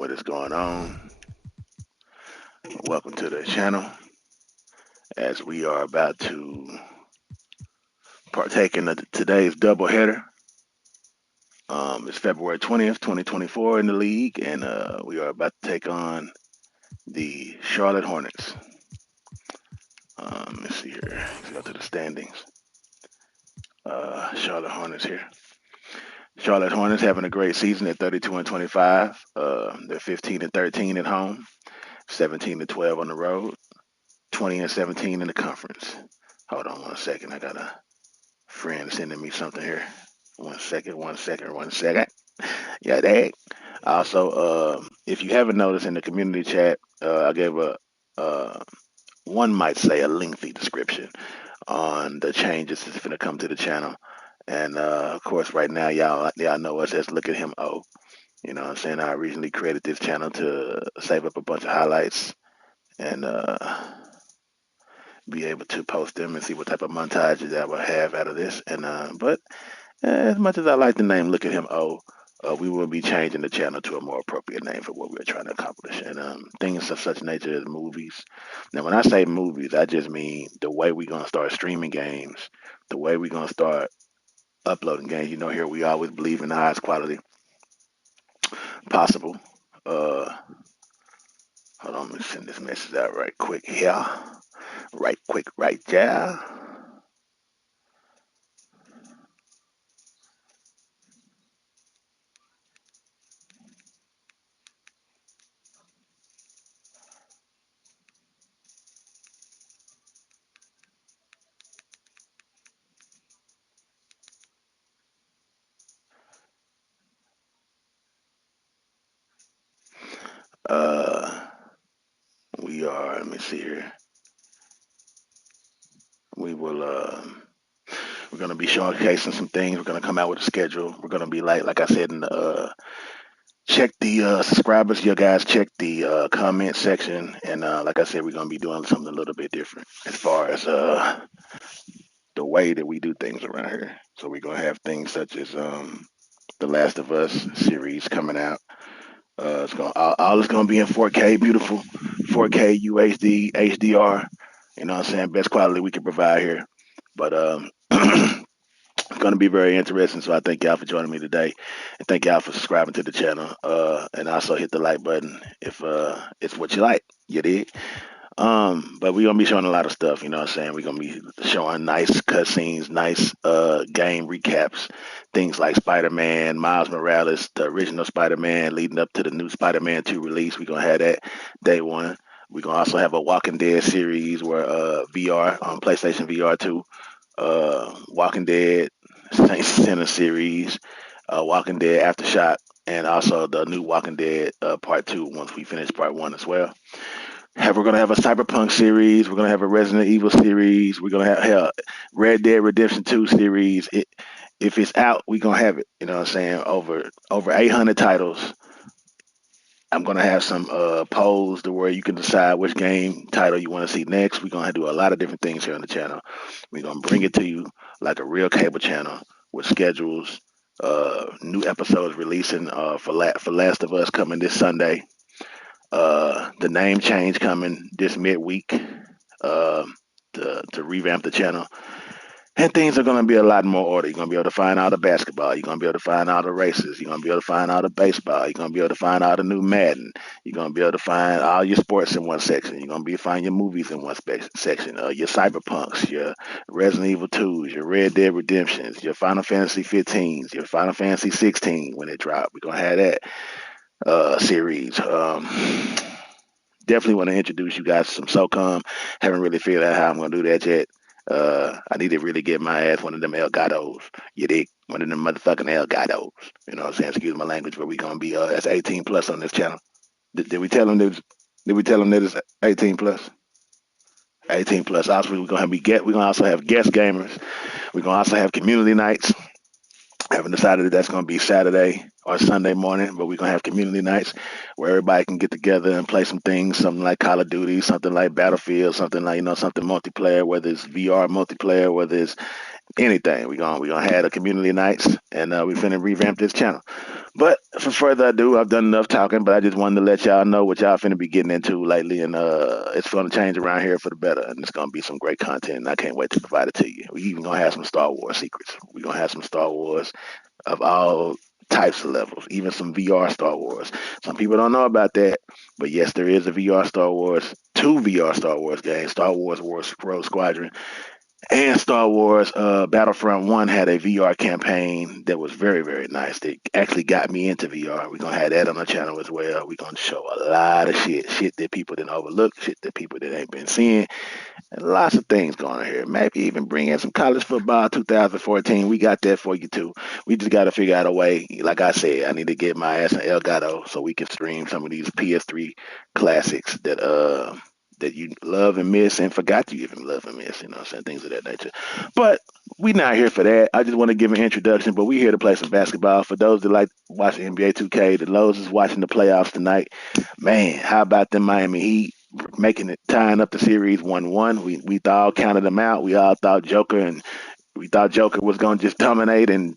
What is going on? Welcome to the channel as we are about to partake in today's doubleheader. It's February 20th, 2024 in the league, and we are about to take on the Charlotte Hornets. Let's see here. Let's go to the standings. Charlotte Hornets here. Charlotte Hornets having a great season at 32 and 25. They're 15 and 13 at home, 17 and 12 on the road, 20 and 17 in the conference. Hold on 1 second. I got a friend sending me something here. 1 second, 1 second, 1 second. Yeah, that. Also, if you haven't noticed in the community chat, I gave uh, one might say a lengthy description on the changes that's going to come to the channel. And of course, right now, y'all know us as Look at Him O. You know what I'm saying? I originally created this channel to save up a bunch of highlights and be able to post them and see what type of montages I will have out of this. And but as much as I like the name Look at Him O, we will be changing the channel to a more appropriate name for what we're trying to accomplish. And things of such nature as movies. Now, when I say movies, I just mean the way we're going to start streaming games, the way we're going to start uploading games. You know, here we always believe in the highest quality possible. Uh, Hold on, let me send this message out right quick here. Right quick, right there. Uh, let me see here. We will, we're going to be showcasing some things. We're going to come out with a schedule. We're going to be like I said, check the subscribers. You guys check the comment section. And like I said, we're going to be doing something a little bit different as far as the way that we do things around here. So we're going to have things such as the Last of Us series coming out. It's going all it's going to be in 4K, beautiful 4K UHD HDR. You know what I'm saying? Best quality we can provide here. But it's going to be very interesting. So I thank y'all for joining me today, and thank y'all for subscribing to the channel. And also hit the like button if it's what you like. You did. But we're gonna be showing a lot of stuff, you know what I'm saying? We're gonna be showing nice cutscenes, nice game recaps, things like Spider-Man, Miles Morales, the original Spider-Man leading up to the new Spider-Man 2 release. We're gonna have that day one. We're gonna also have a Walking Dead series where VR on PlayStation VR 2, Walking Dead Saints Center series, Walking Dead Aftershock, and also the new Walking Dead Part 2 once we finish Part 1 as well. We're gonna have a Cyberpunk series. We're gonna have a Resident Evil series. We're gonna have hell, Red Dead Redemption 2 series. If it's out, we're gonna have it. You know what I'm saying? Over 800 titles. I'm gonna have some polls to where you can decide which game title you want to see next. We're gonna do a lot of different things here on the channel. We're gonna bring it to you like a real cable channel with schedules, new episodes releasing for Last of Us coming this Sunday. The name change coming this midweek uh, to revamp the channel. And things are going to be a lot more order. You're going to be able to find all the basketball. You're going to be able to find all the races. You're going to be able to find all the baseball. You're going to be able to find all the new Madden. You're going to be able to find all your sports in one section. You're going to be find your movies in one section. Your Cyberpunks, your Resident Evil 2s, your Red Dead Redemptions, your Final Fantasy 15s, your Final Fantasy 16 when it dropped. We're going to have that series. Definitely want to introduce you guys to some SOCOM. Haven't really figured out how I'm going to do that yet. I need to really get my ass one of them Elgatos. You dig? One of them motherfucking Elgatos. You know what I'm saying? Excuse my language, but we going to be that's 18 plus on this channel. Did we tell them that? Did we tell them that it's 18 plus? 18 plus. Also, we're gonna also have guest gamers. We're gonna also have community nights. I haven't decided that that's going to be Saturday or Sunday morning, but we're going to have community nights where everybody can get together and play some things, something like Call of Duty, something like Battlefield, something like, something multiplayer, whether it's VR multiplayer, whether it's anything. We're gonna have the community nights, and we finna revamp this channel. But for further ado, I've done enough talking, but I just wanted to let y'all know what y'all finna be getting into lately, and it's gonna change around here for the better, and it's gonna be some great content, and I can't wait to provide it to you. We even gonna have some Star Wars secrets. We're gonna have some Star Wars of all types of levels, even some VR Star Wars. Some people don't know about that, but yes, there is a VR Star Wars, two VR Star Wars games, Star Wars Wars Rogue Squadron and Star Wars Battlefront 1 had a VR campaign that was very, very nice. That actually got me into VR. We're going to have that on the channel as well. We're going to show a lot of shit that people didn't overlook, shit that people that ain't been seeing, and lots of things going on here. Maybe even bring in some college football 2014. We got that for you too. We just got to figure out a way. Like I said, I need to get my ass in Elgato so we can stream some of these PS3 classics that you love and miss and forgot you even love and miss, you know what I'm saying? Things of that nature. But we not here for that. I just want to give an introduction, but we here to play some basketball. For those that like watching NBA 2K, the Lowe's is watching the playoffs tonight. Man, how about them Miami Heat making it, tying up the series 1-1? We all counted them out. We all thought Joker and we thought Joker was gonna just dominate and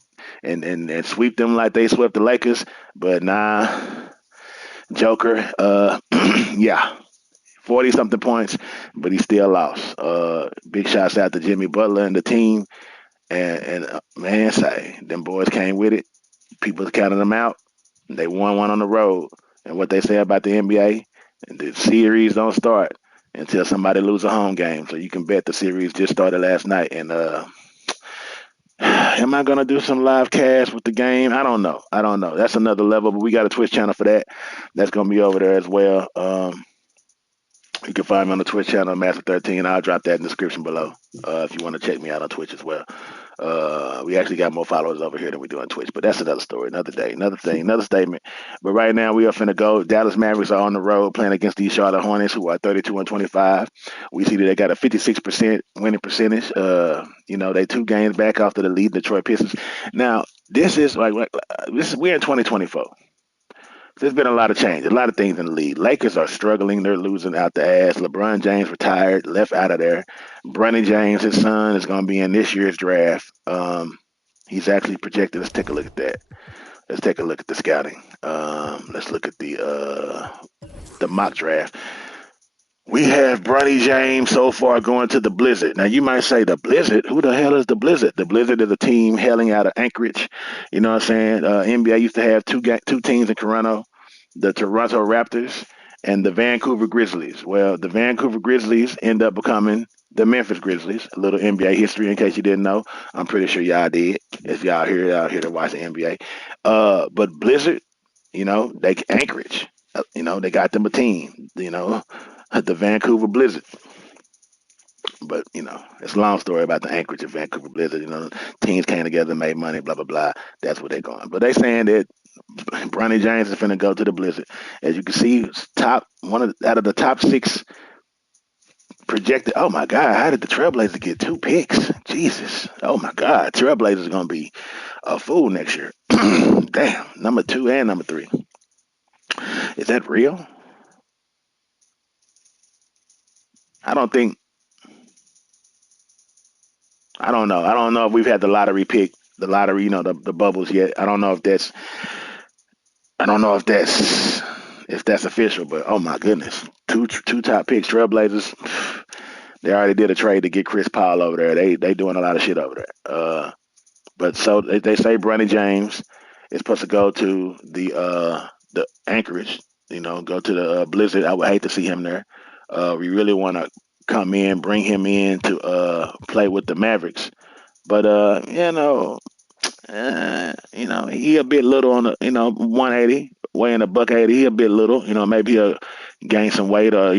sweep them like they swept the Lakers. But nah, Joker, yeah, 40 something points, but he still lost. Big shots out to Jimmy Butler and the team. And man, say, them boys came with it. People counted them out. They won one on the road. And what they say about the NBA, the series don't start until somebody lose a home game. So you can bet the series just started last night. And am I gonna do some live cast with the game? I don't know. I don't know. That's another level, but we got a Twitch channel for that. That's gonna be over there as well. You can find me on the Twitch channel, Master13. I'll drop that in the description below if you want to check me out on Twitch as well. We actually got more followers over here than we do on Twitch, but that's another story, another day, another thing, another statement. But right now, we are finna go. Dallas Mavericks are on the road playing against these Charlotte Hornets, who are 32-25. We see that they got a 56% winning percentage. They 2 games back after the lead, Detroit Pistons. Now, this is we're in 2024. There's been a lot of change, a lot of things in the league. Lakers are struggling; they're losing out the ass. LeBron James retired, left out of there. Bronny James, his son, is going to be in this year's draft. He's actually projected. Let's take a look at that. Let's take a look at the scouting. Let's look at the mock draft. We have Bronny James so far going to the Blizzard. Now you might say the Blizzard. Who the hell is the Blizzard? The Blizzard is a team hailing out of Anchorage. You know what I'm saying? NBA used to have two teams in Toronto, the Toronto Raptors and the Vancouver Grizzlies. Well, the Vancouver Grizzlies end up becoming the Memphis Grizzlies. A little NBA history in case you didn't know. I'm pretty sure y'all did. If y'all here out here to watch the NBA. But Blizzard, they Anchorage. They got them a team. The Vancouver Blizzard. But it's a long story about the Anchorage and Vancouver Blizzard. Teams came together, made money, blah blah blah. That's where they're going. But they saying that Bronny James is finna go to the Blizzard. As you can see, top out of the top 6 projected. Oh my God, how did the Trailblazers get 2 picks? Jesus. Oh my God, Trailblazers gonna be a fool next year. Damn, number 2 and number 3. Is that real? I don't think. I don't know. I don't know if we've had the lottery pick, the lottery, the bubbles yet. I don't know if that's. I don't know if that's official, but oh my goodness, two top picks, Trailblazers. They already did a trade to get Chris Paul over there. They doing a lot of shit over there. But so they say Bronny James is supposed to go to the Anchorage. Go to the Blizzard. I would hate to see him there. We really want to come in, bring him in to play with the Mavericks. But he a bit little on the 180, weighing a buck 80. He a bit little. Maybe he'll gain some weight or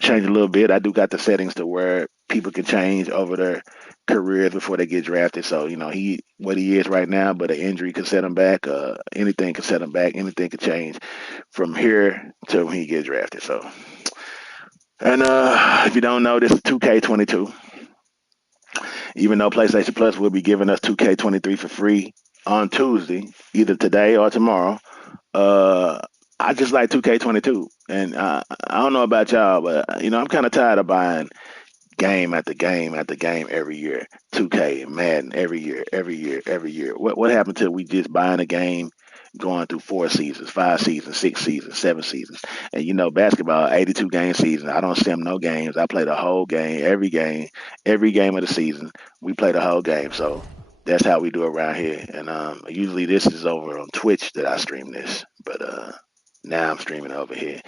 change a little bit. I do got the settings to where people can change over their careers before they get drafted. So he what he is right now, but an injury could set him back. Anything could set him back. Anything could change from here to when he gets drafted. So and if you don't know, this is 2K22. Even though PlayStation Plus will be giving us 2K23 for free on Tuesday, either today or tomorrow. Uh, I just like 2K22, and I don't know about y'all, but I'm kind of tired of buying game after game after game every year. 2K, Madden every year, every year, every year. What happened to we just buying a game going through 4 seasons, 5 seasons, 6 seasons, 7 seasons. And basketball, 82 game season. I don't sim no games. I play the whole game, every game of the season. We play the whole game. So that's how we do around here. And usually this is over on Twitch that I stream this, but now I'm streaming over here.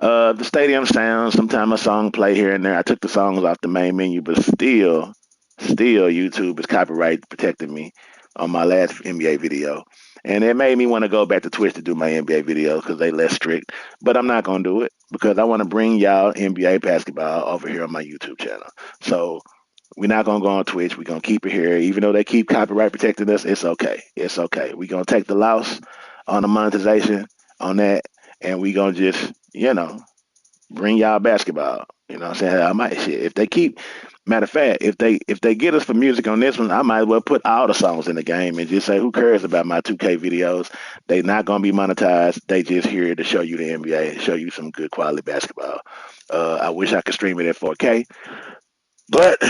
The stadium sounds. Sometimes a song play here and there. I took the songs off the main menu, but still YouTube is copyright protecting me on my last NBA video. And it made me want to go back to Twitch to do my NBA videos because they less strict. But I'm not gonna do it because I want to bring y'all NBA basketball over here on my YouTube channel. So we're not gonna go on Twitch. We're gonna keep it here, even though they keep copyright protecting us. It's okay. It's okay. We're gonna take the loss on the monetization on that, and we gonna just bring y'all basketball. You know what I'm saying? I might shit if they keep. Matter of fact, if they get us for music on this one, I might as well put all the songs in the game and just say, who cares about my 2K videos? They not gonna be monetized. They just here to show you the NBA, show you some good quality basketball. I wish I could stream it at 4K, but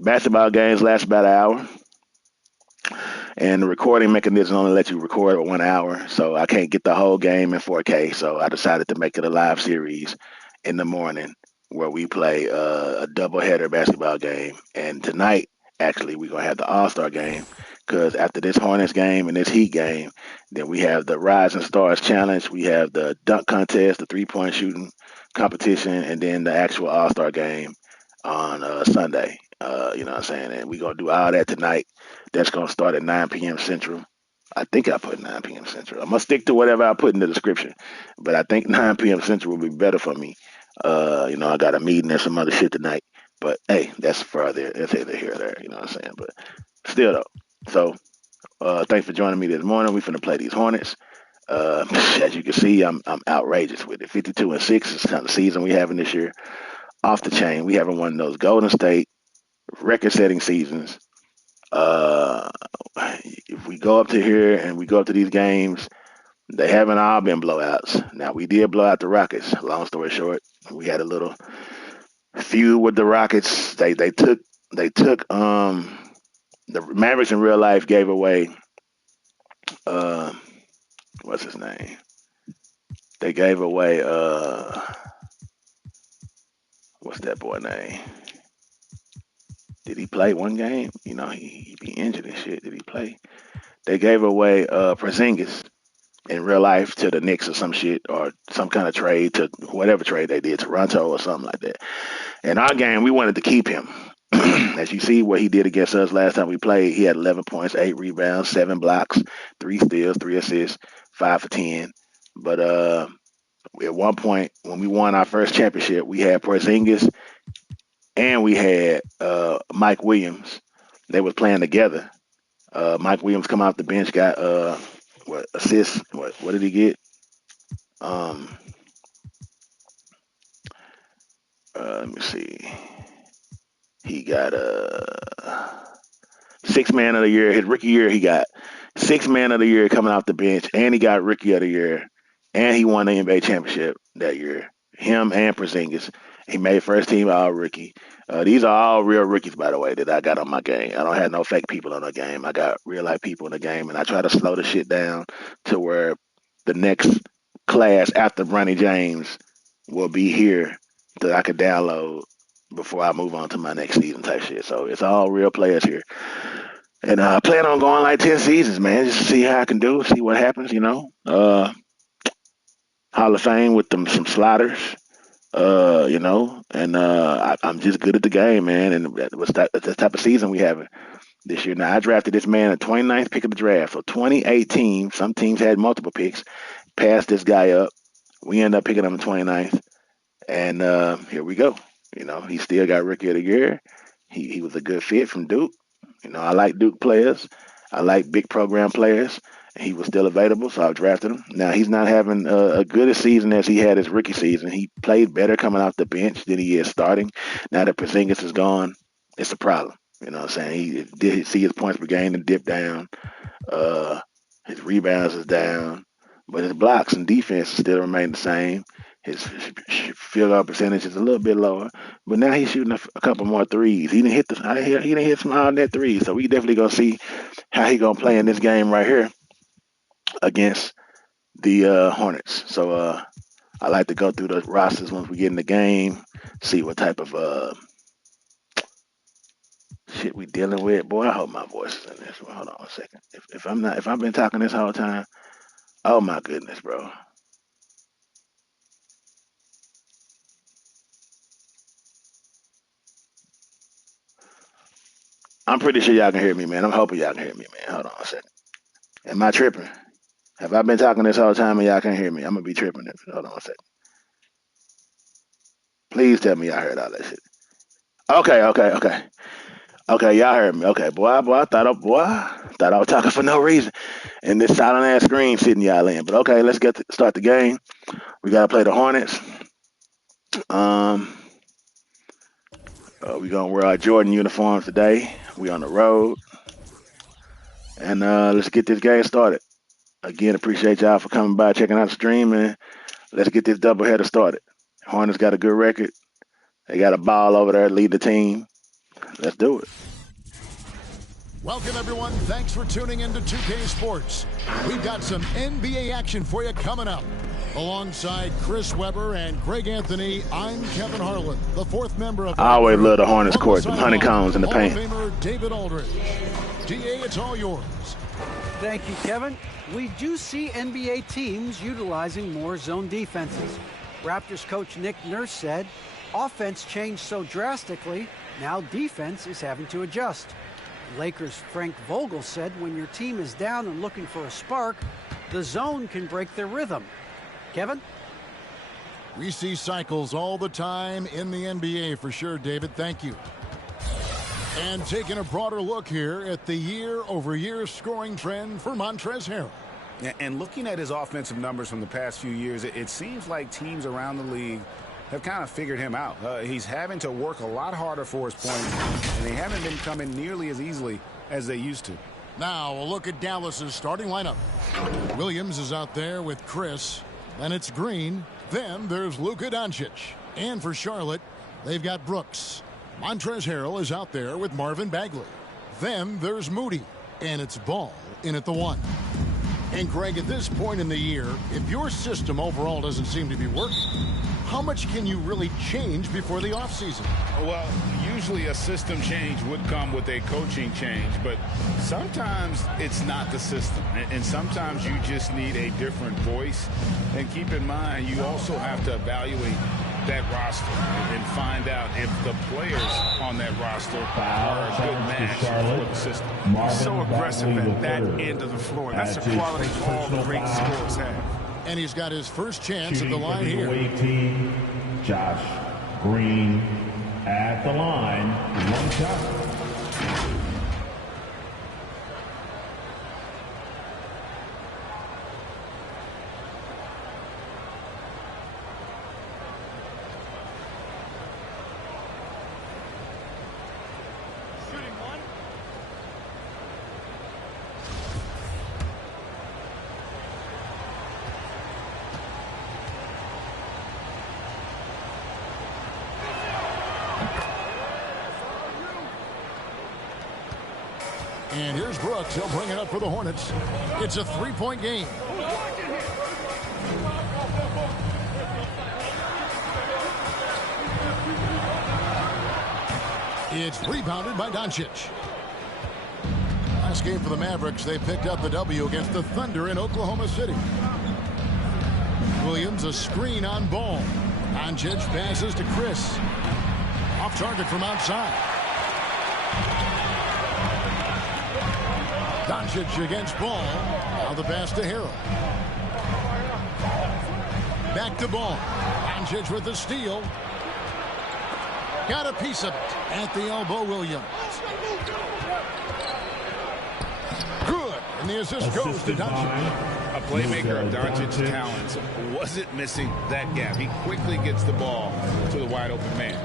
basketball games last about an hour, and the recording mechanism only lets you record 1 hour, so I can't get the whole game in 4K. So I decided to make it a live series in the morning where we play a doubleheader basketball game. And tonight, actually, we're gonna have the All Star game because after this Hornets game and this Heat game, then we have the Rising Stars Challenge, we have the dunk contest, the 3-point shooting competition, and then the actual All Star game on Sunday. You know what I'm saying? And we're gonna do all that tonight. That's gonna start at 9 p.m. Central. I think I put 9 p.m. Central. I'm gonna stick to whatever I put in the description, but I think 9 p.m. Central will be better for me. I got a meeting and some other shit tonight, but hey, that's further. That's either here or there. You know what I'm saying? But still though. So thanks for joining me this morning. We finna play these Hornets. As you can see, I'm outrageous with it. 52-6 is kind of season we having this year. Off the chain. We haven't won those Golden State record-setting seasons. Uh, if we go up to here and we go up to these games, they haven't all been blowouts. Now we did blow out the Rockets. Long story short, we had a little feud with the Rockets. They took the Mavericks in real life gave away uh what's his name? They gave away what's that boy name? Did he play one game? He be injured and shit. Did he play? They gave away Porzingis in real life to the Knicks or some shit or some kind of trade to whatever trade they did, Toronto or something like that. In our game, we wanted to keep him. As you see what he did against us last time we played, he had 11 points, 8 rebounds, 7 blocks, 3 steals, 3 assists, 5 for 10. But at one point, when we won our first championship, we had Porzingis and we had Mike Williams. They was playing together. Mike Williams come off the bench, got what assists? What did he get? Um, let me see. He got six man of the year. His rookie year, he got 6 man of the year coming off the bench, and he got rookie of the year, and he won the NBA championship that year. Him and Porzingis. He made first team all rookie. These are all real rookies, by the way, that I got on my game. I don't have no fake people on the game. I got real life people in the game, and I try to slow the shit down to where the next class after Bronny James will be here that I could download before I move on to my next season type shit. So it's all real players here. And I plan on going like 10 seasons, man, just to see how I can do, see what happens. Hall of Fame with them some sliders, and I'm just good at the game, man. And that's the type of season we have this year. Now, I drafted this man at 29th pick of the draft. So 2018, some teams had multiple picks, passed this guy up. We end up picking him 29th. And here we go. He still got rookie of the year. He was a good fit from Duke. I like Duke players. I like big program players. He was still available, so I drafted him. Now he's not having a good a season as he had his rookie season. He played better coming off the bench than he is starting. Now that Porzingis is gone, it's a problem. You know what I'm saying? He did see his points per game and dip down. Uh, his rebounds is down, but his blocks and defense still remain the same. His field goal percentage is a little bit lower, but now he's shooting a couple more threes. He didn't hit he didn't hit some all net threes, so we definitely gonna see how he gonna play in this game right here against the Hornets. So I like to go through the rosters once we get in the game, see what type of shit we dealing with. Boy, I hope my voice is in this one. Hold on a second. If I'm not, if I've been talking this whole time, oh my goodness, bro. I'm pretty sure y'all can hear me, man. I'm hoping y'all can hear me, man. Hold on a second. Am I tripping? Have I been talking this whole time and y'all can't hear me? I'm gonna be tripping. Hold on a second. Please tell me y'all heard all that shit. Okay. Y'all heard me. Okay, boy, I thought I was talking for no reason. And this silent ass screen sitting y'all in. But okay, let's start the game. We gotta play the Hornets. Um, we gonna wear our Jordan uniforms today. We on the road, and let's get this game started. Again, appreciate y'all for coming by, checking out the stream, and let's get this doubleheader started. Hornets got a good record. They got a ball over there, lead the team. Let's do it. Welcome, everyone. Thanks for tuning in to 2K Sports. We've got some NBA action for you coming up. Alongside Chris Webber and Greg Anthony, I'm Kevin Harlan, the fourth member of... I always love the Hornets court, the honeycombs in the paint. Hall of Famer David Aldridge. DA, it's all yours. Thank you, Kevin. We do see NBA teams utilizing more zone defenses. Raptors coach Nick Nurse said, offense changed so drastically, now defense is having to adjust. Lakers' Frank Vogel said when your team is down and looking for a spark, the zone can break their rhythm. Kevin? We see cycles all the time in the NBA for sure, David. Thank you. And taking a broader look here at the year-over-year scoring trend for Montrezl Harrell. And looking at his offensive numbers from the past few years, it seems like teams around the league have kind of figured him out. He's having to work a lot harder for his points, and they haven't been coming nearly as easily as they used to. Now, a look at Dallas's starting lineup. Williams is out there with Chris. Then it's Green. Then there's Luka Doncic. And for Charlotte, they've got Brooks. Montrezl Harrell is out there with Marvin Bagley. Then there's Moody. And it's Ball in at the 1. And Greg, at this point in the year, if your system overall doesn't seem to be working, how much can you really change before the offseason? Well, usually a system change would come with a coaching change, but sometimes it's not the system. And sometimes you just need a different voice. And keep in mind, you also have to evaluate that roster and find out if the players on that roster are a good match for the system. He's so aggressive at that end of the floor. That's the quality all the great scorers have. And he's got his first chance at the line here. Team, Josh Green at the line. One shot. And here's Brooks. He'll bring it up for the Hornets. It's a three-point game. It's rebounded by Doncic. Last game for the Mavericks, they picked up the W against the Thunder in Oklahoma City. Williams, a screen on Ball. Doncic passes to Chris. Off target from outside. Doncic against Ball. Now the pass to Harrell. Back to Ball. Doncic with the steal. Got a piece of it at the elbow, Williams. Good. And the assist goes to Doncic. A playmaker of Doncic's talents wasn't missing that gap. He quickly gets the ball to the wide open man.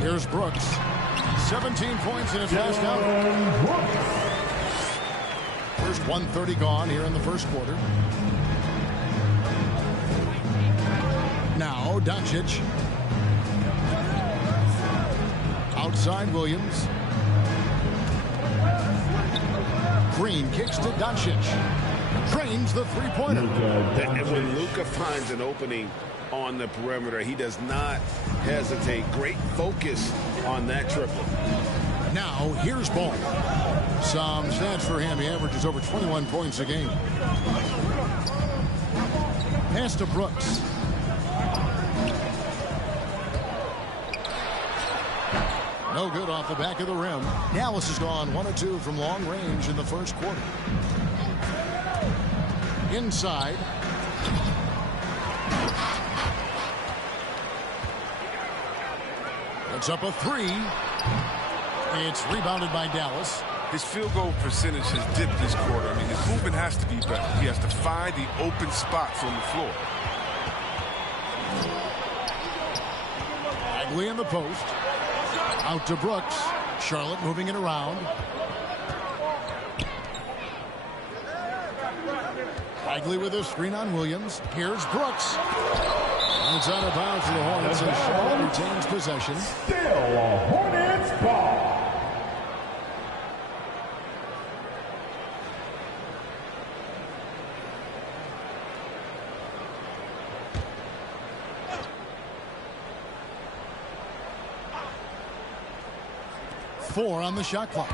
Here's Brooks. 17 points in his last outing. First 1:30 gone here in the first quarter. Now Doncic. Outside Williams. Green kicks to Doncic. Drains the three-pointer. And when Luka finds an opening on the perimeter, he does not hesitate. Great focus on that triple. Now, here's Ball. Some stats for him. He averages over 21 points a game. Pass to Brooks. No good off the back of the rim. Dallas has gone 1 of 2 from long range in the first quarter. Inside. It's up a 3. It's rebounded by Dallas. His field goal percentage has dipped this quarter. I mean, his movement has to be better. He has to find the open spots on the floor. Bagley in the post. Out to Brooks. Charlotte moving it around. Bagley with a screen on Williams. Here's Brooks. And it's out of bounds for the Hornets, and Charlotte retains possession. Still a Hornets ball. Four on the shot clock.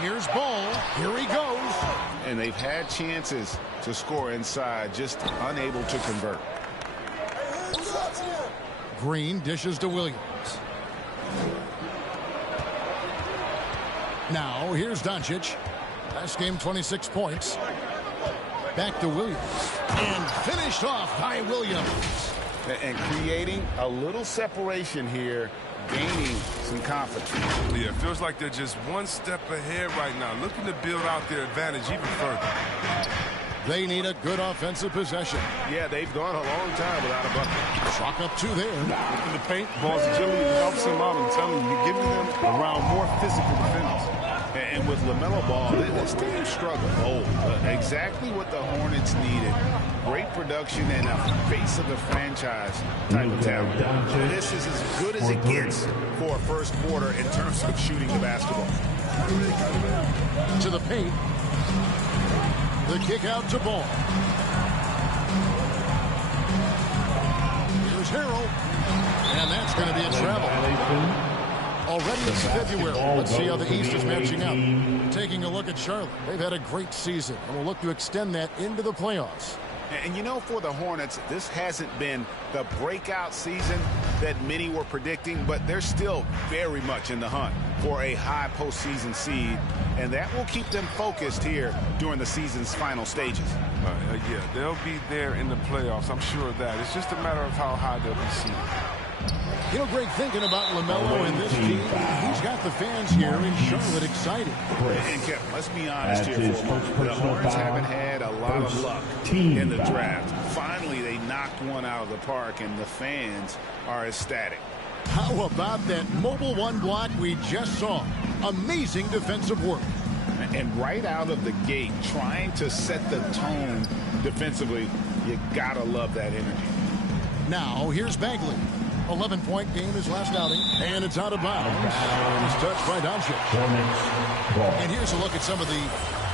Here's Ball. Here he goes. And they've had chances to score inside, just unable to convert. Green dishes to Williams. Now, here's Doncic. Last game, 26 points. Back to Williams. And finished off by Williams. And creating a little separation here, gaining some confidence. Yeah, it feels like they're just one step ahead right now, looking to build out their advantage even further. They need a good offensive possession. Yeah, they've gone a long time without a bucket. Chalk up 2 there. In the paint, ball's agility helps them out. I'm telling you, you're giving them around more physical defenders. And with LaMelo Ball, this team struggled. Exactly what the Hornets needed. Great production and a face of the franchise type of talent. This is as good as it gets for a first quarter in terms of shooting the basketball. To the paint. The kick out to Ball. Here's Harrell. And that's going to be a travel. Already it's February. Let's see how the East is matching up. Taking a look at Charlotte. They've had a great season, and will look to extend that into the playoffs. And you know, for the Hornets, this hasn't been the breakout season that many were predicting, but they're still very much in the hunt for a high postseason seed, and that will keep them focused here during the season's final stages. Yeah, they'll be there in the playoffs. I'm sure of that. It's just a matter of how high they'll be seated. You know, Greg, thinking about LaMelo and this team, he's got the fans here in Charlotte excited. And Kevin, let's be honest here for a moment. The Hornets haven't had a lot of luck in the draft. Finally, they knocked one out of the park, and the fans are ecstatic. How about that mobile one block we just saw? Amazing defensive work. And right out of the gate, trying to set the tone defensively, you gotta love that energy. Now, here's Bagley. 11-point game his last outing, and it's out of bounds. It's touched by Doncic. And here's a look at some of the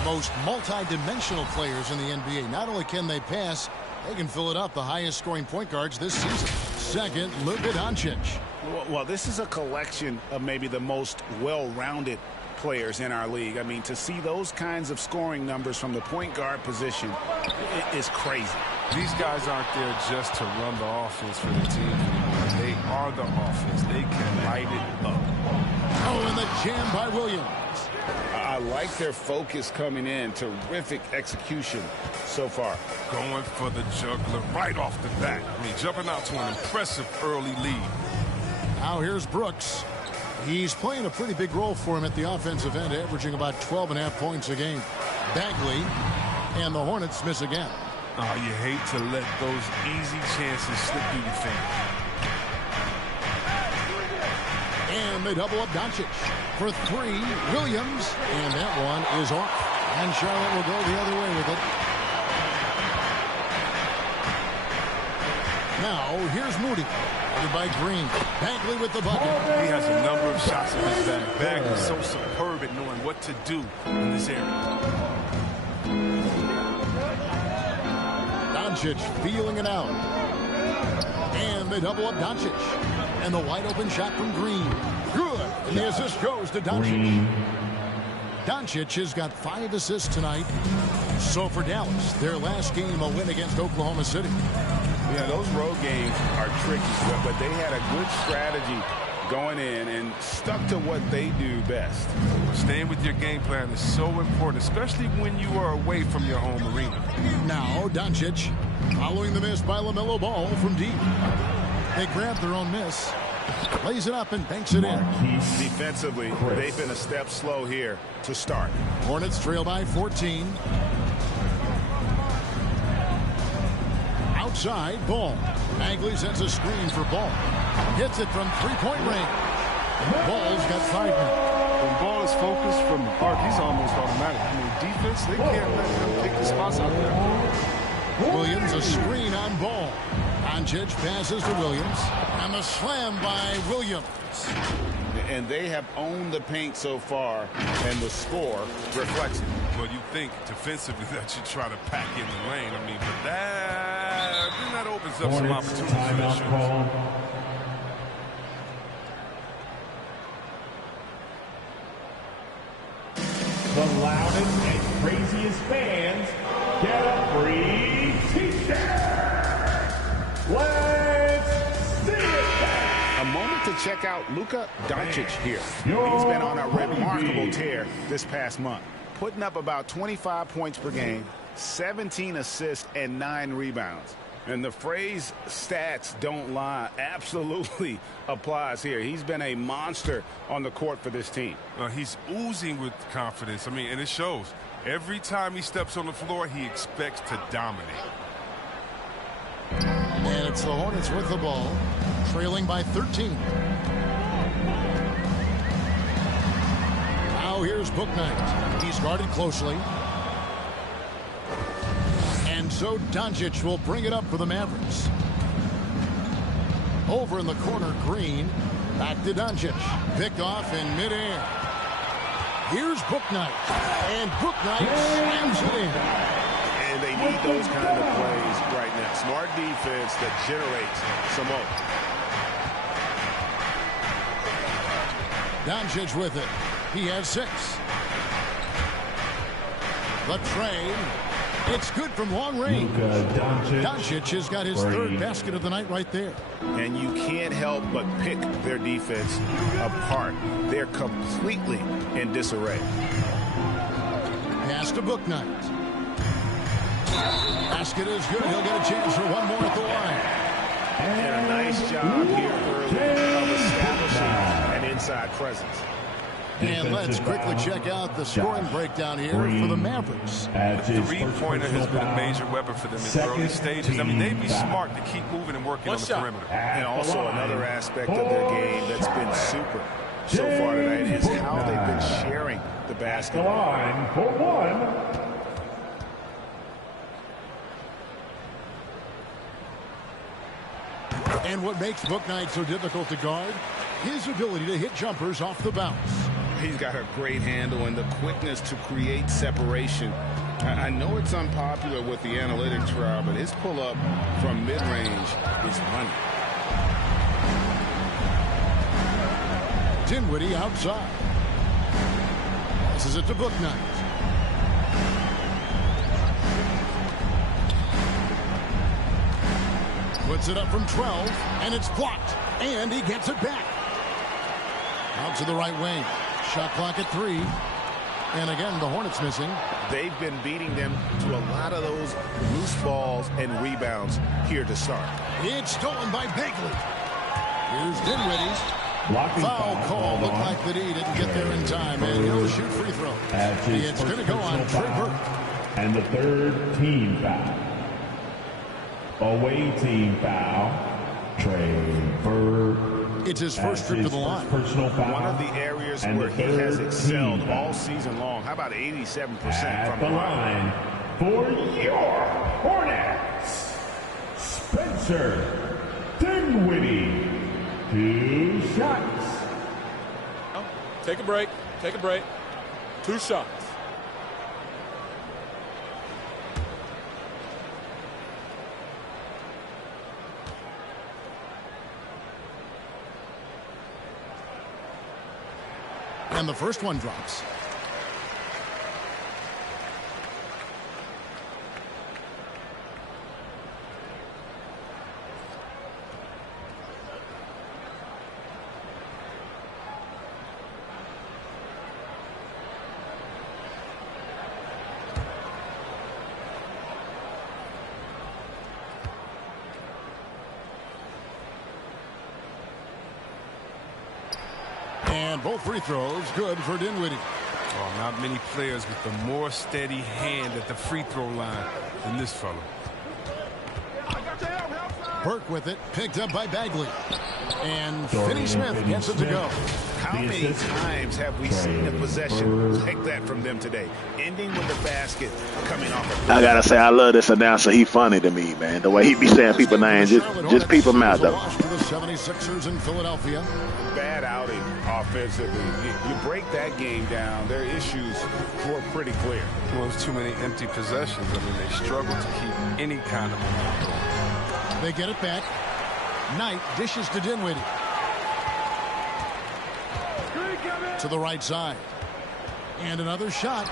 most multi-dimensional players in the NBA. Not only can they pass, they can fill it up. The highest scoring point guards this season. Second, Luka Doncic. Well, this is a collection of maybe the most well-rounded players in our league. I mean, to see those kinds of scoring numbers from the point guard position is crazy. These guys aren't there just to run the offense for the team. They are the offense. They can light it up. Oh, and the jam by Williams. I like their focus coming in. Terrific execution so far. Going for the juggler right off the bat. I mean, jumping out to an impressive early lead. Now here's Brooks. He's playing a pretty big role for him at the offensive end, averaging about 12.5 points a game. Bagley, and the Hornets miss again. Oh, you hate to let those easy chances slip through your fingers. And they double up Doncic for 3. Williams, and that one is off. And Charlotte will go the other way with it. Now, here's Moody. Headed by Green. Bagley with the bucket. He has a number of shots in his bag. Bagley's so superb at knowing what to do in this area. Doncic feeling it out. And they double up Doncic. And the wide open shot from Green. Good. And the assist goes to Doncic. Doncic has got 5 assists tonight. So for Dallas, their last game a win against Oklahoma City. Yeah, those road games are tricky, but they had a good strategy going in and stuck to what they do best. Staying with your game plan is so important, especially when you are away from your home arena. Now, Doncic following the miss by LaMelo Ball from deep. They grab their own miss, lays it up and banks it in. Defensively, they've been a step slow here to start. Hornets trail by 14. Outside, Ball. Bagley sends a screen for Ball. Hits it from three-point range. Ball's got 5 now. When Ball is focused from the arc, he's almost automatic. I mean, defense, they can't let him take the spots out there. Williams, a screen on Ball. Doncic passes to Williams. And the slam by Williams. And they have owned the paint so far, and the score reflects it. Well, you think defensively that you try to pack in the lane. I mean, but that opens up some opportunities for the shooters. The loudest and craziest fans get a free t-shirt. Let's see it. A moment to check out Luka Doncic here. He's been on a remarkable tear this past month, putting up about 25 points per game, 17 assists, and 9 rebounds. And the phrase stats don't lie absolutely applies here. He's been a monster on the court for this team. He's oozing with confidence. I mean, and it shows. Every time he steps on the floor, he expects to dominate. And it's the Hornets with the ball, trailing by 13. Now here's Bouknight. He's guarded closely. And so Doncic will bring it up for the Mavericks. Over in the corner, Green. Back to Doncic. Picked off in midair. Here's Bouknight. And Bouknight slams it in. And they need those kind of plays right now. Smart defense that generates some hope. Doncic with it. He has 6. The trade. It's good from long range. Doncic has got his 3rd basket of the night right there. And you can't help but pick their defense apart. They're completely in disarray. Pass to Bouknight. Basket is good. He'll get a chance for one more at the line. And a nice job here early of establishing an inside presence. And let's quickly check out the scoring breakdown here for the Mavericks. The three-pointer has been a major weapon for them in the early stages. I mean, they'd be smart to keep moving and working on the perimeter. And also another aspect of their game that's been super so far tonight is how they've been sharing the basketball. Line for one. And what makes Bouknight so difficult to guard? His ability to hit jumpers off the bounce. He's got a great handle and the quickness to create separation. I know it's unpopular with the analytics crowd, but his pull-up from mid-range is money. Dinwiddie outside. Passes it to Bouknight. Puts it up from 12, and it's blocked. And he gets it back. Out to the right wing. Shot clock at 3. And again, the Hornets missing. They've been beating them to a lot of those loose balls and rebounds here to start. It's stolen by Bagley. Here's Dinwiddie. Blocking Foul call. Looked like that he didn't get there in time. And he'll shoot free throw. It's going to go on Trey Burke. And the 3rd team foul. Away team foul. Trey Burke. It's his first trip to the line. Personal foul. One of the areas where he has excelled all season long. How about 87% from the line? For your Hornets, Spencer Dinwiddie. 2 shots. Take a break. Take a break. 2 shots. And the first one drops. And both free throws good for Dinwiddie. Oh, not many players with a more steady hand at the free throw line than this fellow. Burke with it, picked up by Bagley. And Finney-Smith gets it to go. How many times have we seen a possession like that from them today? Ending with the basket coming off. I gotta say, I love this announcer. He funny to me, man. The way he be saying people names, just peep him out, though. Loss to the 76ers in Philadelphia. Bad outing offensively. You break that game down, their issues were pretty clear. Well, there's too many empty possessions. I mean, they struggle to keep any kind of momentum. They get it back. Knight dishes to Dinwiddie. To the right side. And another shot.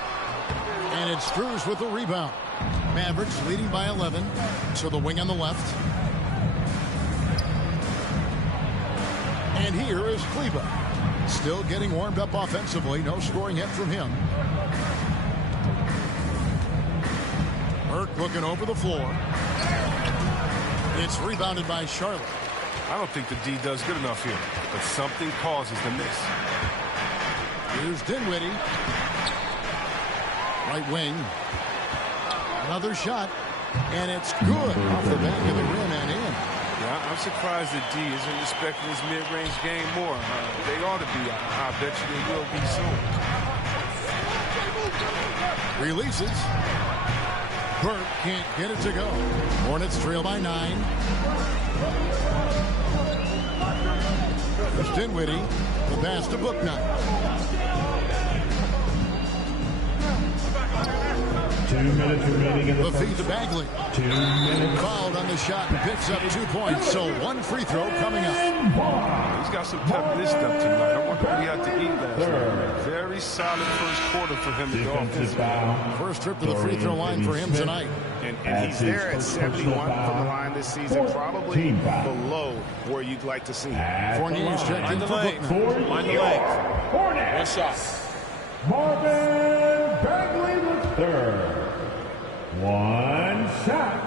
And it's Strus with the rebound. Mavericks leading by 11. To the wing on the left. And here is Kleber. Still getting warmed up offensively. No scoring hit from him. Burke looking over the floor. It's rebounded by Charlotte. I don't think the D does good enough here, but something causes the miss. Here's Dinwiddie. Right wing. Another shot. And it's good off the back of the rim and in. Yeah, I'm surprised that D isn't respecting his mid-range game more. They ought to be. I bet you they will be soon. Releases. Burke can't get it to go. Hornets trail by 9. There's Dinwiddie. The pass to Bouknight. 2 minutes remaining in the The feed to Bagley. 2 minutes. Fouled on the shot and picks up 2 points. So 1 free throw coming up. He's got some pep in his step tonight. I wonder what he had to eat last night. Very solid first quarter for him to go off. First trip to the free throw line for him tonight. And he's there at 71 from the line this season, probably below where you'd like to see him. Fournier's checked in for Bouknight. Mind the lane. 1 shot. Marvin Bagley III. 1 shot.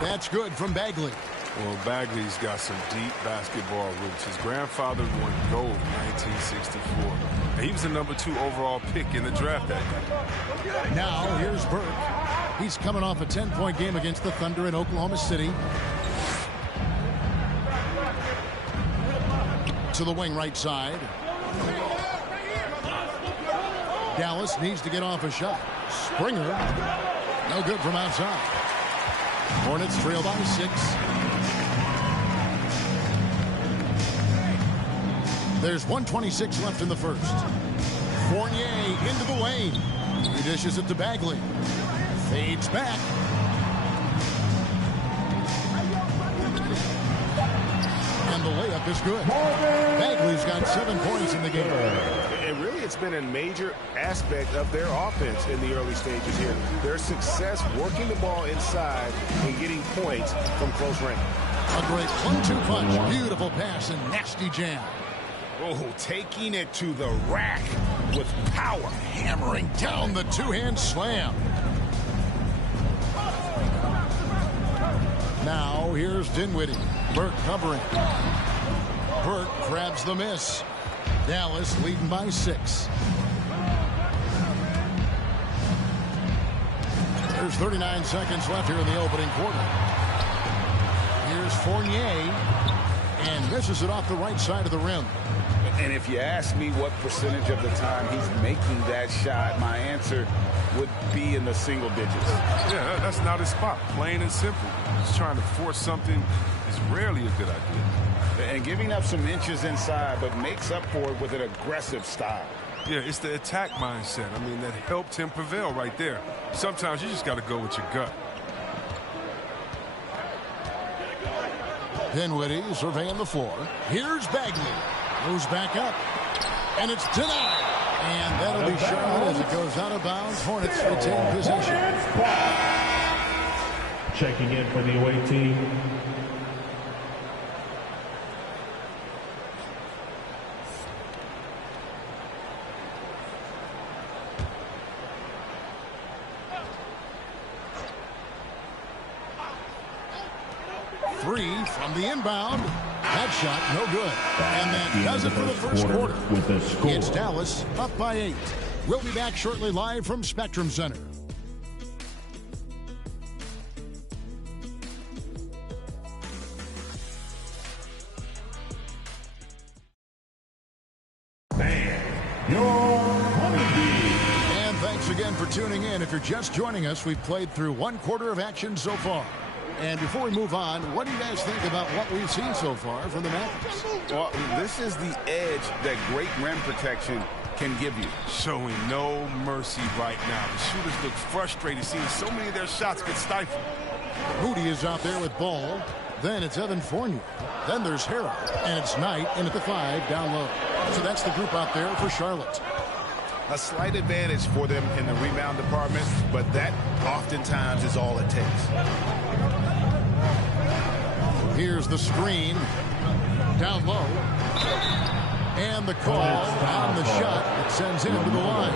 That's good from Bagley. Well, Bagley's got some deep basketball roots. His grandfather won gold in 1964. And he was the #2 overall pick in the draft that year. Now, here's Burke. He's coming off a 10-point game against the Thunder in Oklahoma City. To the wing right side. Dallas needs to get off a shot. Springer. No good from outside. Hornets trail by 6. There's 1:26 left in the first. Fournier into the lane. He dishes it to Bagley. Fades back. And the layup is good. Bagley's got 7 points in the game. And really, it's been a major aspect of their offense in the early stages here. Their success working the ball inside and getting points from close range. A great 1-2 punch. Beautiful pass and nasty jam. Oh, taking it to the rack with power. Hammering down the two-hand slam. Now here's Dinwiddie. Burke covering. Burke grabs the miss. Dallas leading by 6. There's 39 seconds left here in the opening quarter. Here's Fournier. And misses it off the right side of the rim. And if you ask me what percentage of the time he's making that shot, my answer would be in the single digits. Yeah, that's not his spot, plain and simple. Just trying to force something is rarely a good idea. And giving up some inches inside, but makes up for it with an aggressive style. Yeah, it's the attack mindset. I mean, that helped him prevail right there. Sometimes you just got to go with your gut. Dinwiddie surveying the floor. Here's Bagley. Goes back up. And it's denied. And that'll be Charlotte as it goes out of bounds. Hornets retain possession. Checking in for the away team. Three from the inbound. That shot, no good. And that does it for the first quarter. With a score. It's Dallas up by 8. We'll be back shortly live from Spectrum Center. And thanks again for tuning in. If you're just joining us, we've played through one quarter of action so far. And before we move on, what do you guys think about what we've seen so far from the Mavericks? Well, this is the edge that great rim protection can give you. Showing no mercy right now. The shooters look frustrated, seeing so many of their shots get stifled. Moody is out there with ball. Then it's Evan Fournier. Then there's Harrell. And it's Knight in at the 5 down low. So that's the group out there for Charlotte. A slight advantage for them in the rebound department, but that oftentimes is all it takes. Here's the screen. Down low. And the call on the shot that sends him to the line.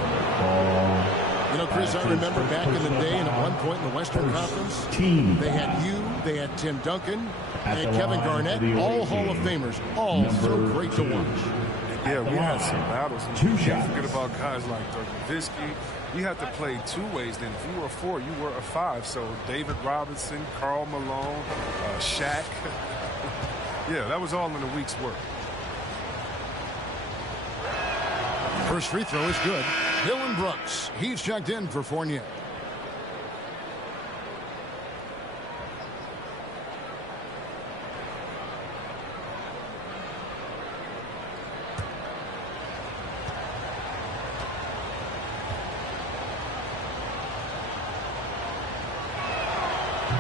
You know, Chris, I remember back in the day and at one point in the Western Conference, they had you, they had Tim Duncan, they had Kevin Garnett, all Hall of Famers, all so great to watch. Yeah, we had some battles. You can't forget about guys like Dirk Nowitzki. You had to play two ways then. If you were a 4, you were a 5. So David Robinson, Karl Malone, Shaq. Yeah, that was all in a week's work. First free throw is good. Dylan Brooks, he's checked in for Fournier.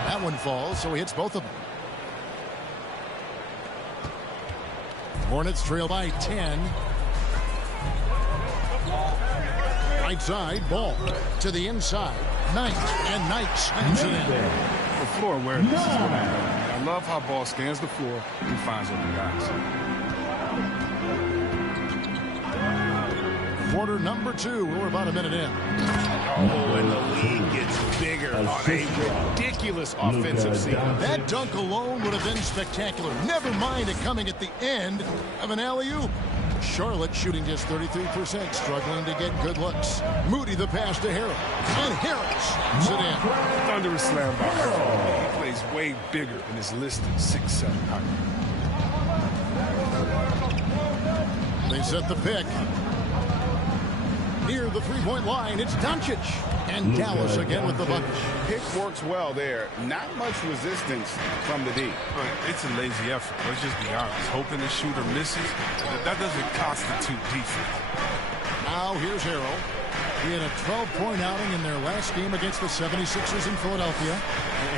That one falls, so he hits both of them. Hornets trail by 10. Right side, ball to the inside. Knight, and Knight slams it in. The floor awareness is what I love how ball scans the floor and finds open guys. Quarter number 2. We're about a minute in. Oh, and the lead gets bigger on a ridiculous offensive sequence. That dunk alone would have been spectacular. Never mind it coming at the end of an alley-oop. Charlotte shooting just 33%, struggling to get good looks. Moody the pass to Harrell. And Harrell slams it in. Thunderous slam by Harrell. He plays way bigger than his listed 6'7" height. They set the pick. Near the three-point line, it's Doncic. And Dallas again with the bucket. Pick works well there. Not much resistance from the D. It's a lazy effort. Let's just be honest. Hoping the shooter misses, that doesn't constitute defense. Now here's Harrell. He had a 12-point outing in their last game against the 76ers in Philadelphia.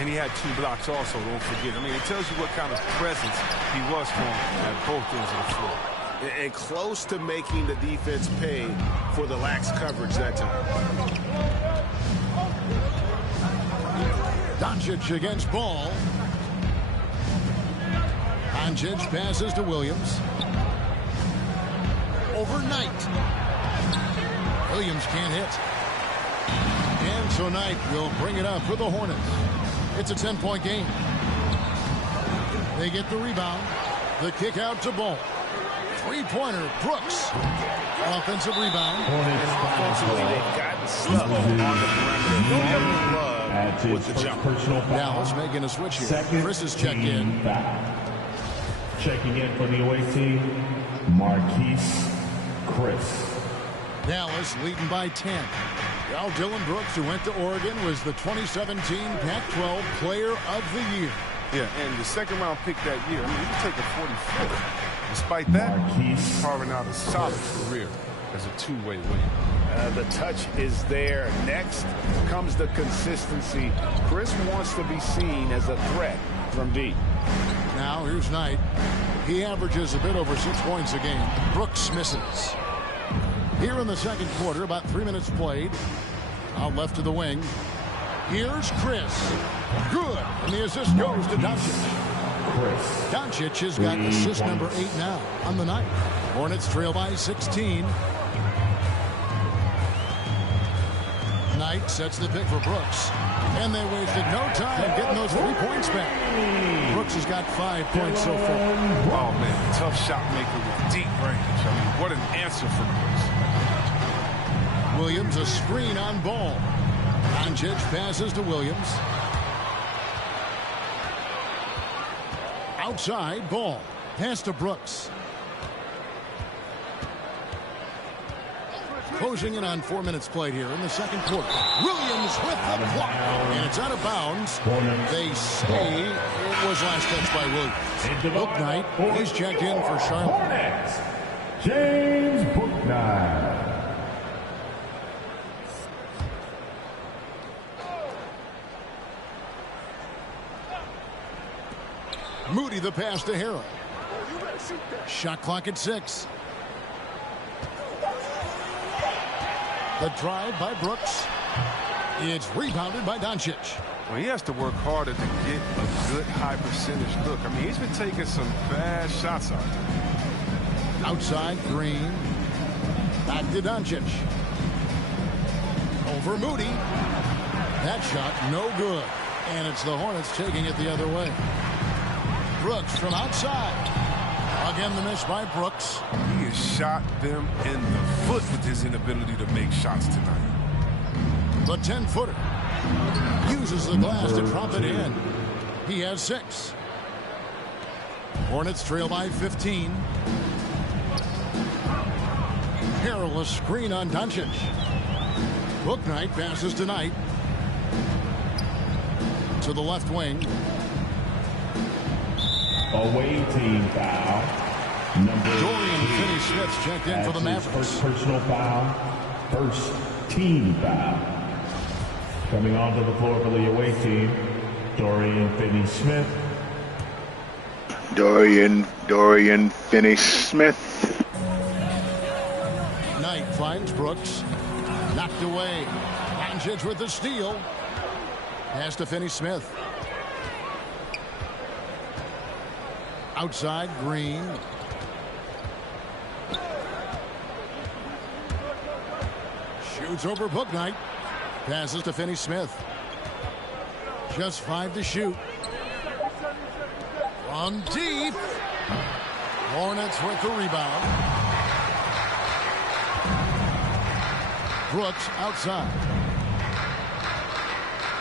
And he had 2 blocks also, don't forget. I mean, it tells you what kind of presence he was for him at both ends of the floor. And close to making the defense pay for the lax coverage that time. Doncic against ball. Doncic passes to Williams. Overnight. Williams can't hit. And so Knight will bring it up for the Hornets. It's a 10-point game. They get the rebound. The kick out to Ball. Three-pointer, Brooks. Offensive rebound. And offensively, they've gotten stuck on the perimeter. With the jump. Dallas making a switch here. Chris is checked in. Checking in for the away team. Marquise Chris. Dallas leading by 10. Well, Dylan Brooks, who went to Oregon, was the 2017 Pac-12 Player of the Year. Yeah, and the second-round pick that year, I mean, you take a 45th. Despite that, he's carving out a solid career as a two-way win. The touch is there. Next comes the consistency. Chris wants to be seen as a threat from deep. Now, here's Knight. He averages a bit over 6 points a game. Brooks misses. Here in the second quarter, about 3 minutes played. Out left to the wing. Here's Chris. Good. And the assist goes to Doncic. Doncic has got assist number 8 now on the night. Hornets trail by 16. Knight sets the pick for Brooks. And they wasted no time getting those 3 points back. Brooks has got 5 points so far. Oh, man, tough shot maker with deep range. I mean, what an answer from Brooks. Williams, a screen on Ball. Doncic passes to Williams. Outside, Ball. Pass to Brooks. Closing in on 4 minutes played here in the second quarter. Williams with the block. And it's out of bounds. They say it was last touch by Williams. Bouknight, he's checked in for Charlotte. James Bouknight. Moody the pass to Harrell. Shot clock at 6. The drive by Brooks. It's rebounded by Doncic. Well, he has to work harder to get a good high percentage look. I mean, he's been taking some bad shots out there. Outside, Green. Back to Doncic. Over Moody. That shot no good. And it's the Hornets taking it the other way. Brooks from outside. Again, the miss by Brooks. He has shot them in the foot with his inability to make shots tonight. The 10-footer uses the glass to drop it in. He has 6. Hornets trail by 15. Harrell, a screen on Doncic. Bouknight passes to Knight. To the left wing. Away team foul. Dorian Finney-Smith checked in for the Mavericks. First personal foul. First team foul. Coming onto the floor for the away team, Dorian Finney-Smith. Dorian Finney-Smith. Knight finds Brooks. Knocked away. Doncic with the steal. Pass to Finney-Smith. Outside, Green. Shoots over Bouknight. Passes to Finney-Smith. Just 5 to shoot. From deep. Hornets with the rebound. Brooks outside.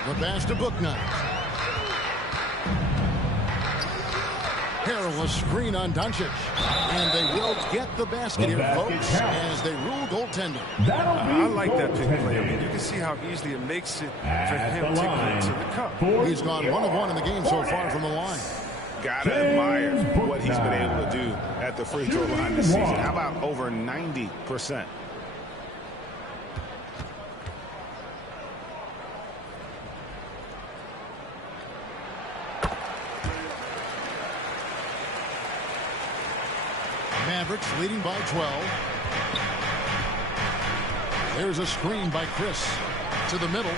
The pass to Bouknight. Harrell, a screen on Doncic. And they will get the basket here, folks, as they rule goaltending. I like that pick play. I mean, you can see how easily it makes it for him to get to the cup. He's gone 1 of 1 in the game so far from the line. Gotta admire what he's been able to do at the free throw line this season. How about over 90%? Mavericks leading by 12. There's a screen by Chris to the middle.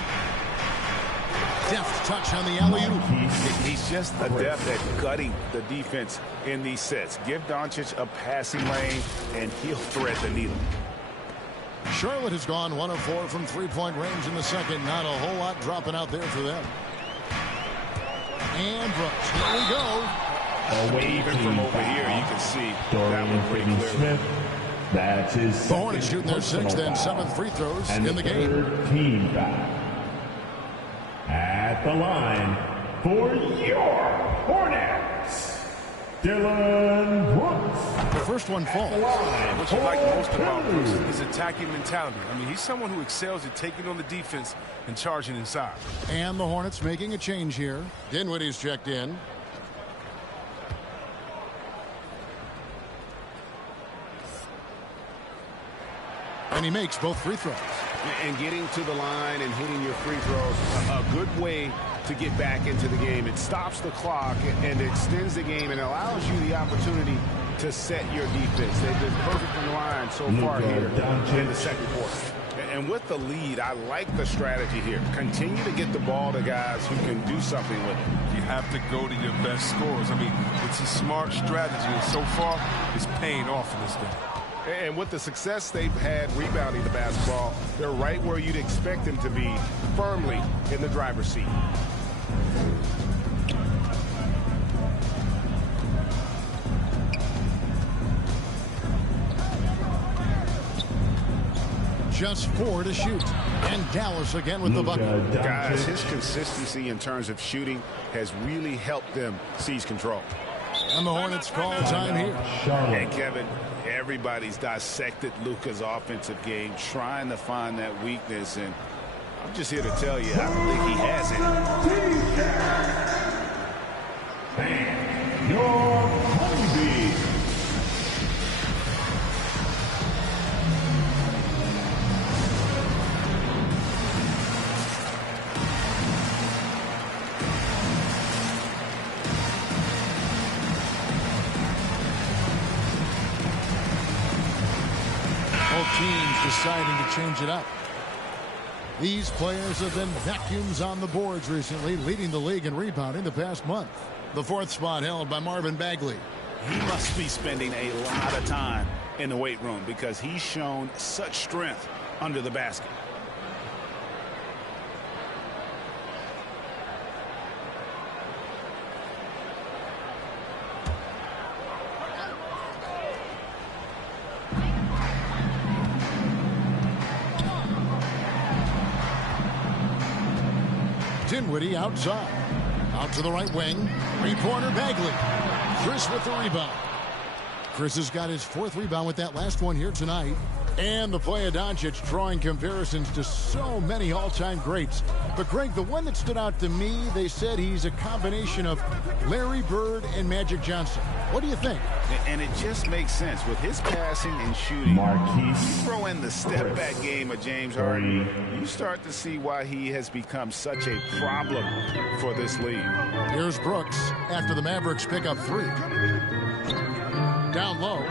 Deft touch on the alley-oop. He's just adept at gutting the defense in these sets. Give Doncic a passing lane, and he'll thread the needle. Charlotte has gone 1 of 4 from three-point range in the second. Not a whole lot dropping out there for them. And Brooks. Here we go. Even from over here, you can see that one pretty clearly. That's his The Hornets shooting their 6th and 7th free throws and in the game. Third team foul. At the line for your Hornets, Dylan Brooks. The first one falls. And what you like most about Bruce is his attacking mentality. I mean, he's someone who excels at taking on the defense and charging inside. And the Hornets making a change here. Dinwiddie's checked in. And he makes both free throws. And getting to the line and hitting your free throws, a good way to get back into the game. It stops the clock and extends the game and allows you the opportunity to set your defense. They've been perfect in the line so far here in the second quarter. And with the lead, I like the strategy here. Continue to get the ball to guys who can do something with it. You have to go to your best scorers. I mean, it's a smart strategy, and so far, it's paying off in this game. And with the success they've had rebounding the basketball, they're right where you'd expect them to be, firmly in the driver's seat. Just 4 to shoot. And Dallas again with the bucket. Guys, his consistency in terms of shooting has really helped them seize control. And the Hornets call time here. And Kevin, everybody's dissected Luka's offensive game, trying to find that weakness, and I'm just here to tell you, I don't think he has And your honeybee. Both teams deciding to change it up. These players have been vacuums on the boards recently, leading the league in rebounding the past month. The 4th spot held by Marvin Bagley. He must be spending a lot of time in the weight room because he's shown such strength under the basket. Dinwiddie outside. Out to the right wing. Three-pointer Bagley. Chris with the rebound. Chris has got his 4th rebound with that last one here tonight. And the play of Doncic drawing comparisons to so many all-time greats. But, Greg, the one that stood out to me, they said he's a combination of Larry Bird and Magic Johnson. What do you think? And it just makes sense. With his passing and shooting, you throw in the step-back game of James Harden, you start to see why he has become such a problem for this league. Here's Brooks after the Mavericks pick up 3. Down low.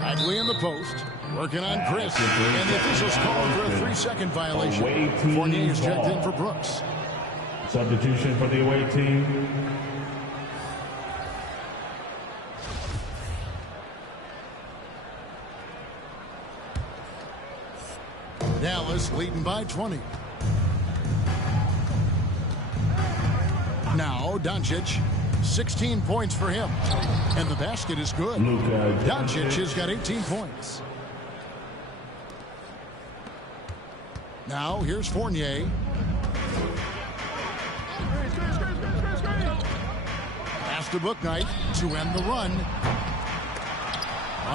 Bagley in the post. Working on Chris. And the officials call for a 3-second violation. Fournier is checked in for Brooks. Substitution for the away team. Dallas leading by 20. Now Doncic. 16 points for him. And the basket is good. Doncic has got 18 points. Now here's Fournier. Pass to Bouknight to end the run.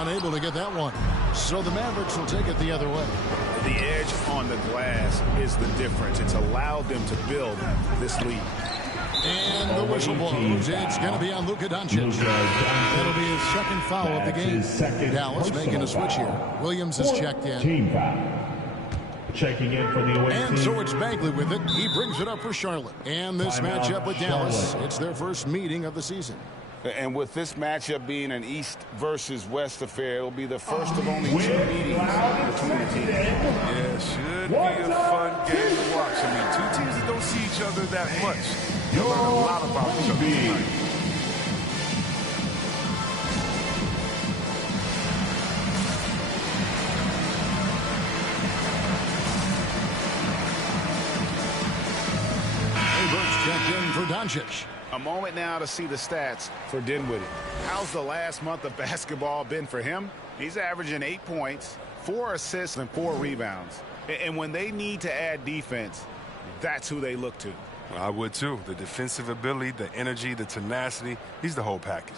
Unable to get that one. So the Mavericks will take it the other way. The edge on the glass is the difference. It's allowed them to build this lead. And the whistle blows. It's going to be on Luka Doncic. That'll be his 2nd foul of the game. Dallas making a switch here. Williams is checked in. Team foul. Checking in for the away team. And so it's Bagley with it. He brings it up for Charlotte. And this matchup with Dallas, it's their first meeting of the season. And with this matchup being an East versus West affair, it'll be the first of only 2 meetings between the teams. Yeah, should be a fun game to watch. I mean, 2 teams that don't see each other that much. You'll learn a lot about each other tonight. Checked in for Doncic. A moment now to see the stats for Dinwiddie. How's the last month of basketball been for him? He's averaging 8 points, 4 assists, and 4 rebounds. And when they need to add defense, that's who they look to. I would too. The defensive ability, the energy, the tenacity. He's the whole package.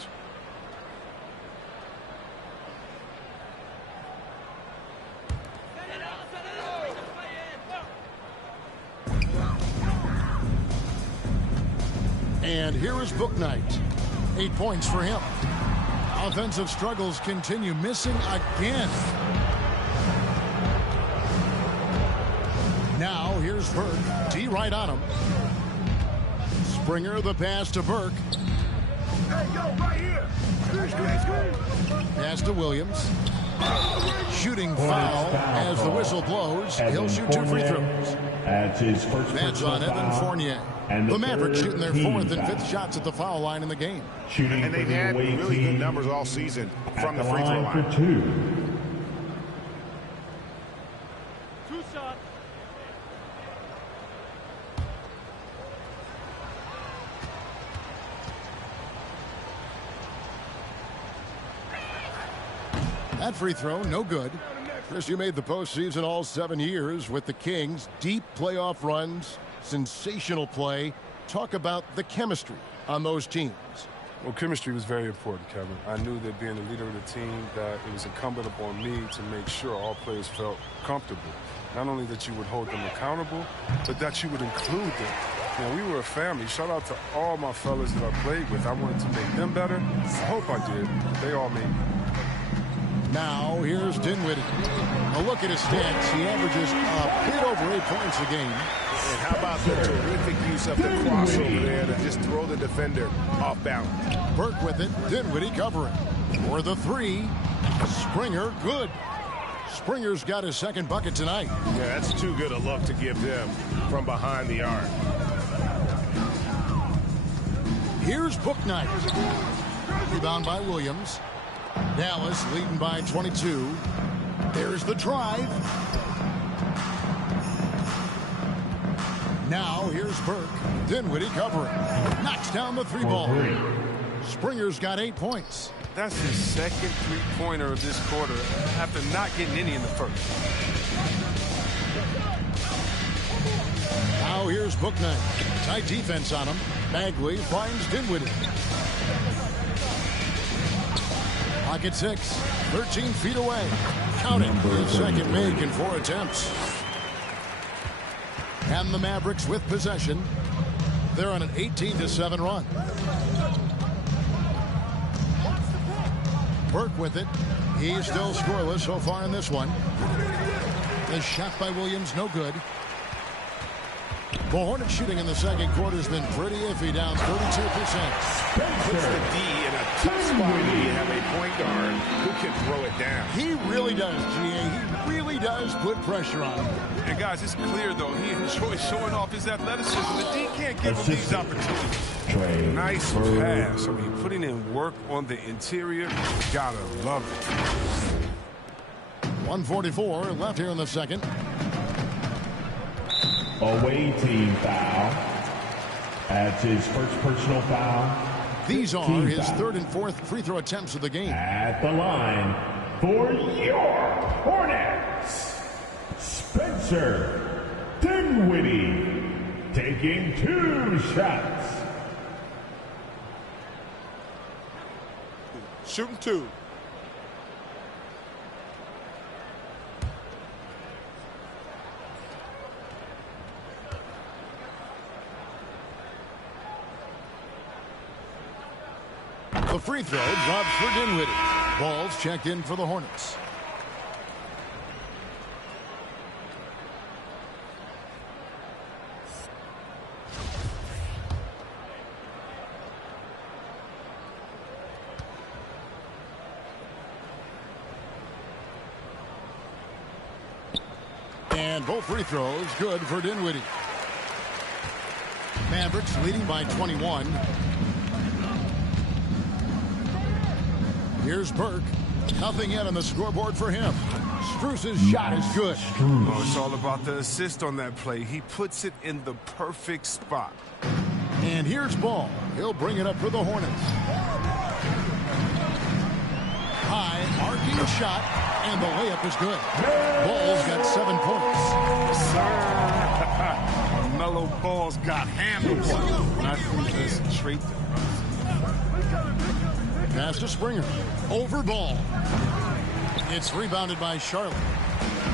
And here is Book Knight. 8 points for him. Offensive struggles continue, missing again. Now here's Burke. D right on him. Springer the pass to Burke. Hey, yo, right here. Pass to Williams. Shooting foul as the whistle blows. He'll shoot 2 free throws. That's his first That's on Evan Fournier. The Mavericks shooting their 4th and 5th shots at the foul line in the game. And they've had really good numbers all season from the free throw line. For 2. That free throw, no good. Chris, you made the postseason all 7 years with the Kings. Deep playoff runs, sensational play. Talk about the chemistry on those teams. Well, chemistry was very important, Kevin. I knew that being the leader of the team, that it was incumbent upon me to make sure all players felt comfortable. Not only that you would hold them accountable, but that you would include them. You know, we were a family. Shout out to all my fellas that I played with. I wanted to make them better. I hope I did. They all made me. Now, here's Dinwiddie. A look at his stats. He averages a bit over 8 points a game. And how about the terrific use of the crossover there to just throw the defender off balance. Burke with it. Dinwiddie covering. For the 3. Springer, good. Springer's got his 2nd bucket tonight. Yeah, that's too good a look to give them from behind the arc. Here's Book Knight. Rebound by Williams. Dallas leading by 22. There's the drive. Now here's Burke. Dinwiddie covering. Knocks down the 3-ball. Springer's got 8 points. That's his 2nd three-pointer of this quarter after not getting any in the first. Now here's Book Knight. Tight defense on him. Bagley finds Dinwiddie. Pocket 6, 13 feet away. Counting his 2nd make in 4 attempts. And the Mavericks with possession. They're on an 18-7 run. Burke with it. He's still scoreless so far in this one. The shot by Williams, no good. The Hornets shooting in the 2nd quarter has been pretty iffy, down 32%. Puts the D in a tough spot when you have a point guard who can throw it down. He really does, GA. He really does put pressure on him. And guys, it's clear, though, he enjoys showing off his athleticism. The D can't give him these opportunities. Nice pass. I mean, putting in work on the interior, gotta love it. 1:44 left here in the 2nd. Away team foul. That's his first personal foul. These are his 3rd and 4th free throw attempts of the game. At the line for your Hornets, Spencer Dinwiddie, taking 2 shots. Shooting 2. The free throw drops for Dinwiddie. Ball's checked in for the Hornets. And both free throws good for Dinwiddie. Mavericks leading by 21. Here's Burke. Nothing yet on the scoreboard for him. Strus's shot is good. Oh, it's all about the assist on that play. He puts it in the perfect spot. And here's Ball. He'll bring it up for the Hornets. High Arcing shot, and the layup is good. Ball's got 7 points. Sir, Mellow Ball's got handles. Not through this trait. Pass to Springer. Over Ball. It's rebounded by Charlotte.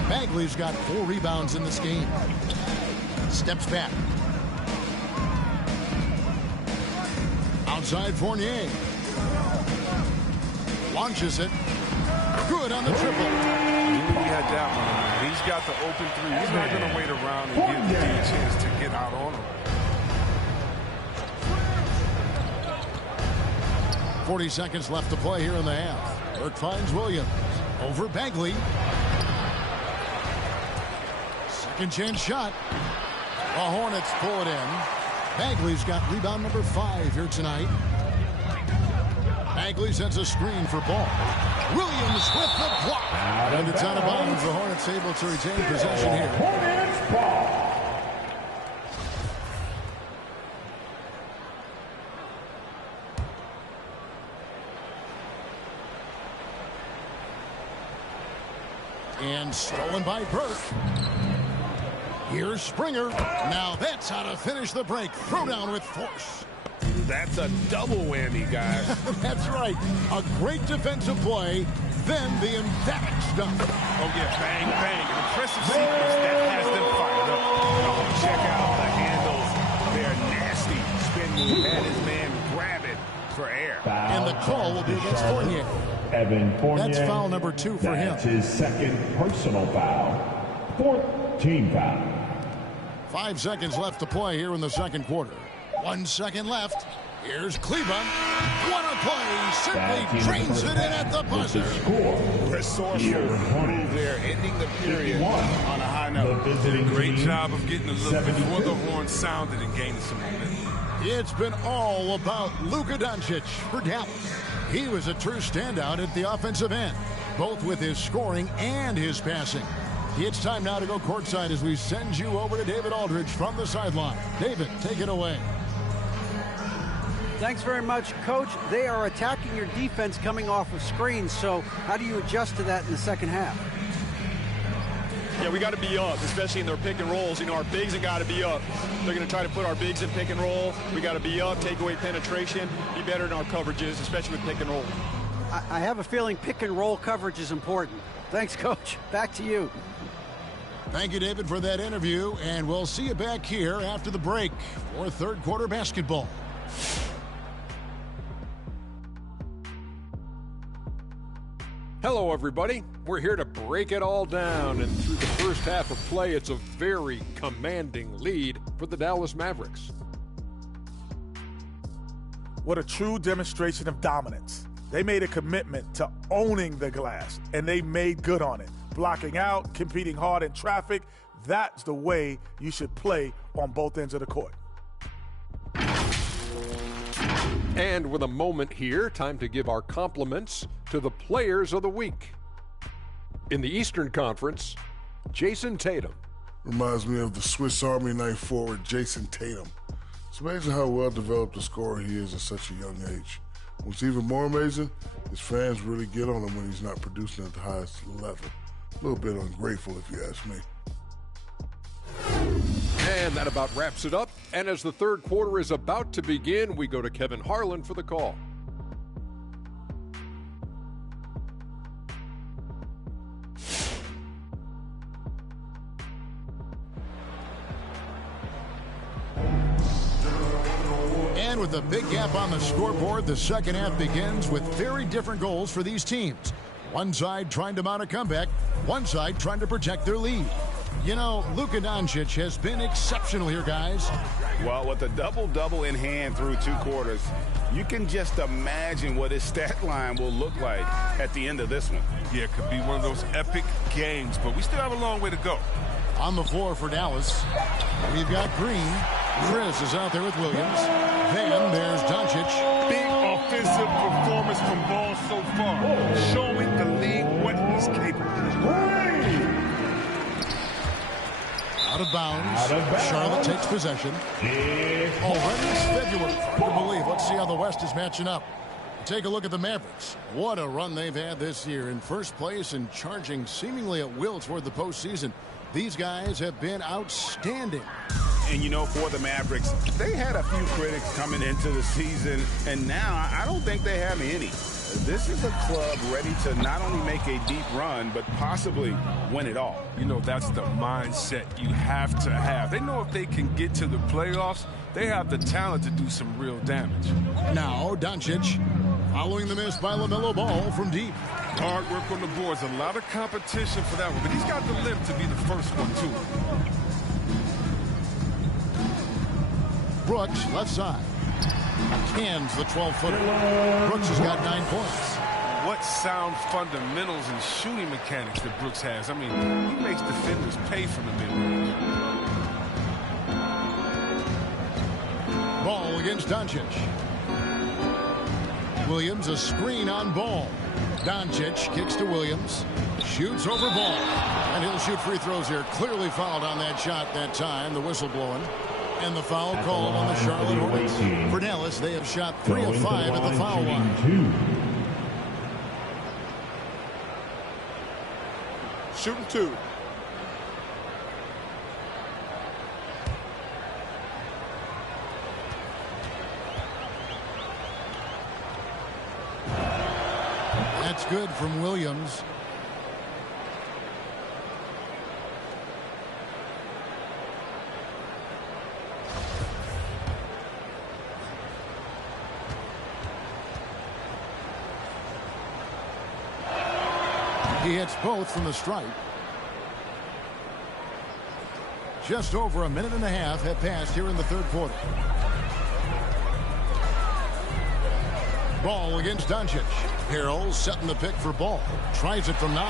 Bagley's got 4 rebounds in this game. Steps back. Outside Fournier. Launches it. Good on the triple. He knew he had that one. He's got the open 3. He's not going to wait around and give the a chance to get out on him. 40 seconds left to play here in the half. Burke finds Williams. Over Bagley. Second chance shot. The Hornets pull it in. Bagley's got rebound number 5 here tonight. Bagley sends a screen for Ball. Williams with the block. And it's out of bounds. The Hornets able to retain possession here. Hornets ball. And stolen by Burke. Here's Springer. Now that's how to finish the break. Throw down with force. That's a double whammy, guys. That's right. A great defensive play, then the emphatic stuff. Oh, yeah, bang, bang. An impressive sequence that has them fired up. Oh, check out the handles. They're nasty. Spin move. Had his man grab it for air. And the call will be against Fournier. Evan Fournier. That's foul number 2 for him. That's his second personal foul. 4th team foul. 5 seconds left to play here in the second quarter. 1 second left. Here's Cleveland. What a play. Simply drains it in at the buzzer. Resourceful move there, ending the period on a high note. Did a great job of getting a little before the horn sounded and gaining some momentum. It's been all about Luka Doncic for Dallas. He was a true standout at the offensive end, both with his scoring and his passing. It's time now to go courtside as we send you over to David Aldridge from the sideline. David, take it away. Thanks very much, Coach. They are attacking your defense coming off of screens, so how do you adjust to that in the second half? Yeah, we got to be up, especially in their pick and rolls. You know, our bigs have got to be up. They're going to try to put our bigs in pick and roll. We got to be up, take away penetration, be better in our coverages, especially with pick and roll. I have a feeling pick and roll coverage is important. Thanks, Coach. Back to you. Thank you, David, for that interview, and we'll see you back here after the break for third quarter basketball. Hello, everybody. We're here to break it all down, and through the first half of play, it's a very commanding lead for the Dallas Mavericks. What a true demonstration of dominance. They made a commitment to owning the glass, and they made good on it. Blocking out, competing hard in traffic, that's the way you should play on both ends of the court. And with a moment here, time to give our compliments to the players of the week. In the Eastern Conference, Jason Tatum. Reminds me of the Swiss Army knife forward Jason Tatum. It's amazing how well developed a scorer he is at such a young age. What's even more amazing, his fans really get on him when he's not producing at the highest level. A little bit ungrateful if you ask me. And that about wraps it up. And as the third quarter is about to begin, we go to Kevin Harlan for the call. And with a big gap on the scoreboard, the second half begins with very different goals for these teams. One side trying to mount a comeback, one side trying to protect their lead. You know, Luka Doncic has been exceptional here, guys. Well, with a double-double in hand through 2 quarters, you can just imagine what his stat line will look like at the end of this one. Yeah, it could be one of those epic games, but we still have a long way to go. On the floor for Dallas, we've got Green. Chris is out there with Williams. Then there's Doncic. Big offensive performance from Ball so far, showing the league what he's capable of. Out of bounds. Charlotte takes possession. Already it's February. Hard to believe. Let's see how the West is matching up. Take a look at the Mavericks. What a run they've had this year, in first place and charging seemingly at will toward the postseason. These guys have been outstanding. And, you know, for the Mavericks, they had a few critics coming into the season, and now I don't think they have any. This is a club ready to not only make a deep run, but possibly win it all. You know, that's the mindset you have to have. They know if they can get to the playoffs, they have the talent to do some real damage. Now, Doncic, following the miss by LaMelo Ball from deep. Hard work on the boards, a lot of competition for that one, but he's got the limp to be the first one, too. Brooks, left side. Cans the 12-footer. Brooks has got 9 points. What sound fundamentals and shooting mechanics that Brooks has. I mean, he makes defenders pay for the mid-range. Ball against Doncic. Williams, a screen on Ball. Doncic kicks to Williams. Shoots over Ball. And he'll shoot free throws here. Clearly fouled on that shot that time. The whistle blowing. And the foul called on the Charlotte Hornets. For Dallas, they have shot 3 of 5 at the foul line. Shooting 2. That's good from Williams. He hits both from the stripe. Just over a minute and a half have passed here in the third quarter. Ball against Doncic. Harrell setting the pick for Ball. Tries it from 9.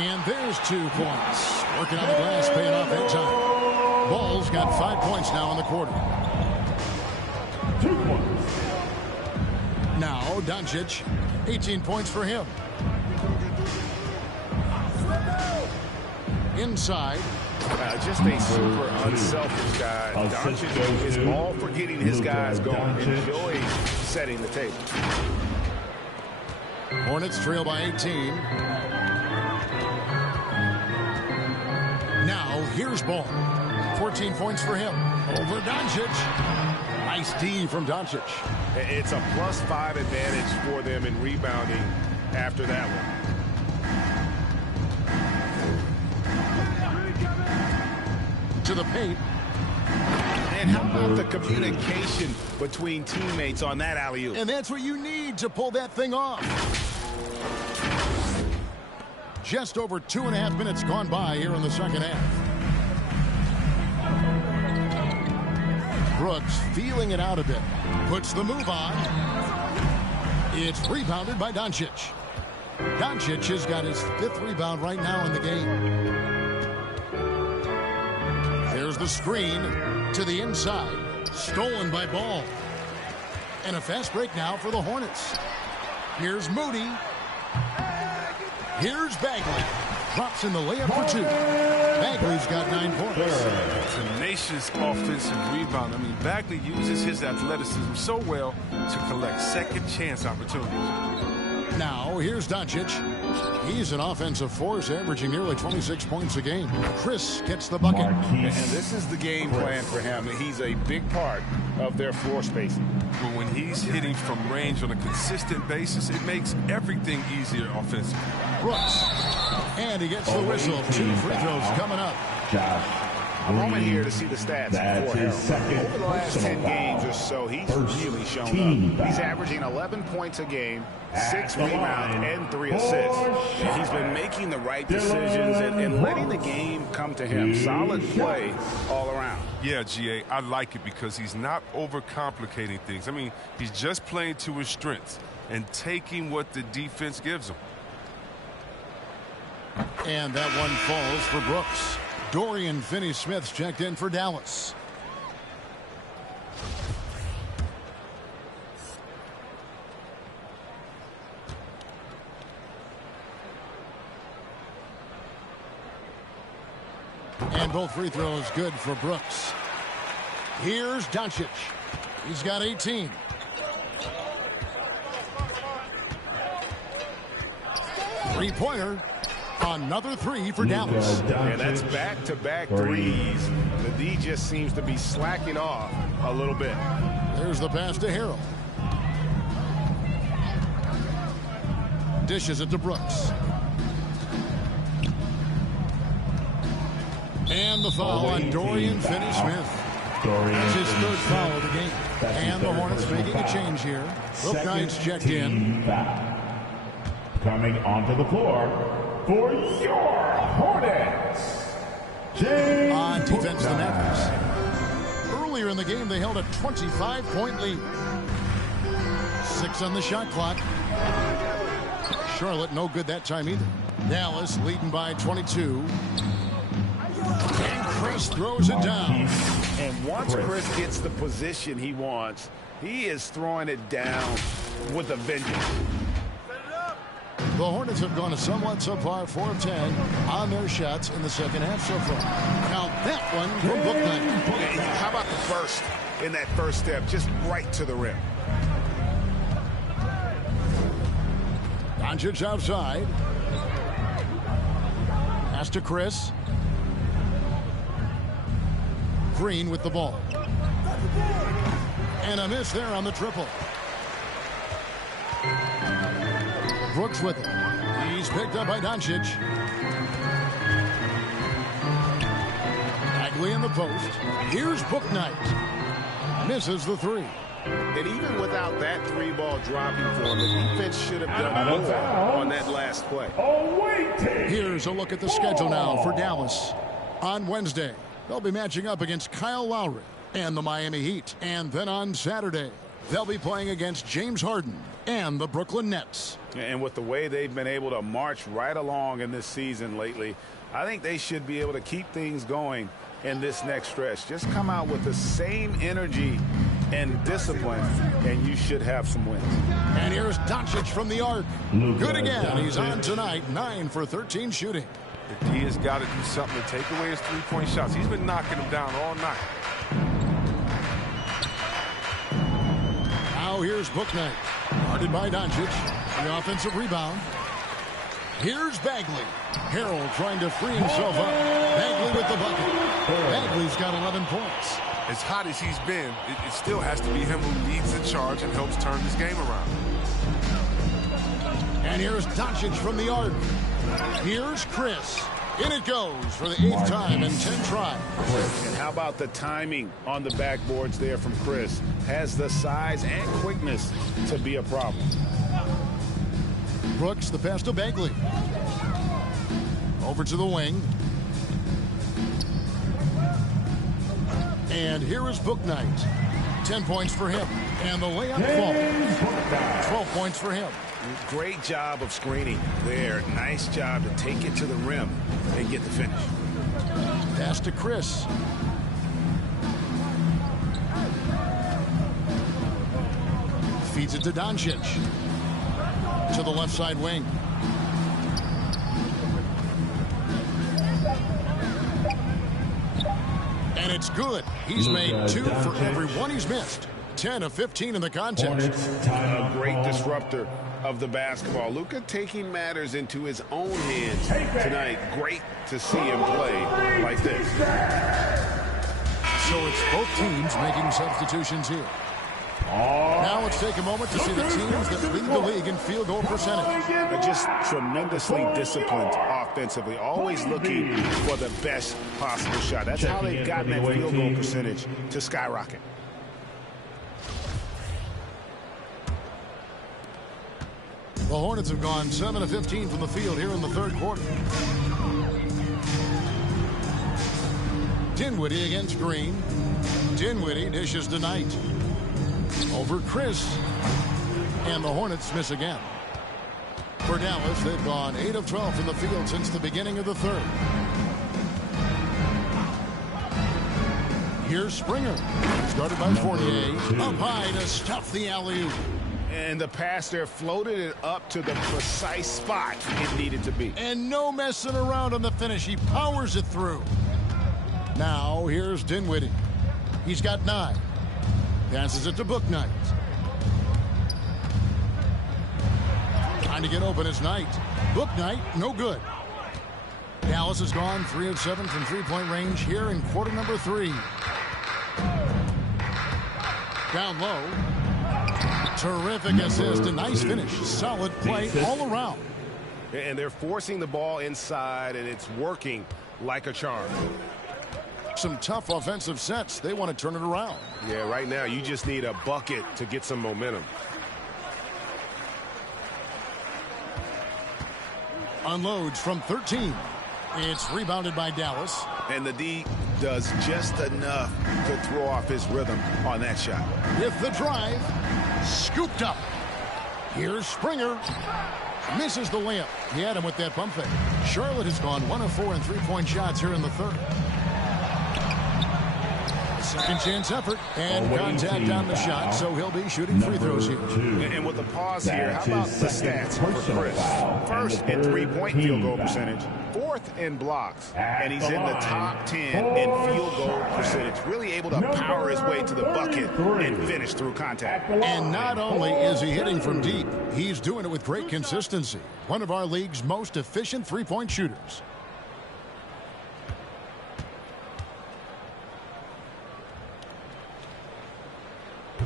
And there's 2 points. Working on the glass, paying off big time. Ball's got 5 points now in the quarter. 2 points. Now Doncic, 18 points for him. Inside. Just a super unselfish guy. Doncic is all for getting his guys going. Enjoys setting the table. Hornets trail by 18. Now here's Ball. 14 points for him. Over Doncic. Nice D from Doncic. It's a +5 advantage for them in rebounding after that one. To the paint. And how about the communication between teammates on that alley-oop? And that's what you need to pull that thing off. Just over 2.5 minutes gone by here in the second half. Brooks feeling it out a bit. Puts the move on. It's rebounded by Doncic. Doncic has got his 5th rebound right now in the game. There's the screen to the inside. Stolen by Ball. And a fast break now for the Hornets. Here's Moody. Here's Bagley. Drops in the layup for 2. Bagley's got 9 points. Tenacious offensive rebound. I mean, Bagley uses his athleticism so well to collect second chance opportunities. Now, here's Doncic. He's an offensive force, averaging nearly 26 points a game. Chris gets the bucket. And this is the game plan for him. He's a big part of their floor spacing. But when he's hitting from range on a consistent basis, it makes everything easier offensively. Brooks. And he gets the whistle. 2 free throws coming up. A moment here to see the stats for Harrell. Over the last 10 games or so, he's really shown up. He's averaging 11 points a game, 6 rebounds, and 3 assists. And he's been making the right decisions and letting the game come to him. Solid play all around. Yeah, GA, I like it because he's not overcomplicating things. I mean, he's just playing to his strengths and taking what the defense gives him. And that one falls for Brooks. Dorian Finney-Smith's checked in for Dallas. And both free throws good for Brooks. Here's Doncic. He's got 18. Three-pointer. Another three for Dallas. And that's back-to-back threes. The D just seems to be slacking off a little bit. There's the pass to Harrell. Dishes it to Brooks. And the foul on Dorian Finney-Smith. That's his third foul of the game. And the Hornets making a change here. Brooke Knight's checked in. Coming onto the floor for your Hornets, James On defense, the Mavericks. Earlier in the game, they held a 25-point lead. 6 on the shot clock. Charlotte no good that time either. Dallas leading by 22. And Chris throws it down. And once Chris gets the position he wants, he is throwing it down with a vengeance. The Hornets have gone a somewhat subpar 4 of 10 on their shots in the second half so far. Now that one from Brooke Knight. How about the burst in that first step, just right to the rim? Doncic outside. Pass to Chris. Green with the ball. And a miss there on the triple. Brooks with it. He's picked up by Doncic. Bagley in the post. Here's Brooke Knight. Misses the three. And even without that three-ball dropping for him, the defense should have done more on that last play. Here's a look at the schedule now for Dallas. On Wednesday, they'll be matching up against Kyle Lowry and the Miami Heat. And then on Saturday, they'll be playing against James Harden and the Brooklyn Nets. And with the way they've been able to march right along in this season lately, I think they should be able to keep things going in this next stretch. Just come out with the same energy and discipline, and you should have some wins. And here's Doncic from the arc. Good again. He's on tonight. 9 for 13 shooting. The D has got to do something to take away his three-point shots. He's been knocking them down all night. Now here's Brooke Knight. Guarded by Doncic. The offensive rebound. Here's Bagley. Harrell trying to free himself up. Bagley with the bucket. Bagley's got 11 points. As hot as he's been, it still has to be him who leads the charge and helps turn this game around. And here's Doncic from the arc. Here's Chris. In it goes for the 8th time in 10 tries. And how about the timing on the backboards there from Chris? Has the size and quickness to be a problem. Brooks, the pass to Bagley. Over to the wing. And here is Brooke Knight. 10 points for him. And the layup falls. 12 points for him. Great job of screening there. Nice job to take it to the rim and get the finish. Pass to Chris. Feeds it to Doncic. To the left side wing. And it's good. He's made 2 for every one he's missed. 10 of 15 in the contest. A great disruptor of the basketball. Luka taking matters into his own hands tonight. Great to see him play like this. So it's both teams making substitutions here. Now let's take a moment to see the teams that lead the league in field goal percentage. They're just tremendously disciplined offensively, always looking for the best possible shot. That's how they've gotten that field goal percentage to skyrocket. The Hornets have gone 7 of 15 from the field here in the third quarter. Dinwiddie against Green. Dinwiddie dishes to Knight. Over Chris. And the Hornets miss again. For Dallas, they've gone 8 of 12 from the field since the beginning of the third. Here's Springer. He's guarded by Fournier. Up high to stuff the alley-oop. And the pass there floated it up to the precise spot it needed to be. And no messing around on the finish. He powers it through. Now here's Dinwiddie. He's got 9. Passes it to Brooke Knight. trying to get open is Knight. Book Knight, no good. Dallas has gone 3 of 7 from three-point range here in quarter number 3. Down low. Terrific assist, a nice finish. Solid play all around. And they're forcing the ball inside, and it's working like a charm. Some tough offensive sets. They want to turn it around. Yeah, right now you just need a bucket to get some momentum. Unloads from 13. It's rebounded by Dallas. And the D does just enough to throw off his rhythm on that shot. With the drive, scooped up. Here's Springer. Misses the layup. He had him with that pump fake. Charlotte has gone 1 of 4 in three-point shots here in the third. Second chance effort and contact on the shot, so he'll be shooting free throws here. And with the pause here, how about the stats for Chris? First in three-point field goal percentage, 4th in blocks, and he's in the top 10 in field goal percentage. Really able to power his way to the bucket and finish through contact. And not only is he hitting from deep, he's doing it with great consistency. One of our league's most efficient three-point shooters.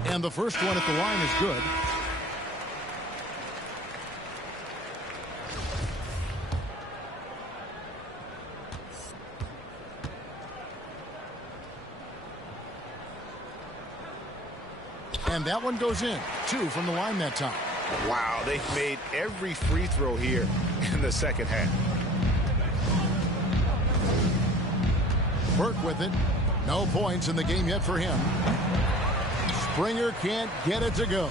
And the first one at the line is good. And that one goes in. 2 from the line that time. Wow, they've made every free throw here in the second half. Burke with it. No points in the game yet for him. Springer can't get it to go.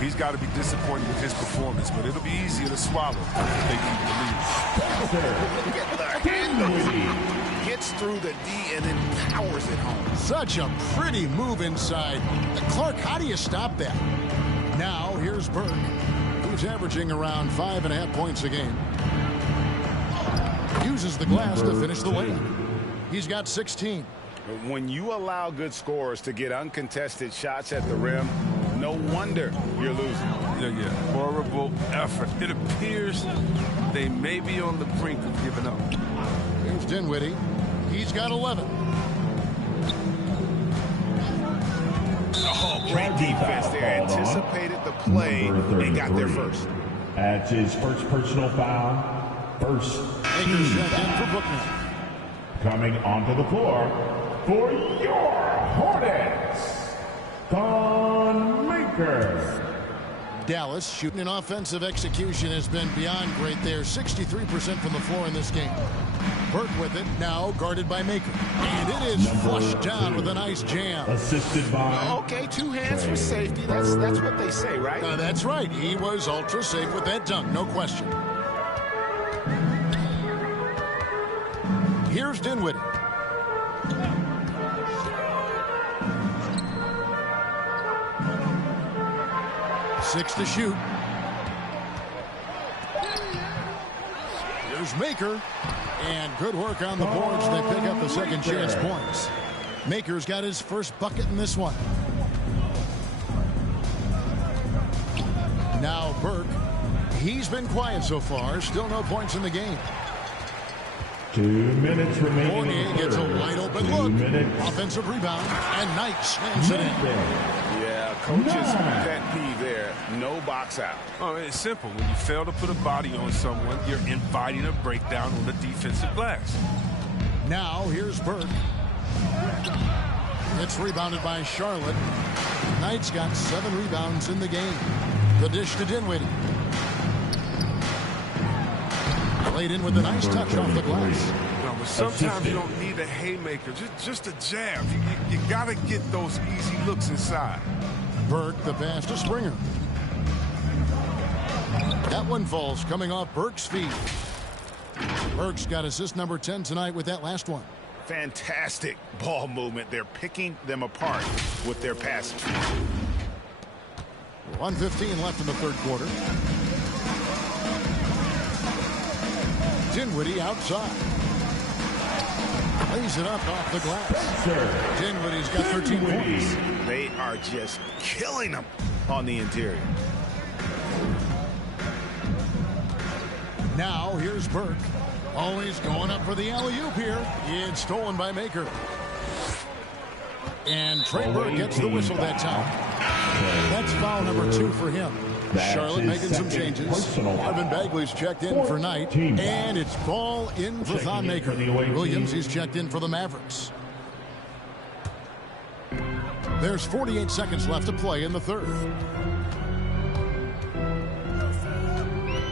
He's got to be disappointed with his performance, but it'll be easier to swallow if they keep the lead. Get the handle. Gets through the D and then powers it home. Such a pretty move inside. Clark, how do you stop that? Now, here's Burke. He's averaging around 5.5 points a game. Uses the glass to finish the layup. He's got 16. When you allow good scorers to get uncontested shots at the rim, no wonder you're losing. Yeah. Horrible effort. It appears they may be on the brink of giving up. Here's Dinwiddie. He's got 11. Oh, great defense there. Anticipated the play and got there first. That's his first personal foul. First Lakers check in for Brooklyn. Coming onto the floor for your Hornets, Thon Maker. Dallas shooting an offensive execution has been beyond great there. 63% from the floor in this game. Burke with it, now guarded by Maker. And it is flushed down with a nice jam. Assisted by... Okay, 2 hands for safety. That's what they say, right? That's right. He was ultra safe with that dunk, no question. Here's Dinwiddie. Six to shoot. Here's Maker. And good work on the boards. They pick up the second chance points. Maker's got his first bucket in this one. Now Burke. He's been quiet so far. Still no points in the game. 2 minutes remaining. Fournier gets a wide open look. Offensive rebound. And Knight slams it in. Yeah, coach's pet peeve there. No box out. Oh, it's simple. When you fail to put a body on someone, you're inviting a breakdown on the defensive glass. Now here's Burke. It's rebounded by Charlotte. Knight's got 7 rebounds in the game. The dish to Dinwiddie. Laid in with a nice touch off the glass. No, but sometimes you don't need a haymaker, just a jab. You got to get those easy looks inside. Burke, the pass to Springer. That one falls coming off Burke's feet. Burke's got assist number 10 tonight with that last one. Fantastic ball movement. They're picking them apart with their passing. 1:15 left in the third quarter. Dinwiddie outside. Lays it up off the glass. Dinwiddie's got 13 points. They are just killing them on the interior. Now here's Burke. Always going up for the alley-oop here. It's stolen by Maker. And Trey Burke gets the whistle that time. That's foul number 2 for him. Charlotte making some changes. Marvin Bagley's checked in for Knight. And it's ball in for Thon Maker. Williams, he's checked in for the Mavericks. There's 48 seconds left to play in the third.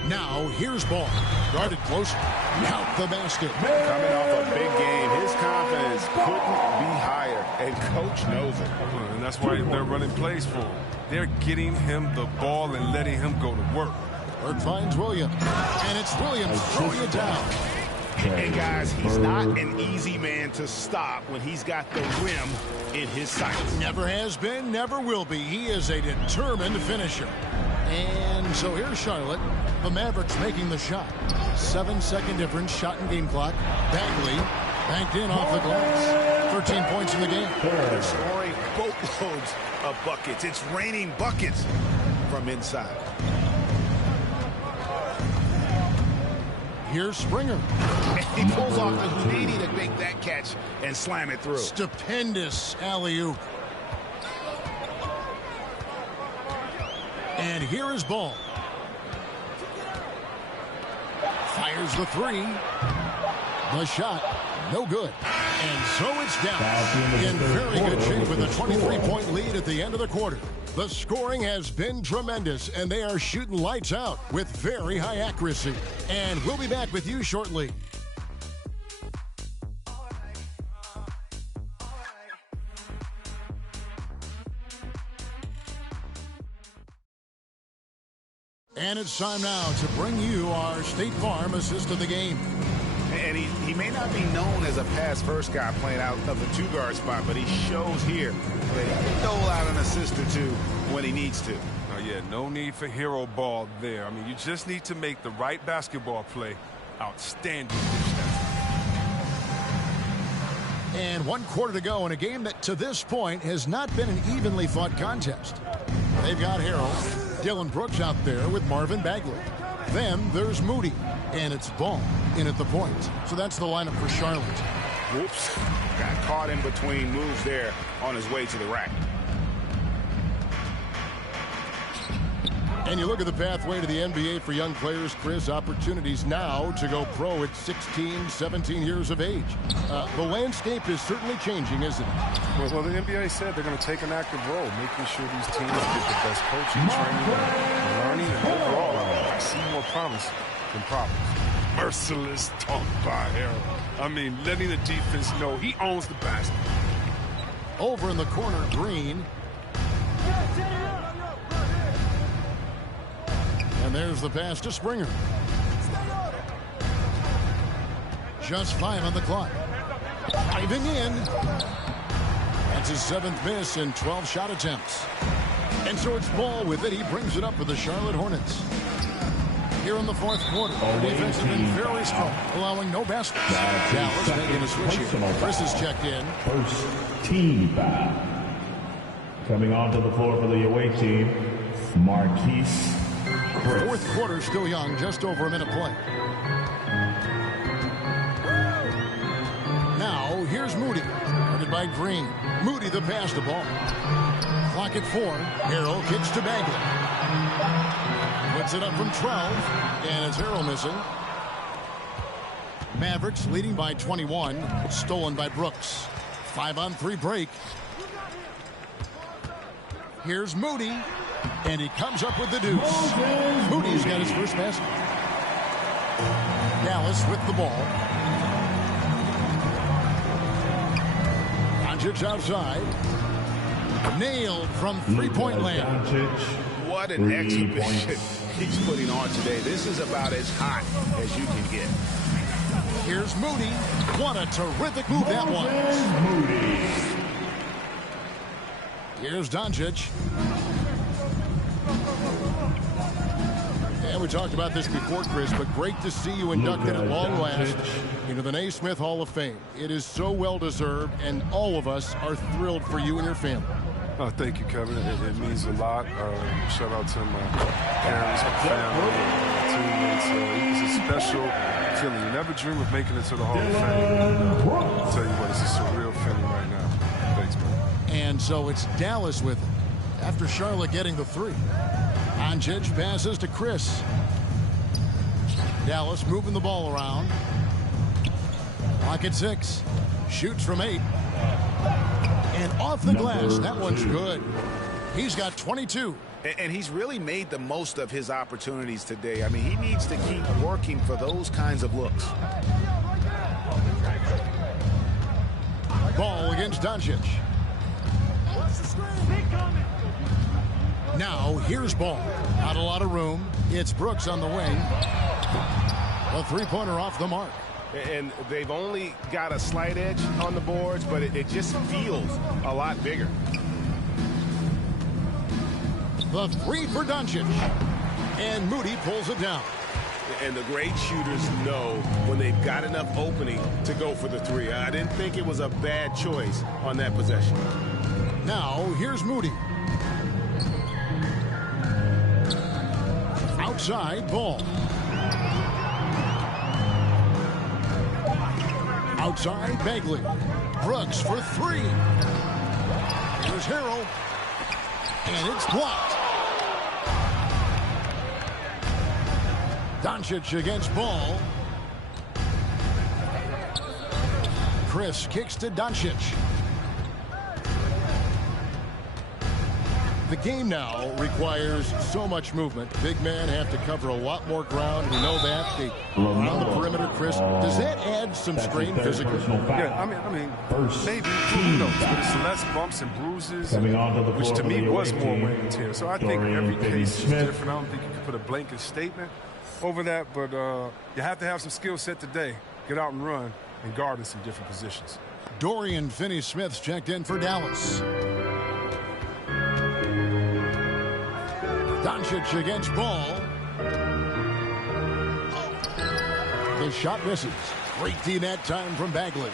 Now here's Ball. Guarded close. Count the basket. Coming off a big game, his confidence couldn't be higher, and Coach knows it. And that's why they're running plays for him. They're getting him the ball and letting him go to work. Burke finds Williams, and it's Williams throwing it down. And guys, he's not an easy man to stop when he's got the rim in his sights. Never has been, never will be. He is a determined finisher. And so here's Charlotte. The Mavericks making the shot. 7-second difference, shot and game clock. Bagley banked in off the glass. 13 points in the game. They're scoring boatloads of buckets. It's raining buckets from inside. Here's Springer. And he pulls off the Houdini to make that catch and slam it through. Stupendous alley-oop. And here is Ball. Fires the 3. The shot, no good. And so it's down. In very good shape with a 23-point lead at the end of the quarter. The scoring has been tremendous, and they are shooting lights out with very high accuracy. And we'll be back with you shortly. And it's time now to bring you our State Farm assist of the game. And he may not be known as a pass-first guy playing out of the 2-guard spot, but he shows here that he can dole out an assist or 2 when he needs to. Oh, yeah, no need for hero ball there. I mean, you just need to make the right basketball play. Outstanding. And 1 quarter to go in a game that to this point has not been an evenly fought contest. They've got Harrell, Dylan Brooks out there with Marvin Bagley. Then there's Moody, and it's Ball in at the point. So that's the lineup for Charlotte. Whoops. Got caught in between moves there on his way to the rack. And you look at the pathway to the NBA for young players, Chris, opportunities now to go pro at 16, 17 years of age. The landscape is certainly changing, isn't it? Well, the NBA said they're going to take an active role, making sure these teams get the best coaching, training, and learning, and overall, I see more promise than problems. Merciless talk by Harrell. I mean, letting the defense know he owns the basket. Over in the corner, Green. And there's the pass to Springer. Just 5 on the clock. Diving in. That's his 7th miss in 12 shot attempts. And so it's Ball with it. He brings it up for the Charlotte Hornets. Here in the 4th quarter, the defense has been very strong, allowing no baskets. Dallas making a switch here. Chris is checked in. First team foul. Coming onto the floor for the away team, Marquise. 4th quarter still young, just over a minute play. Now here's Moody, guarded by Green. Moody the pass to Ball. Clock at 4. Harrell kicks to Bagley. Puts it up from 12, and it's Harrell missing. Mavericks leading by 21, stolen by Brooks. 5-on-3 break. Here's Moody. And he comes up with the deuce. Moody's got his first basket. Dallas with the ball. Doncic outside. Nailed from three-point land. What an exhibition he's putting on today. This is about as hot as you can get. Here's Moody. What a terrific move that was. Moody. Here's Doncic. And we talked about this before, Chris, but great to see you inducted at long last into the Naismith Hall of Fame. It is so well-deserved, and all of us are thrilled for you and your family. Oh, thank you, Kevin. It means a lot. Shout out to my parents, my family, teammates. It's a special feeling. You never dream of making it to the Hall of Fame. I'll tell you what, it's a surreal feeling right now. Thanks, man. And so it's Dallas with it after Charlotte getting the 3. Doncic passes to Chris. Dallas moving the ball around. Clock at 6. Shoots from 8. And off the glass. That one's good. He's got 22. And he's really made the most of his opportunities today. I mean, he needs to keep working for those kinds of looks. Ball against Doncic. Now here's Ball. Not a lot of room. It's Brooks on the wing. A three-pointer off the mark. And they've only got a slight edge on the boards, but it just feels a lot bigger. The 3 for Doncic. And Moody pulls it down. And the great shooters know when they've got enough opening to go for the 3. I didn't think it was a bad choice on that possession. Now here's Moody. Outside Ball. Outside Bagley. Brooks for 3. Here's Harrell. And it's blocked. Doncic against Ball. Chris kicks to Doncic. The game now requires so much movement. Big men have to cover a lot more ground. We know that. They around the perimeter, Chris. Does that add some strain physically? Yeah, I mean, maybe, who knows? But it's less bumps and bruises, which to me was more wear and tear. So I think every case is different. I don't think you can put a blanket statement over that, but you have to have some skill set today. Get out and run and guard in some different positions. Dorian Finney-Smith's checked in for Dallas. Doncic against Ball. The shot misses. Great D that time from Bagley.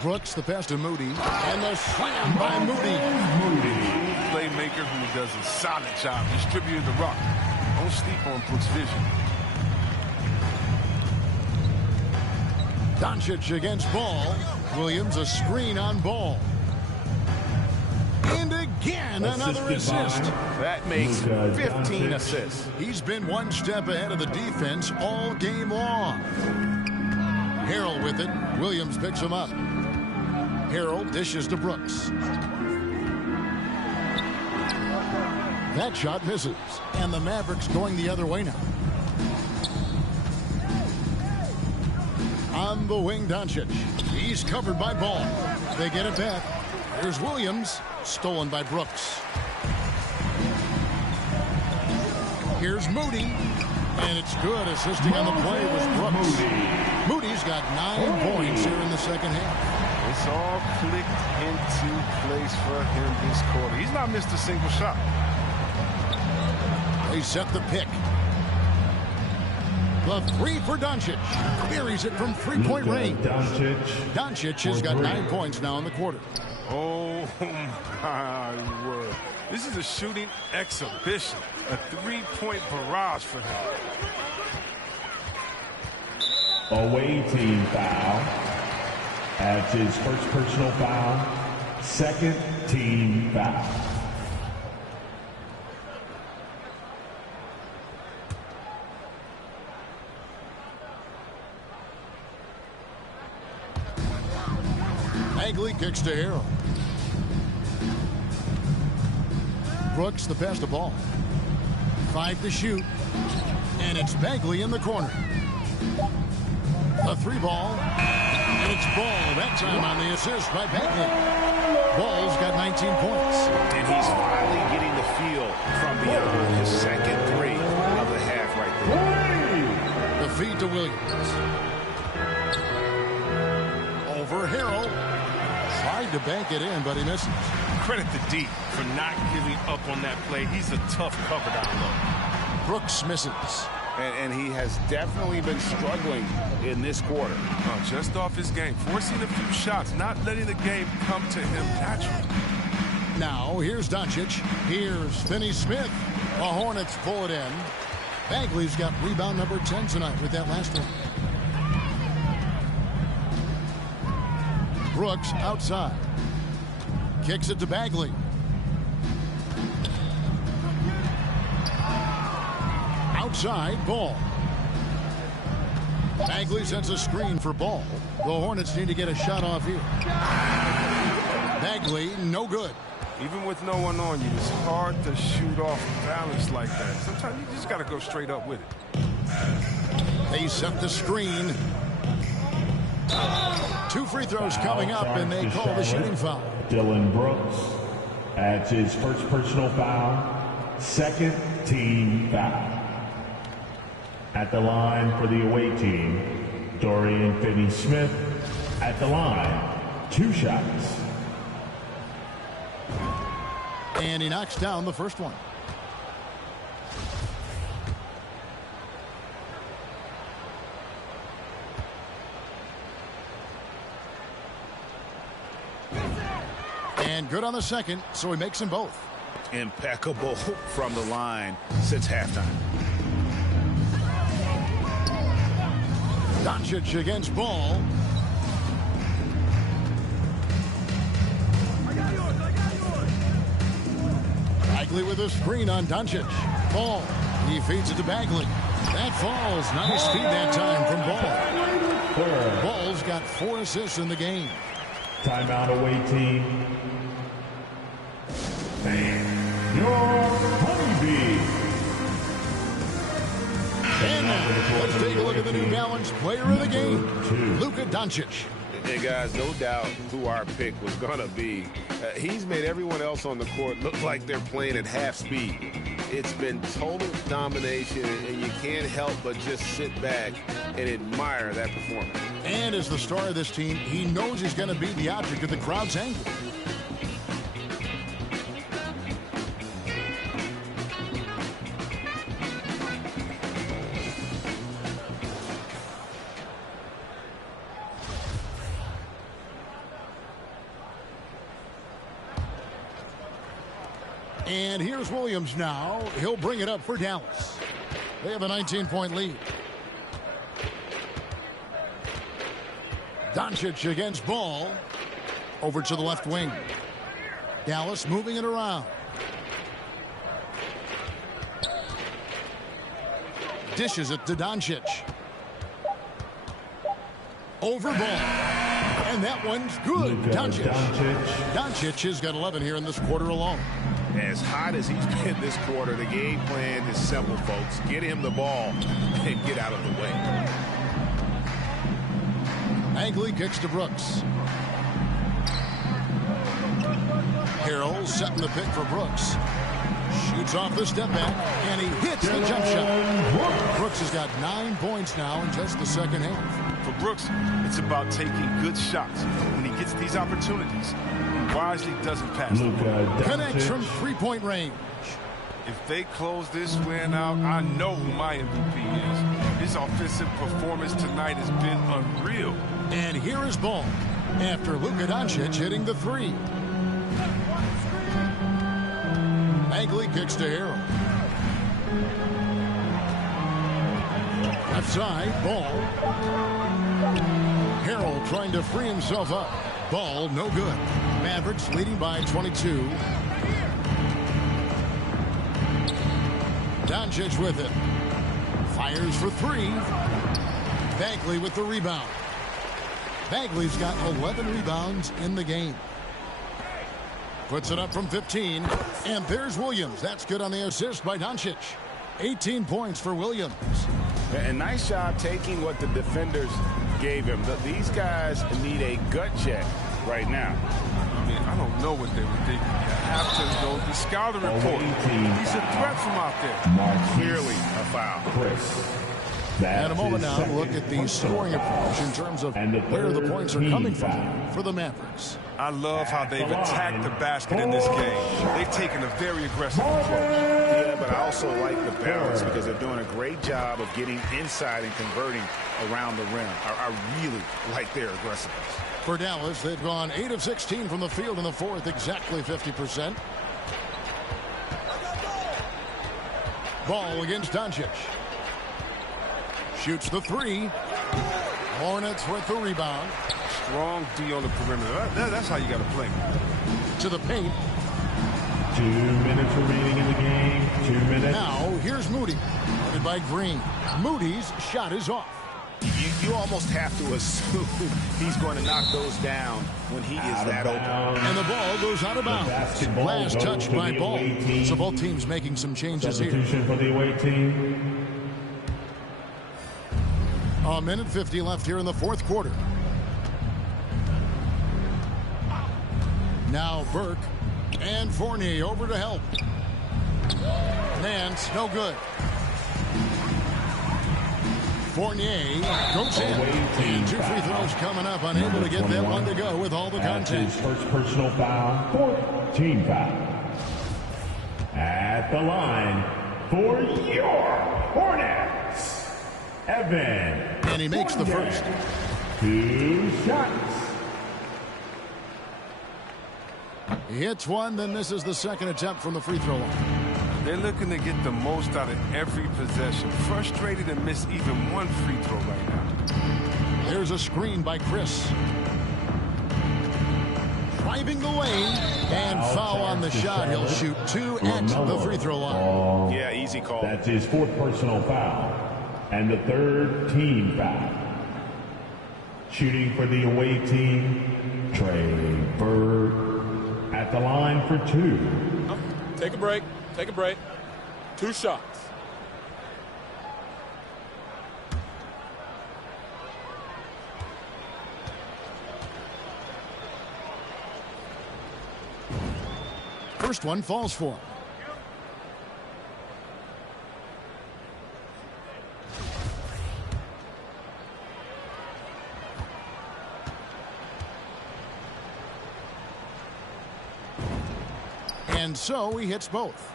Brooks the pass to Moody. And the slam by Moody. Playmaker who does a solid job distributing the rock. Don't sleep on Brooks' vision. Doncic against Ball. Williams a screen on Ball. And again, another assist. That makes 15 assists. He's been one step ahead of the defense all game long. Harrell with it. Williams picks him up. Harrell dishes to Brooks. That shot misses. And the Mavericks going the other way now. On the wing, Doncic. He's covered by Ball. They get it back. Here's Williams. Stolen by Brooks. Here's Moody. And it's good. Assisting on the play was Brooks. Moody's got 9 points here in the second half. It's all clicked into place for him this quarter. He's not missed a single shot. They set the pick. The 3 for Doncic. Buries it from three-point range. Doncic has got 9 points now in the quarter. Oh, my word. This is a shooting exhibition. A 3-point barrage for him. Away team foul. That's his first personal foul. Second team foul. Bagley kicks to Harrell. Brooks the pass to Ball. 5 to shoot. And it's Bagley in the corner. A 3 ball. And it's Ball that time on the assist by Bagley. Ball's got 19 points. And he's finally getting the feel from beyond his second 3 of the half right there. The feed to Williams. Over Harrell. Tried to bank it in, but he misses. Credit to D for not giving up on that play. He's a tough cover down low. Brooks misses. And he has definitely been struggling in this quarter. Just off his game, forcing a few shots, not letting the game come to him naturally. Now, here's Doncic. Here's Finney-Smith. The Hornets pull it in. Bagley's got rebound number 10 tonight with that last one. Brooks outside. Kicks it to Bagley. Outside, Ball. Bagley sends a screen for Ball. The Hornets need to get a shot off here. Bagley, no good. Even with no one on you, it's hard to shoot off balance like that. Sometimes you just got to go straight up with it. They set the screen. 2 free throws coming up, and they call the shooting foul. Dylan Brooks adds his first personal foul, second team foul. At the line for the away team, Dorian Finney-Smith at the line, 2 shots. And he knocks down the first one. And good on the second, so he makes them both. Impeccable from the line since halftime. Doncic against Ball. Bagley with a screen on Doncic. Ball. He feeds it to Bagley. That falls. Nice feed that time from Ball. Ball's got 4 assists in the game. Timeout away team. And your Honeybee. And now, let's take a look at the New Balance player of the game, Luka Doncic. And guys, no doubt who our pick was going to be. He's made everyone else on the court look like they're playing at half speed. It's been total domination, and you can't help but just sit back and admire that performance. And as the star of this team, he knows he's going to be the object of the crowd's anger. And here's Williams now. He'll bring it up for Dallas. They have a 19-point lead. Doncic against Ball. Over to the left wing. Dallas moving it around. Dishes it to Doncic. Over Ball. And that one's good. Doncic has got 11 here in this quarter alone. As hot as he's been this quarter, the game plan is simple, folks. Get him the ball and get out of the way. Bagley kicks to Brooks. Harrell setting the pick for Brooks. Shoots off the step back, and he hits the jump shot. Brooks has got 9 points now in just the second half. For Brooks, it's about taking good shots. When he gets these opportunities, he wisely doesn't pass them. Connects from 3-point range. If they close this win out, I know who my MVP is. His offensive performance tonight has been unreal. And here is Ball after Luka Doncic hitting the 3. Bagley kicks to Harrell. Left side, Ball. Harrell trying to free himself up. Ball, no good. Mavericks leading by 22. Doncic with it. Fires for 3. Bagley with the rebound. Bagley's got 11 rebounds in the game. Puts it up from 15. And there's Williams. That's good on the assist by Doncic. 18 points for Williams. And nice job taking what the defenders gave him. These guys need a gut check right now. I mean, I don't know what they were thinking. You have to go the scouting report. He's a threat from out there. Clearly a foul. And a moment now to look at the scoring approach in terms of where the points are coming from for the Mavericks. I love how they've attacked the basket in this game. They've taken a very aggressive approach. Yeah, but I also like the balance because they're doing a great job of getting inside and converting around the rim. I really like their aggressiveness. For Dallas, they've gone 8 of 16 from the field in the fourth, exactly 50%. Ball against Doncic. Shoots the three. Hornets with the rebound. Strong D on the perimeter. That's how you got to play. To the paint. 2 minutes remaining in the game. 2 minutes. Now, here's Moody. Guarded by Green. Moody's shot is off. You almost have to assume he's going to knock those down when he is that open. And the ball goes out of bounds. Last touch by Ball. So both teams making some changes here. Substitution for the away team. A minute 50 left here in the fourth quarter. Now Burke and Fournier over to help. Nance, no good. Fournier goes in. And 2 free throws coming up. Unable to get that one to go with all the content. His first personal foul. 4th team foul. At the line for your Hornets, Evan. And he makes the first. 2 shots. He hits one, then misses the second attempt from the free throw line. They're looking to get the most out of every possession. Frustrated to miss even one free throw right now. There's a screen by Chris. Driving the lane and foul on the shot. He'll shoot 2 at the free throw line. Yeah, easy call. That's his 4th personal foul. And the 3rd team foul. Shooting for the away team, Trey Bird. At the line for 2. Take a break. Take a break. 2 shots. First one falls for him. And so he hits both.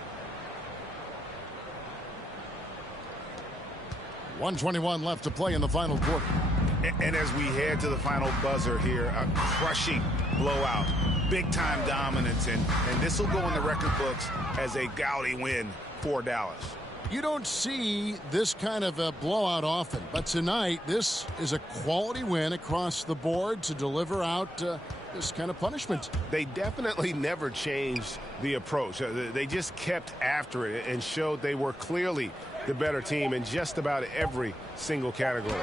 1:21 left to play in the final quarter. And as we head to the final buzzer here, a crushing blowout, big-time dominance, and this will go in the record books as a gaudy win for Dallas. You don't see this kind of a blowout often, but tonight this is a quality win across the board to deliver out this kind of punishment. They definitely never changed the approach. They just kept after it and showed they were clearly the better team in just about every single category.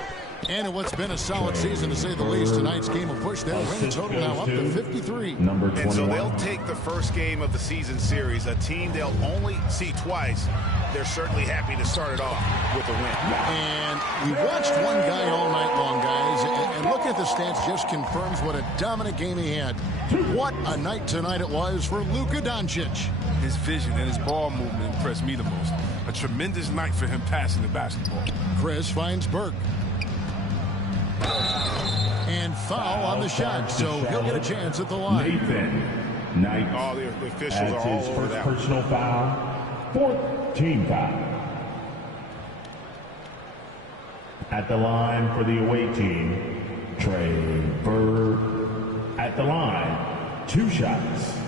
And in what's been a solid season, to say the least, tonight's game will push their win total now up to 53. And so they'll take the first game of the season series, a team they'll only see twice. They're certainly happy to start it off with a win. And we watched one guy all night long, guys, and looking at the stats just confirms what a dominant game he had. What a night tonight it was for Luka Doncic. His vision and his ball movement impressed me the most. A tremendous night for him passing the basketball. Chris finds Burke. And foul on the shot, so he'll get a chance at the line. Nathan Knight. Oh, the officials are all his over first that. personal foul. 4th team foul. At the line for the away team, Trey Bird. At the line, 2 shots.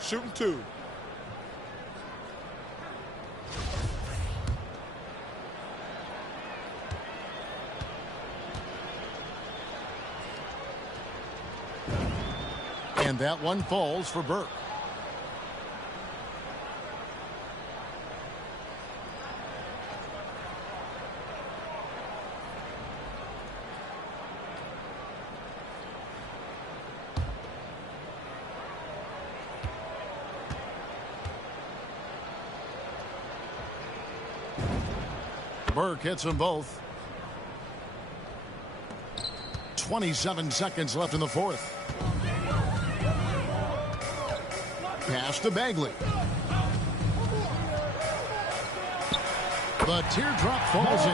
Shooting 2. And that one falls for Burke. Burke hits them both. 27 seconds left in the fourth. Pass to Bagley. The teardrop falls in.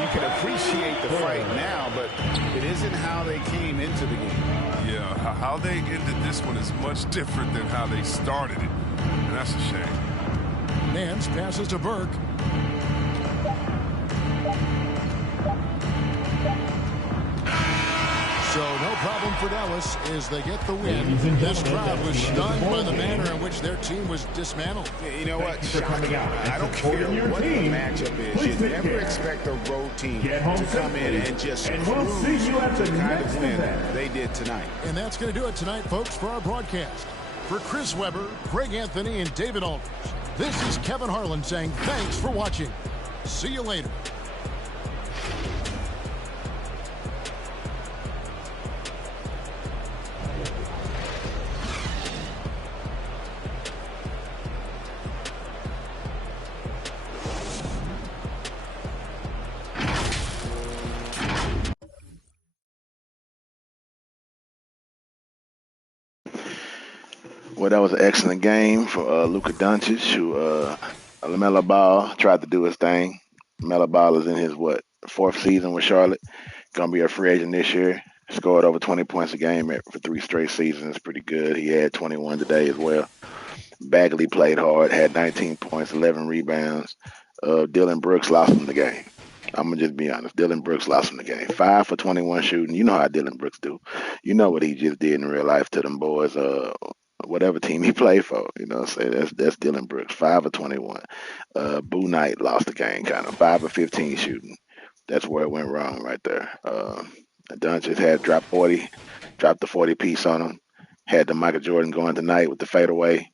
You can appreciate the fight now, but it isn't how they came into the game. Yeah, how they ended this one is much different than how they started it. And that's a shame. Nance passes to Burke. So no problem for Dallas as they get the win. This crowd was stunned by the manner in which their team was dismantled. You know what? Shocking. I don't care what the matchup is. You never expect a road team to come in and just cruise to the kind of win they did tonight. And that's going to do it tonight, folks, for our broadcast. For Chris Webber, Greg Anthony, and David Aldridge, this is Kevin Harlan saying thanks for watching. See you later. Well, that was an excellent game for Luka Doncic, who LaMelo Ball tried to do his thing. LaMelo Ball is in his fourth season with Charlotte. Gonna be a free agent this year. Scored over 20 points a game for 3 straight seasons. Pretty good. He had 21 today as well. Bagley played hard, had 19 points, 11 rebounds. Dylan Brooks lost him the game. I'm gonna just be honest. Dylan Brooks lost him the game. 5 for 21 shooting. You know how Dylan Brooks do. You know what he just did in real life to them boys. Whatever team he played for, say that's Dylan Brooks. 5 of 21. Boo Knight lost the game, kind of 5 of 15 shooting. That's where it went wrong right there. Doncic had dropped the 40 piece on him. Had the Michael Jordan going tonight with the fadeaway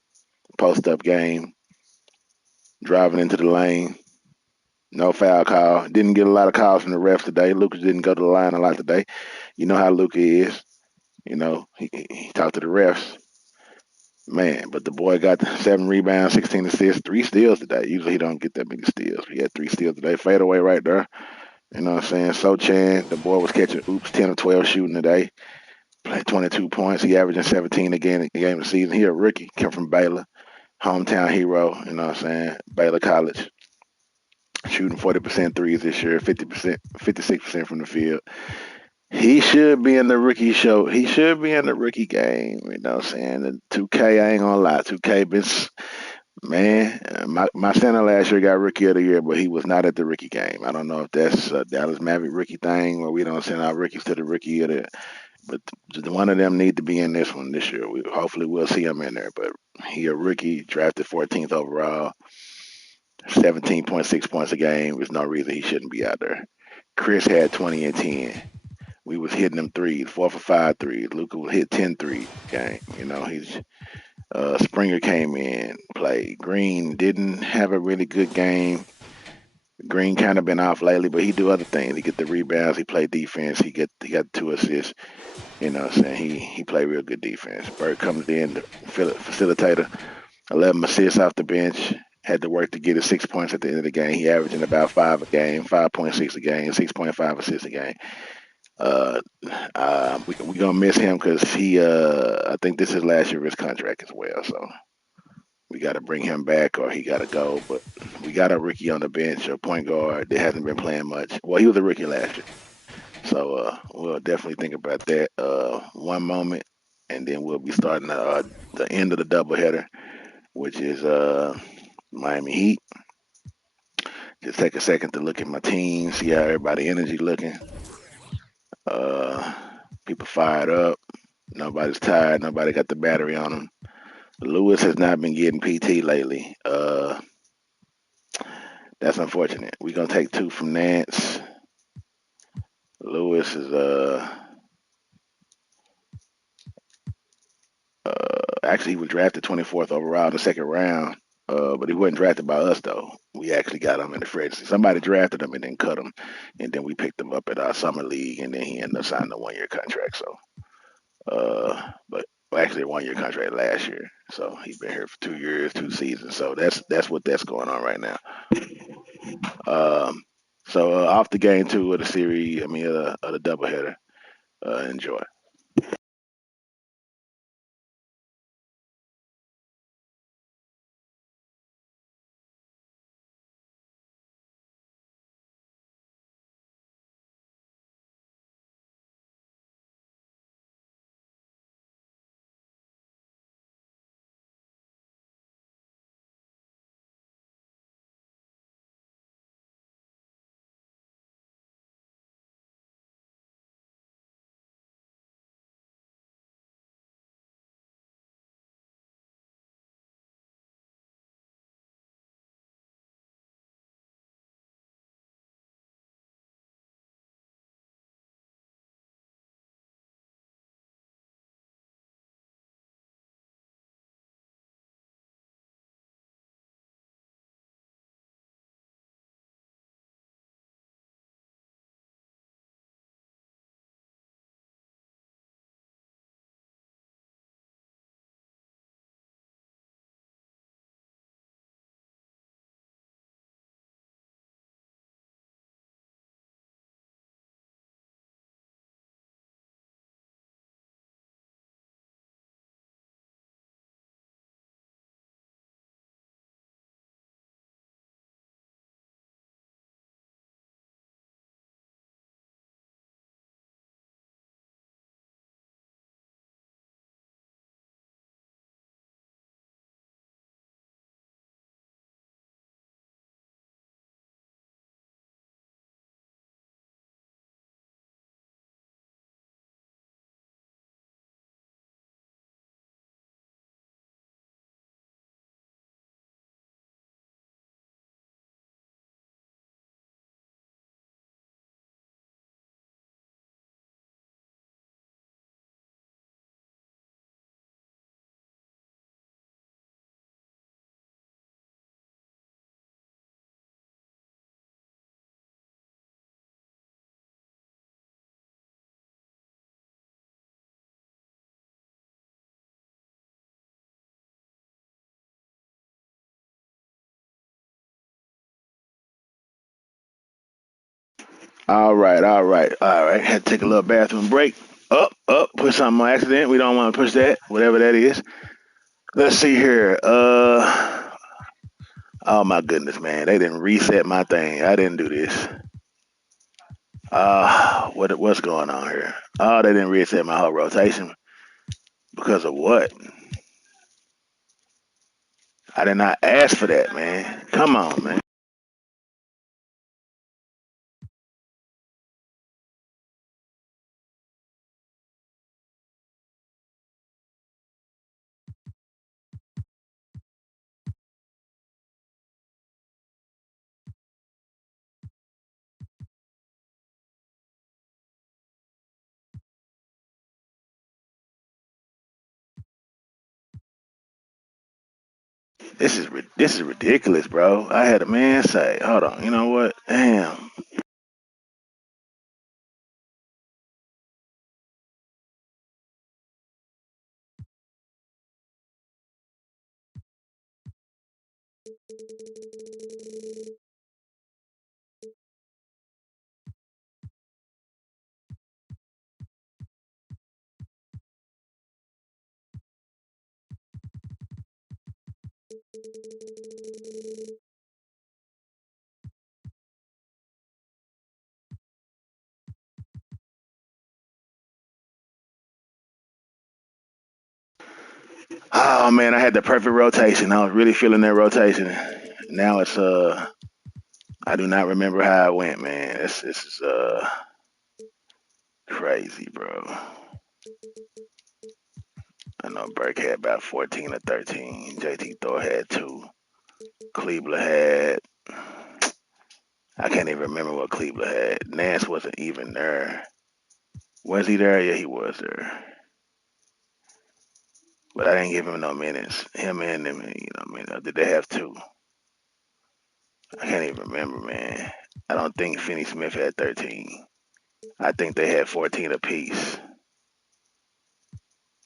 post up game, driving into the lane. No foul call. Didn't get a lot of calls from the refs today. Lucas didn't go to the line a lot today. You know how Luka is. He talked to the refs. Man, but the boy got 7 rebounds, 16 assists, 3 steals today. Usually he don't get that many steals. He had 3 steals today. Fadeaway right there. You know what I'm saying? So Chan, the boy was catching 10 or 12 shooting today. Played 22 points. He averaging 17 again a game of the season. He a rookie. Came from Baylor. Hometown hero. You know what I'm saying? Baylor College. Shooting 40% threes this year, 50%, 56% from the field. He should be in the rookie show. He should be in the rookie game. You know what I'm saying? The 2K, I ain't gonna lie. 2K been, man, my center last year got rookie of the year, but he was not at the rookie game. I don't know if that's a Dallas Maverick rookie thing where we don't send our rookies to the rookie of the, but one of them need to be in this one this year. Hopefully we'll see him in there, but he a rookie, drafted 14th overall, 17.6 points a game. There's no reason he shouldn't be out there. Chris had 20 and 10. We was hitting them threes, 4 for 5 threes. Luka would hit 10 threes game. He's Springer came in, played. Green didn't have a really good game. Green kind of been off lately, but he do other things. He get the rebounds, he play defense, he got 2 assists. You know what I'm saying? He played real good defense. Bird comes in, the facilitator, 11 assists off the bench. Had to work to get his 6 points at the end of the game. He averaging about 5 a game, 5.6 a game, 6.5 assists a game. We gonna miss him because I think this is last year of his contract as well. So we got to bring him back or he got to go. But we got a rookie on the bench, a point guard that hasn't been playing much. Well, he was a rookie last year, so we'll definitely think about that. One moment, and then we'll be starting the end of the doubleheader, which is Miami Heat. Just take a second to look at my team, see how everybody energy looking. People fired up. Nobody's tired. Nobody got the battery on them. Lewis has not been getting PT lately. That's unfortunate. We're gonna take 2 from Nance. Lewis is actually he was drafted 24th overall in the second round. But he wasn't drafted by us though. We actually got him in the free agency. Somebody drafted him and then cut him, and then we picked him up at our summer league, and then he ended up signing a 1-year contract. So, but actually a 1-year contract last year. So he's been here for 2 years, 2 seasons. So that's what that's going on right now. So off the game 2 of the series, of the doubleheader. Enjoy. All right, all right, all right. Had to take a little bathroom break. Up, push something on accident. We don't want to push that, whatever that is. Let's see here. Oh my goodness, man, they didn't reset my thing. I didn't do this. What's going on here? Oh, they didn't reset my whole rotation because of what? I did not ask for that, man. Come on, man. This is ridiculous, bro. I had a man say, hold on, you know what? Damn. Oh man, I had the perfect rotation. I was really feeling that rotation. Now it's I do not remember how it went, man. This is crazy, bro. I know Burke had about 14 or 13. JT Thor had two. Cleveland had I can't even remember what Cleveland had. Nance wasn't even there. Was he there? Yeah, he was there. But I didn't give him no minutes. Him and them, did they have two? I can't even remember, man. I don't think Finney Smith had 13. I think they had 14 apiece.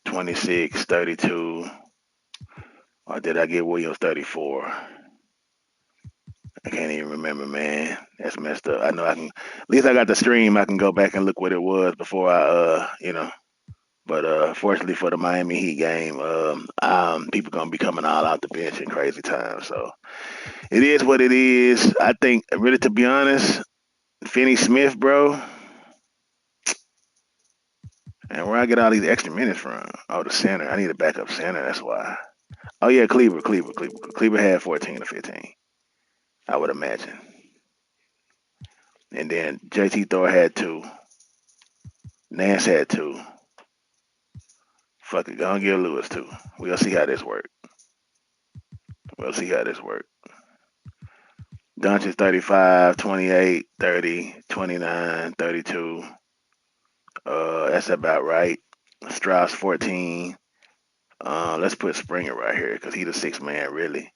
26, 32. Or did I get Williams 34? I can't even remember, man. That's messed up. I know I can. At least I got the stream. I can go back and look what it was before I. But fortunately for the Miami Heat game, people gonna be coming all out the bench in crazy times. So it is what it is. I think, really, to be honest, Finney Smith, bro, and where I get all these extra minutes from? Oh, the center. I need a backup center. That's why. Oh yeah, Cleaver had 14 or 15. I would imagine. And then JT Thor had two. Nance had two. Fuck it, go and give Lewis two. We'll see how this works. We'll see how this works. Doncic 35, 28, 30, 29, 32. That's about right. Strauss 14. Let's put Springer right here because he the sixth man, really.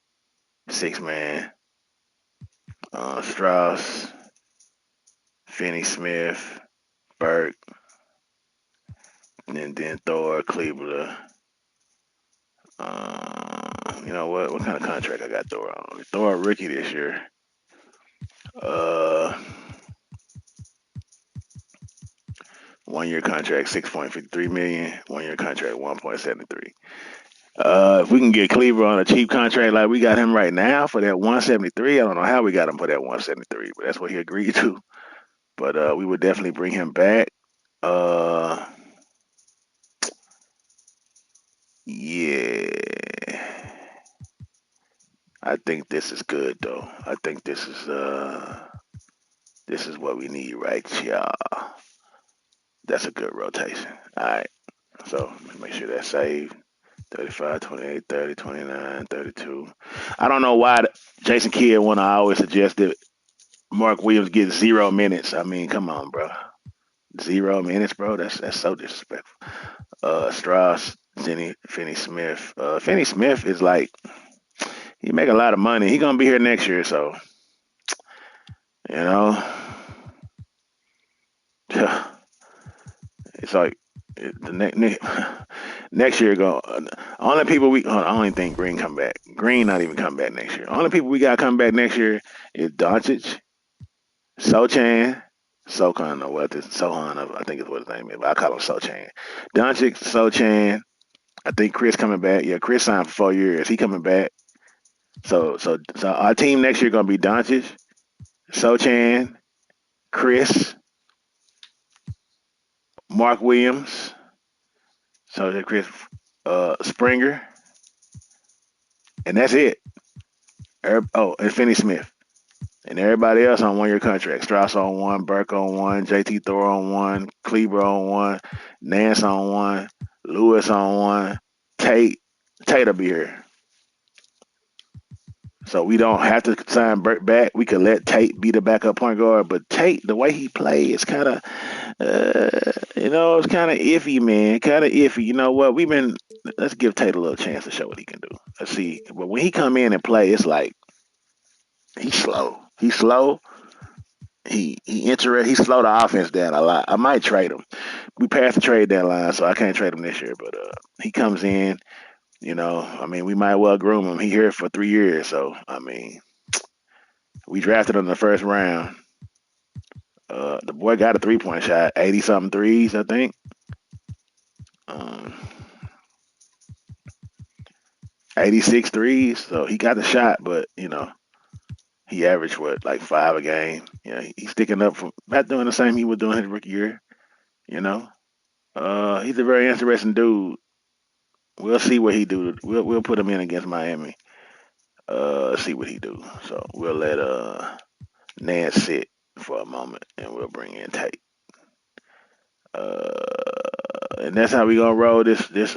Six man. Strauss, Finney Smith, Burke, and then Thor, Cleveland. You know what? What kind of contract I got Thor on? Thor a rookie this year. Uh, 1 year contract, 6.53 million. 1 year contract, 1.73. If we can get Cleaver on a cheap contract like we got him right now for that 173, I don't know how we got him for that 173, but that's what he agreed to. But we would definitely bring him back. Uh, yeah, I think this is good though. I think this is what we need, right, y'all? That's a good rotation. All right, so make sure that's saved. 35, 28, 30, 29, 32. I don't know why Jason Kidd want to always suggest that Mark Williams gets 0 minutes. I mean, come on, bro. 0 minutes, bro. That's so disrespectful. Strauss, Finney Smith. Finney Smith is like he make a lot of money. He gonna be here next year, so you know, it's like the next year go. Only people I don't even think Green come back. Green not even come back next year. Only people we got come back next year is Doncic, Sochan, Sochan or what? This Sohan, I think is what his name is. But I call him Sochan. Doncic, Sochan. I think Chris coming back. Yeah, Chris signed for 4 years. He coming back. So our team next year gonna be Doncic, Sochan, Chris, Mark Williams, so Chris Springer, and that's it. And Finney Smith. And everybody else on 1 year contract. Strauss on one, Burke on one, JT Thor on one, Kleber on one, Nance on one, Lewis on one, Tate will be here. So we don't have to sign Burke back. We could let Tate be the backup point guard. But Tate, the way he plays, it's kind of, it's kind of iffy, man. Kind of iffy. You know what? Let's give Tate a little chance to show what he can do. Let's see. But when he come in and play, it's like he's slow. He's slow. He slowed the offense down a lot. I might trade him. We passed the trade deadline, so I can't trade him this year. But he comes in, we might well groom him. He here for 3 years, so we drafted him in the first round. The boy got a 3-point shot, 80-something threes, I think. 86 threes, so he got the shot, but he averaged like 5 a game. He's sticking up for not doing the same he was doing his rookie year. He's a very interesting dude. We'll see what he do. We'll put him in against Miami. See what he do. So we'll let Nance sit for a moment, and we'll bring in Tate. And that's how we gonna roll this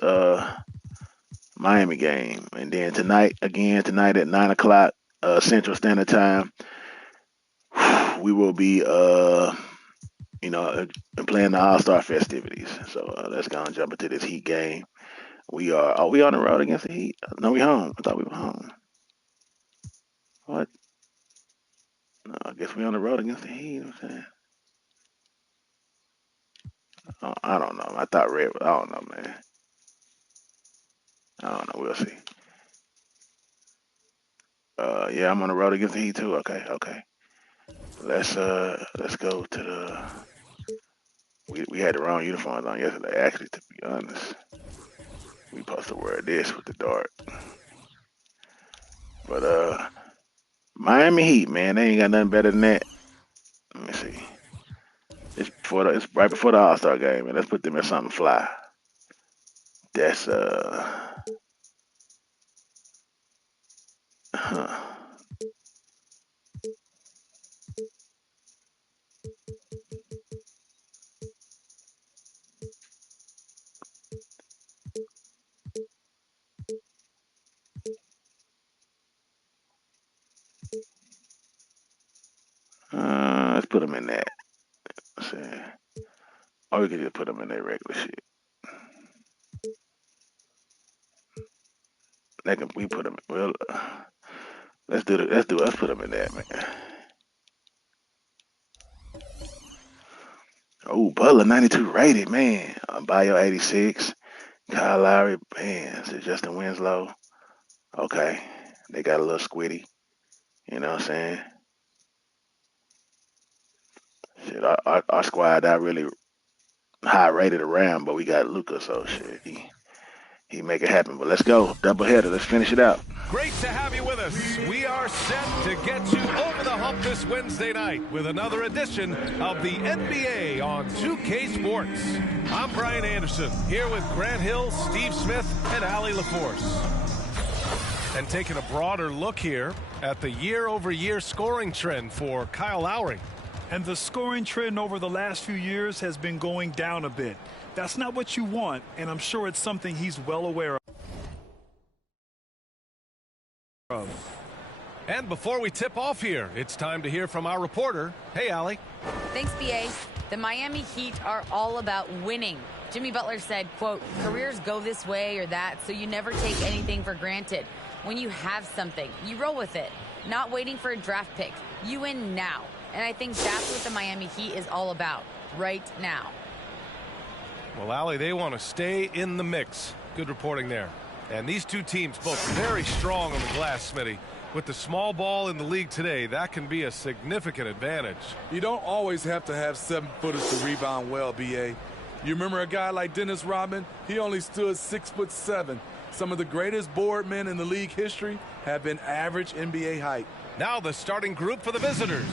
Miami game. And then tonight at 9:00 Central Standard Time, we will be playing the All-Star festivities. So let's go and jump into this Heat game. Are we on the road against the Heat? No, we home. I thought we were home. What? No, I guess we on the road against the Heat. I'm saying. Oh, I don't know. I thought Red. I don't know, man. I don't know. We'll see. Yeah, I'm on the road against the Heat too. Okay. Let's go to the. We had the wrong uniforms on yesterday. Actually, to be honest, we supposed to wear this with the dark. But Miami Heat, man, they ain't got nothing better than that. Let me see. It's right before the All-Star game, and let's put them in something fly. That's let's put them in that. Let's see. Or we could just put them in their regular shit. We put them. Well, let's put them in that, man. Oh, Butler 92 rated, man. Bio 86. Kyle Lowry, man. Is it Justin Winslow? Okay, they got a little squiddy. You know what I'm saying? Shit, our squad not really high rated around, but we got Luka, so shit, he make it happen. But let's go, doubleheader. Let's finish it out. Great to have you with us. We are set to get you over the hump this Wednesday night with another edition of the NBA on 2K Sports. I'm Brian Anderson, here with Grant Hill, Steve Smith, and Allie LaForce. And taking a broader look here at the year-over-year scoring trend for Kyle Lowry. And the scoring trend over the last few years has been going down a bit. That's not what you want, and I'm sure it's something he's well aware of. And before we tip off here, it's time to hear from our reporter. Hey, Allie. Thanks, BA. The Miami Heat are all about winning. Jimmy Butler said, quote, careers go this way or that, so you never take anything for granted. When you have something, you roll with it. Not waiting for a draft pick. You win now. And I think that's what the Miami Heat is all about right now. Well, Allie, they want to stay in the mix. Good reporting there. And these two teams both very strong on the glass, Smitty. With the small ball in the league today, that can be a significant advantage. You don't always have to have 7-footers to rebound well, B.A. You remember a guy like Dennis Rodman? He only stood 6'7". Some of the greatest board men in the league history have been average NBA height. Now the starting group for the visitors.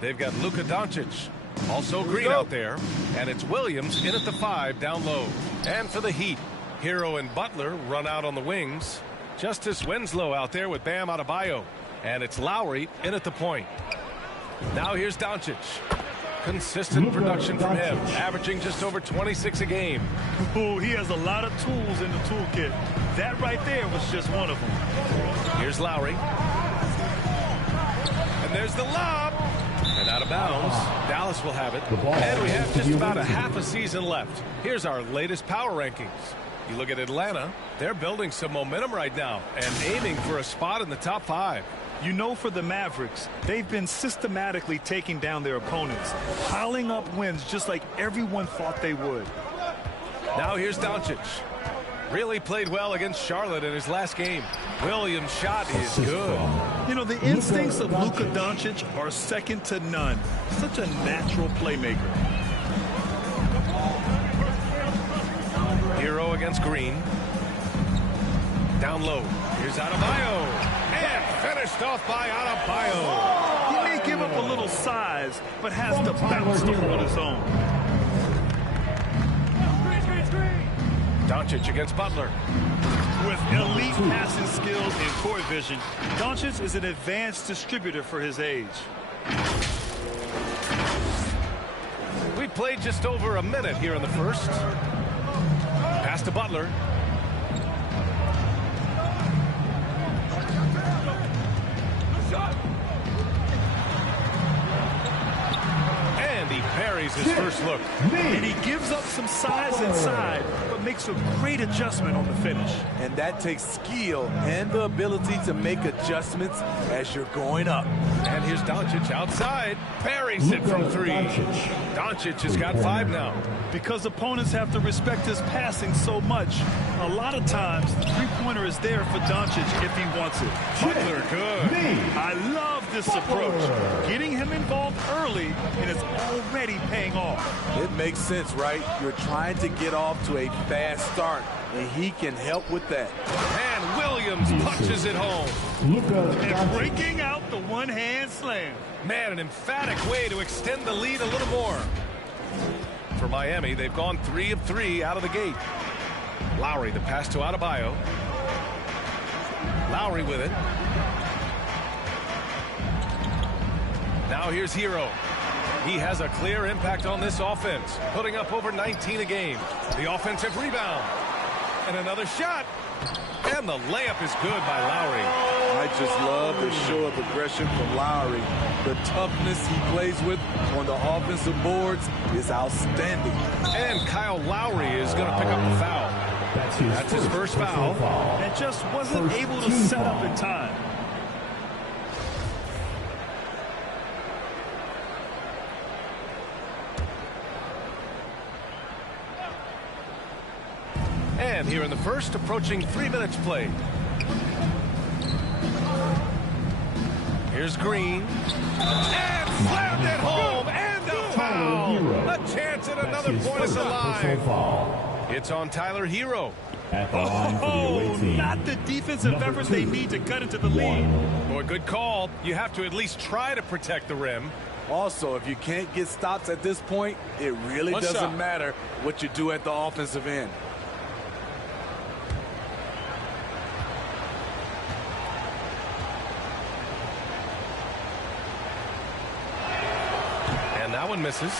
They've got Luka Doncic, also Green out there, and it's Williams in at the 5 down low. And for the Heat, Hero and Butler run out on the wings. Justice Winslow out there with Bam Adebayo. And it's Lowry in at the point. Now here's Doncic. Consistent production from him, averaging just over 26 a game. Ooh, he has a lot of tools in the toolkit. That right there was just one of them. Here's Lowry. And there's the lob. And out of bounds. Dallas will have it. And we have just about a half a season left. Here's our latest power rankings. You look at Atlanta, they're building some momentum right now and aiming for a spot in the top 5. You know, for the Mavericks, they've been systematically taking down their opponents, piling up wins just like everyone thought they would. Now here's Doncic. Really played well against Charlotte in his last game. Williams' shot is good. You know, the instincts of Luka Doncic are second to none. Such a natural playmaker. Hero against Green. Down low. Here's Adebayo. And finished off by Adebayo. He may give up a little size, but has the bounce to hold his own. Doncic against Butler. With elite passing skills and court vision, Doncic is an advanced distributor for his age. We played just over a minute here in the first. Pass to Butler. And he parries his first look. And he gives up some size inside, but makes a great adjustment on the finish. And that takes skill and the ability to make adjustments as you're going up. And here's Doncic outside. Parries it from 3. Doncic has got 5 now. Because opponents have to respect his passing so much, a lot of times the three-pointer is there for Doncic if he wants it. Butler, good. I love this approach. Getting him involved early, and it's already paying off. It makes sense, right? You're trying to get off to a fast start, and he can help with that. And Williams punches it home. And breaking out the one-hand slam. Man, an emphatic way to extend the lead a little more. For Miami, they've gone 3 of 3 out of the gate. Lowry, the pass to Adebayo. Lowry with it. Now here's Hero. He has a clear impact on this offense, putting up over 19 a game. The offensive rebound. And another shot. And the layup is good by Lowry. I just love the show of aggression from Lowry. The toughness he plays with on the offensive boards is outstanding. And Kyle Lowry is going to pick up the foul. That's his first foul. And just wasn't able to set up in time. And here in the first, approaching 3 minutes played. Here's Green. And slammed it home. And a foul. A chance at another point is alive. It's on Tyler Hero. At the line for the away team. Not the defensive effort they need to cut into the lead. Boy, good call. You have to at least try to protect the rim. Also, if you can't get stops at this point, it really doesn't matter what you do at the offensive end. And that one misses.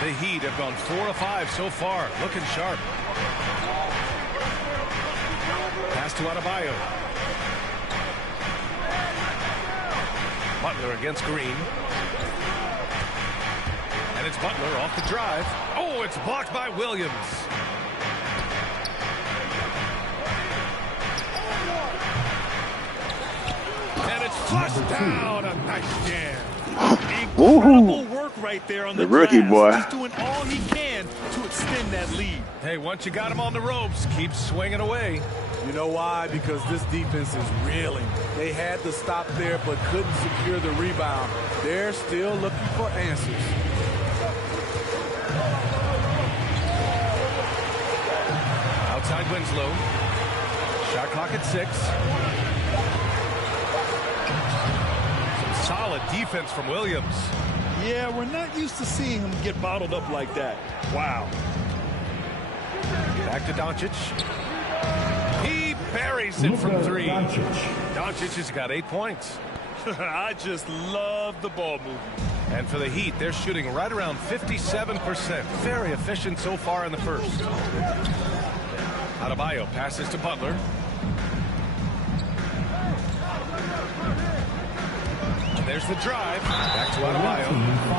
The Heat have gone 4 of 5 so far, looking sharp. Pass to Adebayo. Butler against Green. And it's Butler off the drive. Oh, it's blocked by Williams. And it's flushed down. A nice jam. Incredible work right there on the rookie glass. boy. Just doing all he can to extend that lead. Hey, once you got him on the ropes, keep swinging away. You know why? Because this defense is reeling. They had to stop there but couldn't secure the rebound. They're still looking for answers. Outside Winslow. Shot clock at 6. Some solid defense from Williams. Yeah, we're not used to seeing him get bottled up like that. Wow. Back to Doncic. He buries it from 3. Doncic has got 8 points. I just love the ball movement. And for the Heat, they're shooting right around 57%. Very efficient so far in the first. Adebayo passes to Butler. And there's the drive. Back to Adebayo.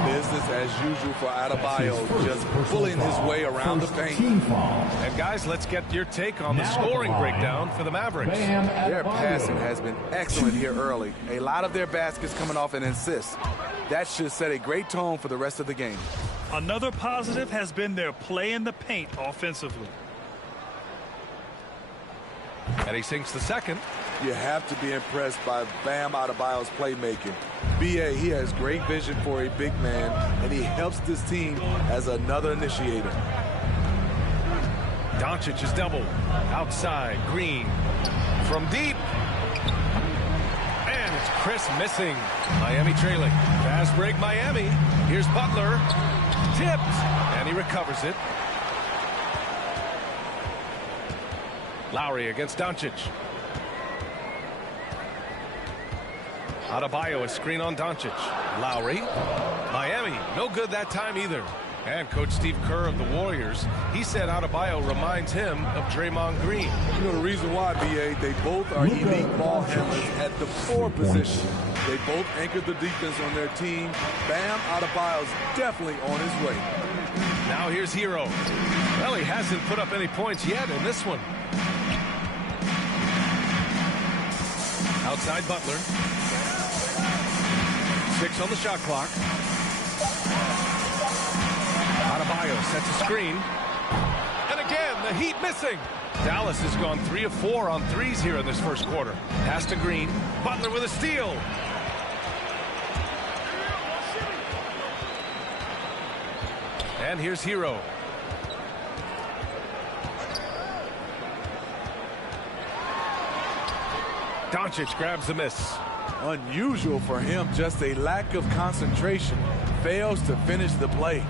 Business as usual for Adebayo, just pulling his way around the paint. And guys, let's get your take on the scoring breakdown for the Mavericks. Their passing has been excellent here early. A lot of their baskets coming off an assist. That should set a great tone for the rest of the game. Another positive has been their play in the paint offensively. And he sinks the second. You have to be impressed by Bam Adebayo's playmaking. B.A., he has great vision for a big man, and he helps this team as another initiator. Doncic is doubled. Outside, Green. From deep. And it's Chris missing. Miami trailing. Fast break, Miami. Here's Butler. Tipped. And he recovers it. Lowry against Doncic. Adebayo, a screen on Doncic. Lowry. Miami, no good that time either. And Coach Steve Kerr of the Warriors, he said Adebayo reminds him of Draymond Green. You know the reason why, B.A., they both are elite ball handlers at the 4 position. They both anchored the defense on their team. Bam Adebayo's definitely on his way. Now here's Hero. Well, he hasn't put up any points yet in this one. Outside Butler. 6 on the shot clock. Adebayo sets a screen. And again, the Heat missing. Dallas has gone 3 of 4 on threes here in this first quarter. Pass to Green. Butler with a steal. And here's Hero. Doncic grabs the miss. Unusual for him, just a lack of concentration. Fails to finish the play.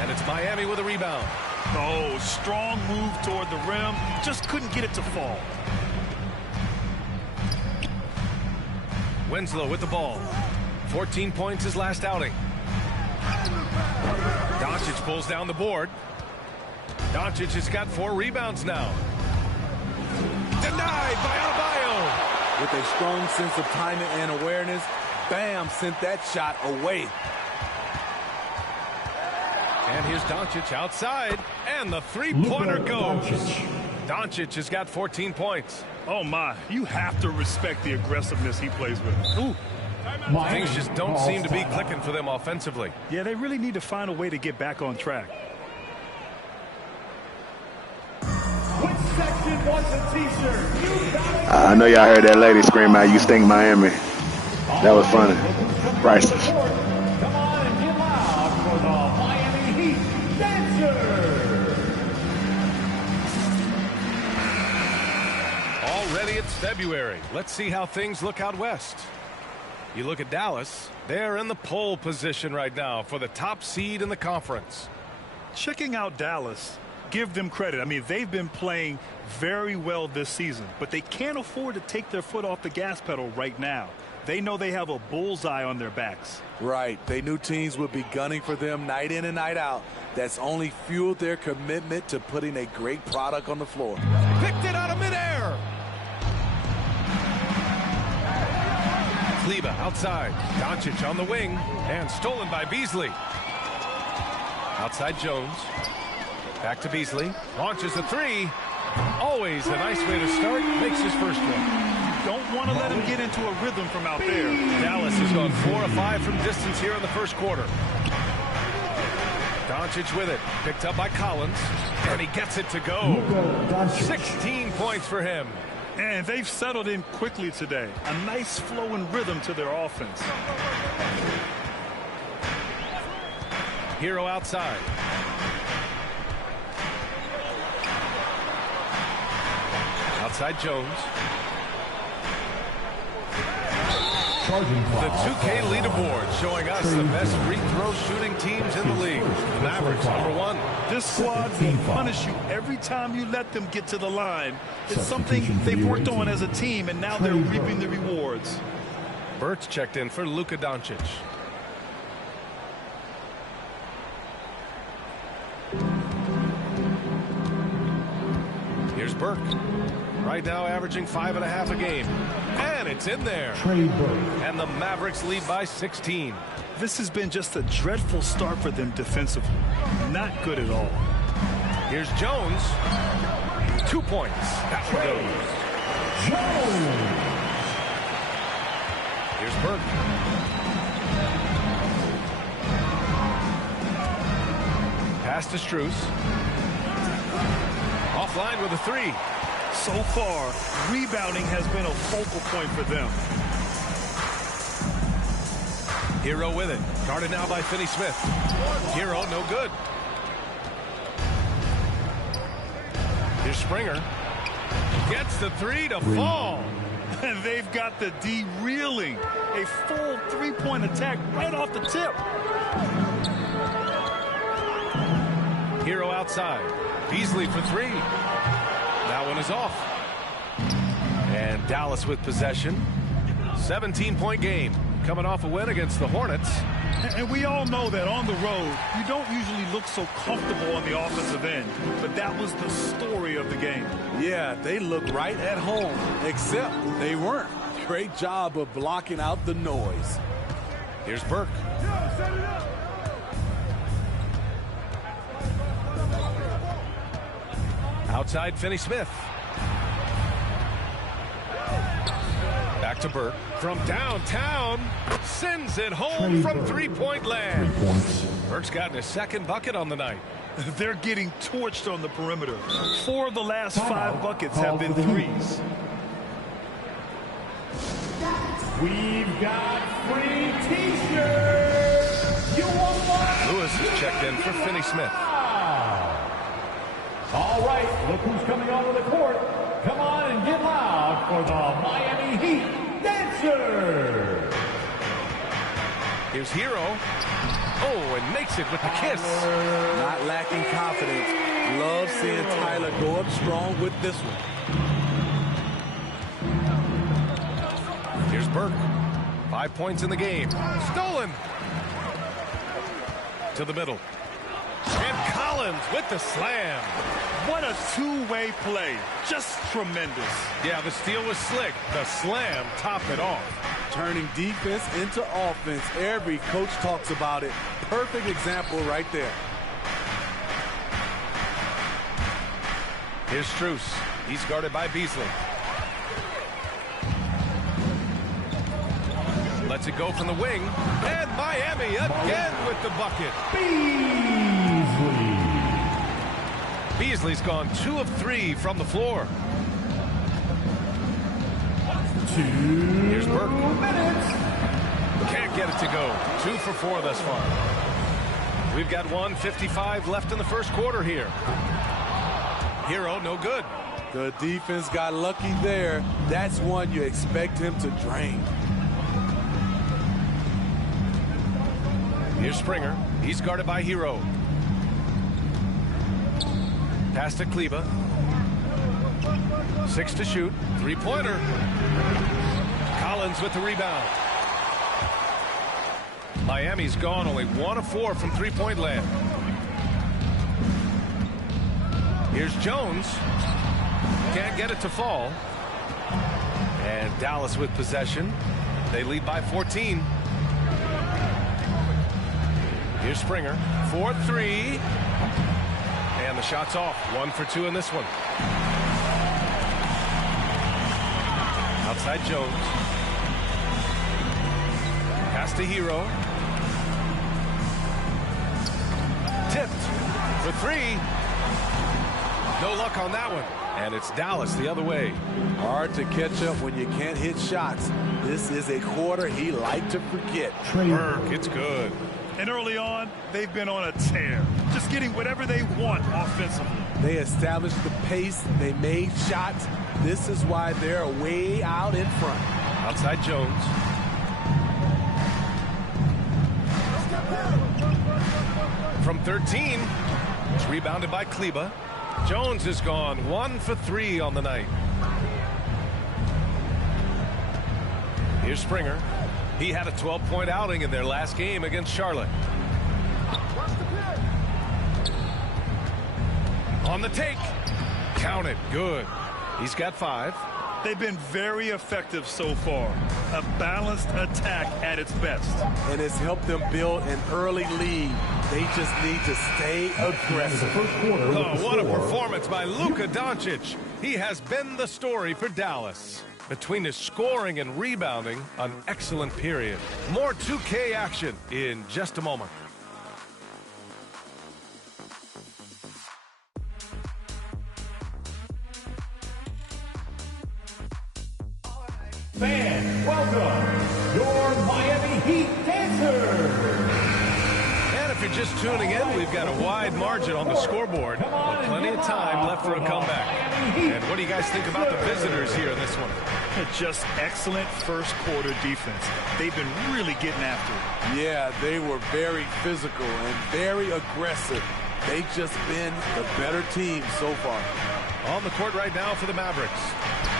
And it's Miami with a rebound. Oh, strong move toward the rim. Just couldn't get it to fall. Winslow with the ball. 14 points his last outing. Doncic pulls down the board. Doncic has got 4 rebounds now. Denied by Adebayo. With a strong sense of timing and awareness, Bam sent that shot away. And here's Doncic outside, and the three-pointer goes. Doncic has got 14 points. Oh, my. You have to respect the aggressiveness he plays with. Ooh. Things just don't seem to be clicking for them offensively. Yeah, they really need to find a way to get back on track. I know y'all heard that lady scream out, "You stink, Miami." That was funny. Priceless. Already it's February. Let's see how things look out west. You look at Dallas, they're in the pole position right now for the top seed in the conference. Checking out Dallas, give them credit. I mean, they've been playing very well this season, but they can't afford to take their foot off the gas pedal right now. They know they have a bullseye on their backs. Right. They knew teams would be gunning for them night in and night out. That's only fueled their commitment to putting a great product on the floor. Picked it out of midair. Kleber outside. Doncic on the wing. And stolen by Beasley. Outside Jones. Back to Beasley. Launches a 3. Always a nice way to start. Makes his first one. Don't want to let him get into a rhythm from out there. Dallas has gone 4 of 5 from distance here in the first quarter. Doncic with it. Picked up by Collins. And he gets it to go. 16 points for him. And they've settled in quickly today. A nice flow and rhythm to their offense. Hero outside. Outside Jones. The 2K leaderboard showing us the best free throw shooting teams in the league. The Mavericks, #1. This squad will punish you every time you let them get to the line. It's something they've worked on as a team, and now they're reaping the rewards. Burt's checked in for Luka Doncic. Here's Burke. Right now averaging 5.5 a game. And it's in there. And the Mavericks lead by 16. This has been just a dreadful start for them defensively. Not good at all. Here's Jones. 2 points. That one goes. Here's Burke. Pass to Strus. Offline with a 3. So far, rebounding has been a focal point for them. Hero with it. Guarded now by Finney-Smith. Hero, no good. Here's Springer. Gets the 3 to fall. And they've got the D reeling. A full three-point attack right off the tip. Hero outside. Beasley for 3. That one is off. And Dallas with possession. 17-point game. Coming off a win against the Hornets. And we all know that on the road, you don't usually look so comfortable on the offensive end. But that was the story of the game. Yeah, they look right at home, except they weren't. Great job of blocking out the noise. Here's Burke. Outside Finney-Smith. Back to Burke. From downtown, sends it home from three-point land. Burke's gotten his second bucket on the night. They're getting torched on the perimeter. 4 of the last 5 buckets have been threes. We've got free T-shirts. You want one? Lewis is checked in for Finney-Smith. All right, look who's coming onto the court. Come on and get loud for the Miami Heat Dancer. Here's Hero. Oh, and makes it with the kiss. Not lacking confidence. Love seeing Tyler go up strong with this one. Here's Burke. 5 points in the game. Stolen. To the middle. And Collins with the slam. What a two-way play. Just tremendous. Yeah, the steal was slick. The slam topped it off. Turning defense into offense. Every coach talks about it. Perfect example right there. Here's Strus. He's guarded by Beasley. Lets it go from the wing. And Miami again with the bucket. Beasley's gone 2 of 3 from the floor. Here's Burke. Can't get it to go. 2 for 4 thus far. We've got 1:55 left in the first quarter here. Hero, no good. The defense got lucky there. That's one you expect him to drain. Here's Springer. He's guarded by Hero. Pass to Kleba. 6 to shoot. 3-pointer. Collins with the rebound. Miami's gone only 1 of 4 from three-point land. Here's Jones. Can't get it to fall. And Dallas with possession. They lead by 14. Here's Springer. 4-3. And the shot's off. 1 for 2 in this one. Outside Jones. Pass to Hero. tipped for three. No luck on that one. And it's Dallas the other way. Hard to catch up when you can't hit shots. This is a quarter he liked to forget. Burke, it's good. And early on, they've been on a tear. Just getting whatever they want offensively. They established the pace. They made shots. This is why they're way out in front. Outside Jones. From 13. It's rebounded by Kleba. Jones has gone 1 for 3 on the night. Here's Springer. He had a 12-point outing in their last game against Charlotte. On the take. Count it. Good. He's got 5. They've been very effective so far. A balanced attack at its best. And it's helped them build an early lead. They just need to stay aggressive. Oh, what a performance by Luka Doncic. He has been the story for Dallas. Between his scoring and rebounding, an excellent period. More 2K action in just a moment. Fans, welcome your Miami Heat dancers. And if you're just tuning in, we've got a wide margin on the scoreboard. But plenty of time left for a comeback. And what do you guys think about the visitors here in this one? Just excellent first quarter defense. They've been really getting after it. Yeah, they were very physical and very aggressive. They've just been the better team so far. On the court right now for the Mavericks.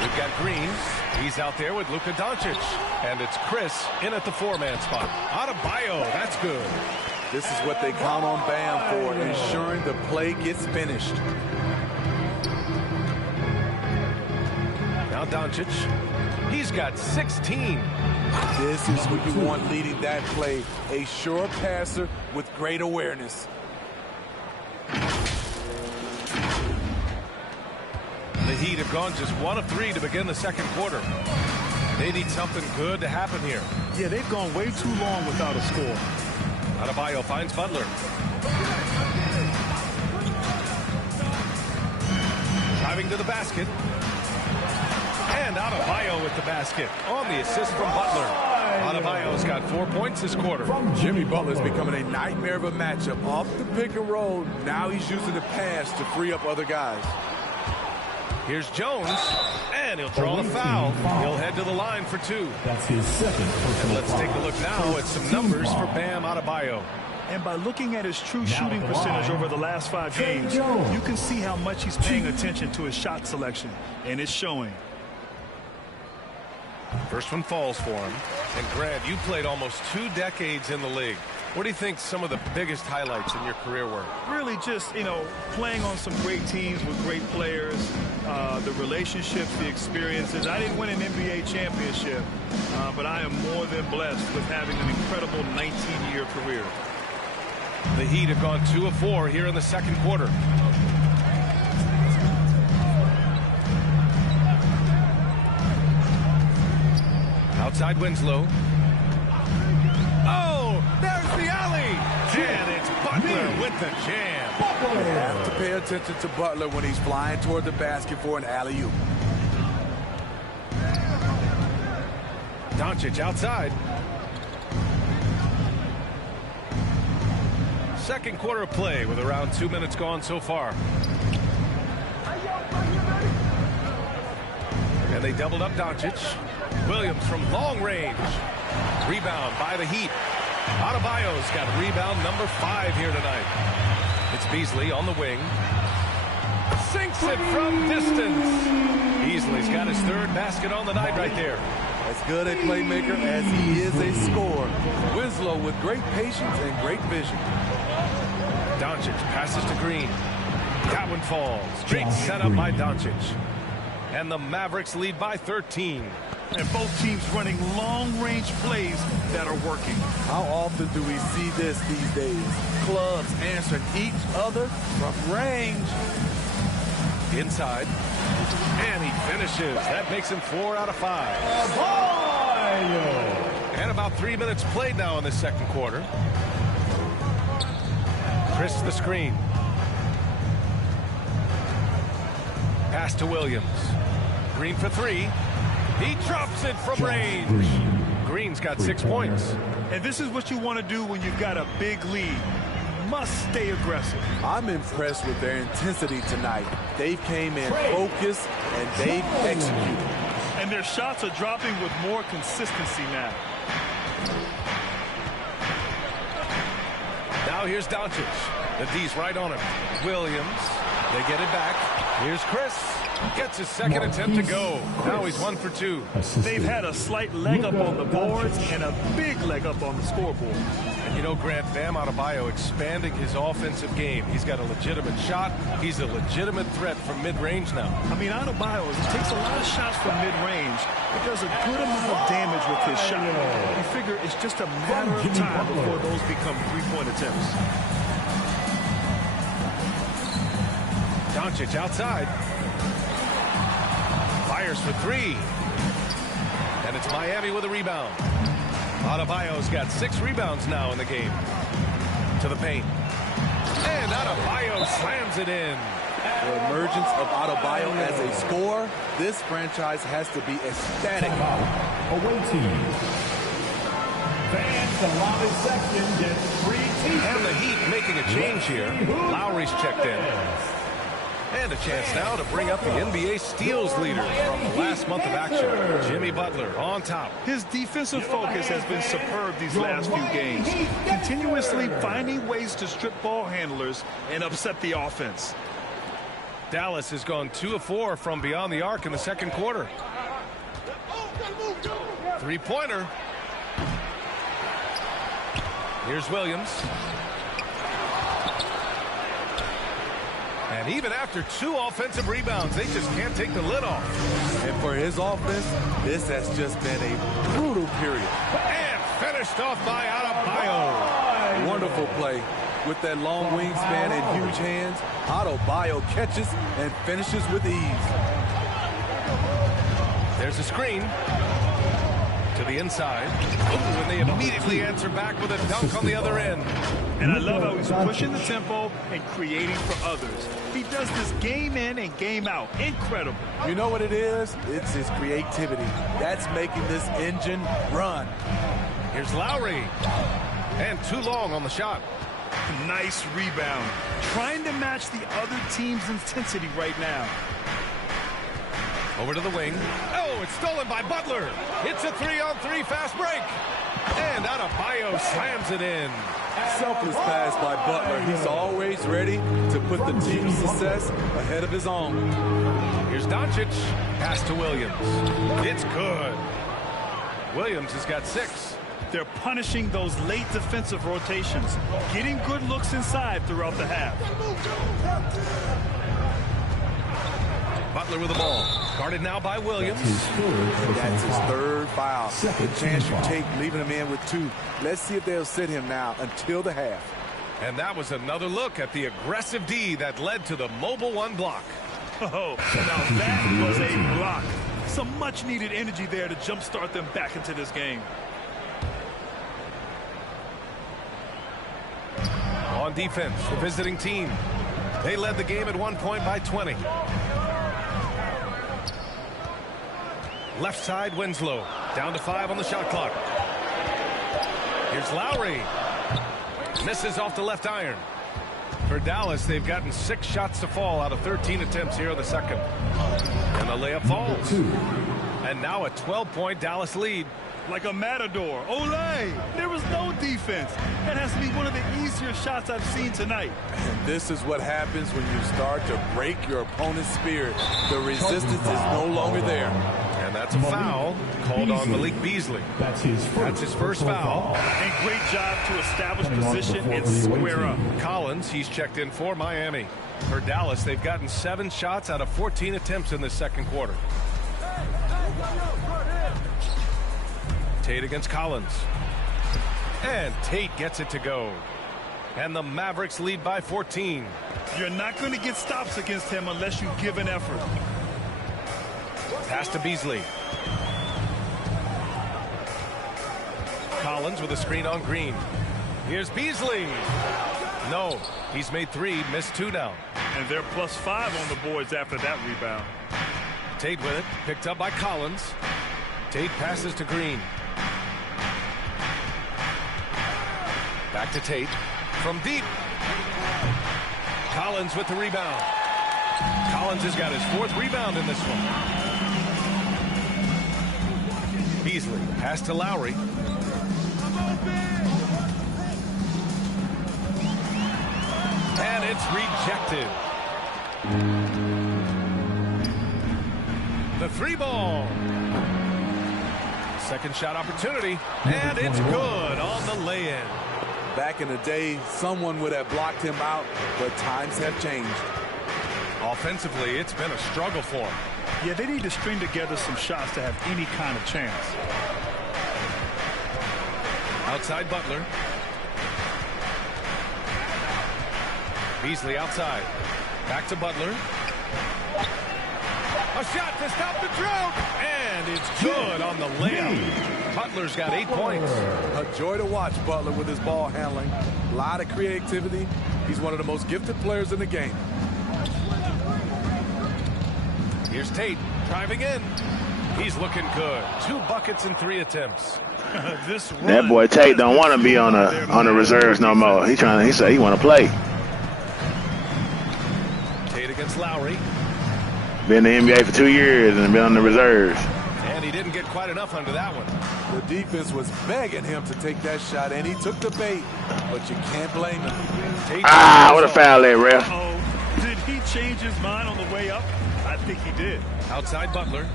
We've got Green. He's out there with Luka Doncic. And it's Chris in at the 4-man spot. Adebayo, that's good. This is what they count on Bam for, ensuring the play gets finished. Now Doncic. He's got 16. This is who you want leading that play. A sure passer with great awareness. The Heat have gone just 1 of 3 to begin the second quarter. They need something good to happen here. Yeah, they've gone way too long without a score. Adebayo finds Butler. Driving to the basket. And Adebayo with the basket on the assist from Butler. Adebayo's got 4 points this quarter. Jimmy Butler's becoming a nightmare of a matchup. Off the pick and roll, now he's using the pass to free up other guys. Here's Jones, and he'll draw the foul. He'll head to the line for 2. That's his second personal Let's take a look now at some numbers for Bam Adebayo. And by looking at his true shooting percentage over the last 5 games, you can see how much he's paying attention to his shot selection, and it's showing. First one falls for him. And Grant, you played almost 2 decades in the league. What do you think some of the biggest highlights in your career were? Really just, playing on some great teams with great players, the relationships, the experiences. I didn't win an NBA championship, but I am more than blessed with having an incredible 19-year career. The Heat have gone 2 of 4 here in the second quarter. Outside Winslow. Oh, there's the alley. And it's Butler with the jam. You have to pay attention to Butler when he's flying toward the basket for an alley-oop. Doncic outside. Second quarter of play with around 2 minutes gone so far. And they doubled up Doncic. Williams from long range. Rebound by the Heat. Adebayo's got rebound number 5 here tonight. It's Beasley on the wing. Sinks it from distance. Beasley's got his 3rd basket on the night right there. As good a playmaker as he is a scorer. Winslow with great patience and great vision. Doncic passes to Green. That one falls. Great setup by Doncic. And the Mavericks lead by 13. And both teams running long-range plays that are working. How often do we see this these days? Clubs answering each other from range. Inside. And he finishes. That makes him 4 out of 5. And about 3 minutes played now in the second quarter. Chris the screen. Pass to Williams. Green for three. He drops it from range. Green's got 6 points. And this is what you want to do when you've got a big lead. Must stay aggressive. I'm impressed with their intensity tonight. They came in focused and they've executed. And their shots are dropping with more consistency now. Now here's Doncic. The D's right on him. Williams. They get it back. Here's Chris. Gets his second attempt to go. Now he's 1 for 2. They've had a slight leg up on the boards and a big leg up on the scoreboard. And you know, Grant, Bam Adebayo expanding his offensive game. He's got a legitimate shot. He's a legitimate threat from mid-range now. I mean, Adebayo takes a lot of shots from mid-range, but does a good amount of damage with his shot. You figure it's just a matter of time before those become three-point attempts. Doncic outside. Fires for three. And it's Miami with a rebound. Adebayo's got 6 rebounds now in the game. To the paint. And Adebayo slams it in. The emergence of Adebayo as a scorer, this franchise has to be ecstatic. Away team. Fans, the lobby section gets free t-shirts. And the Heat making a change here. Lowry's checked in. And a chance now to bring up the NBA steals leader from the last month of action. Jimmy Butler on top. His defensive focus has been superb these last few games, continuously finding ways to strip ball handlers and upset the offense. Dallas has gone 2 of 4 from beyond the arc in the second quarter. Three-pointer. Here's Williams. And even after 2 offensive rebounds, they just can't take the lid off. And for his offense, this has just been a brutal period. And finished off by Adebayo. Wonderful play. With that long wingspan and huge hands, Adebayo catches and finishes with ease. There's a screen. To the inside. Ooh, and they immediately answer back with a dunk on the other end. And I love how he's pushing the tempo and creating for others. He does this game in and game out. Incredible. You know what it is? It's his creativity. That's making this engine run. Here's Lowry. And too long on the shot. Nice rebound. Trying to match the other team's intensity right now. Over to the wing. Oh, it's stolen by Butler. It's a 3-on-3 fast break. And Adebayo slams it in. Selfless pass by Butler. He's always ready to put the team's success ahead of his own. Here's Doncic. Pass to Williams. It's good. Williams has got 6. They're punishing those late defensive rotations, getting good looks inside throughout the half. Butler with the ball. Guarded now by Williams. That's his third foul. The chance you take leaving him in with 2. Let's see if they'll sit him now until the half. And that was another look at the aggressive D that led to the mobile 1 block. Oh, now that was a block. Some much needed energy there to jumpstart them back into this game. On defense, the visiting team. They led the game at 1 point by 20. Left side, Winslow. Down to 5 on the shot clock. Here's Lowry. Misses off the left iron. For Dallas, they've gotten 6 shots to fall out of 13 attempts here in the second. And the layup falls. And now a 12-point Dallas lead. Like a matador. Olay! There was no defense. That has to be one of the easier shots I've seen tonight. And this is what happens when you start to break your opponent's spirit. The resistance is no longer there. And that's a foul called on Malik Beasley. That's his first foul. And great job to establish position and square up. Collins, he's checked in for Miami. For Dallas, they've gotten 7 shots out of 14 attempts in the second quarter. Tate against Collins. And Tate gets it to go. And the Mavericks lead by 14. You're not going to get stops against him unless you give an effort. Pass to Beasley. Collins with a screen on Green. Here's Beasley. No. He's made 3, missed 2 now. And they're +5 on the boards after that rebound. Tate with it. Picked up by Collins. Tate passes to Green. Back to Tate. From deep. Collins with the rebound. Collins has got his 4th rebound in this one. Beasley. Pass to Lowry. And it's rejected. The 3 ball. Second shot opportunity. And it's good on the lay-in. Back in the day, someone would have blocked him out, but times have changed. Offensively, it's been a struggle for him. Yeah, they need to string together some shots to have any kind of chance. Outside Butler. Beasley outside. Back to Butler. A shot to stop the drought. And it's good on the layup. Butler's got 8 points. A joy to watch Butler with his ball handling. A lot of creativity. He's one of the most gifted players in the game. Here's Tate driving in. He's looking good. 2 buckets in 3 attempts. That boy Tate don't want to be on the reserves no more. He said he want to play. Tate against Lowry. Been in the NBA for 2 years and been on the reserves. And he didn't get quite enough under that one. The defense was begging him to take that shot, and he took the bait. But you can't blame him. What a foul there, ref. Did he change his mind on the way up? I think he did. Outside Butler.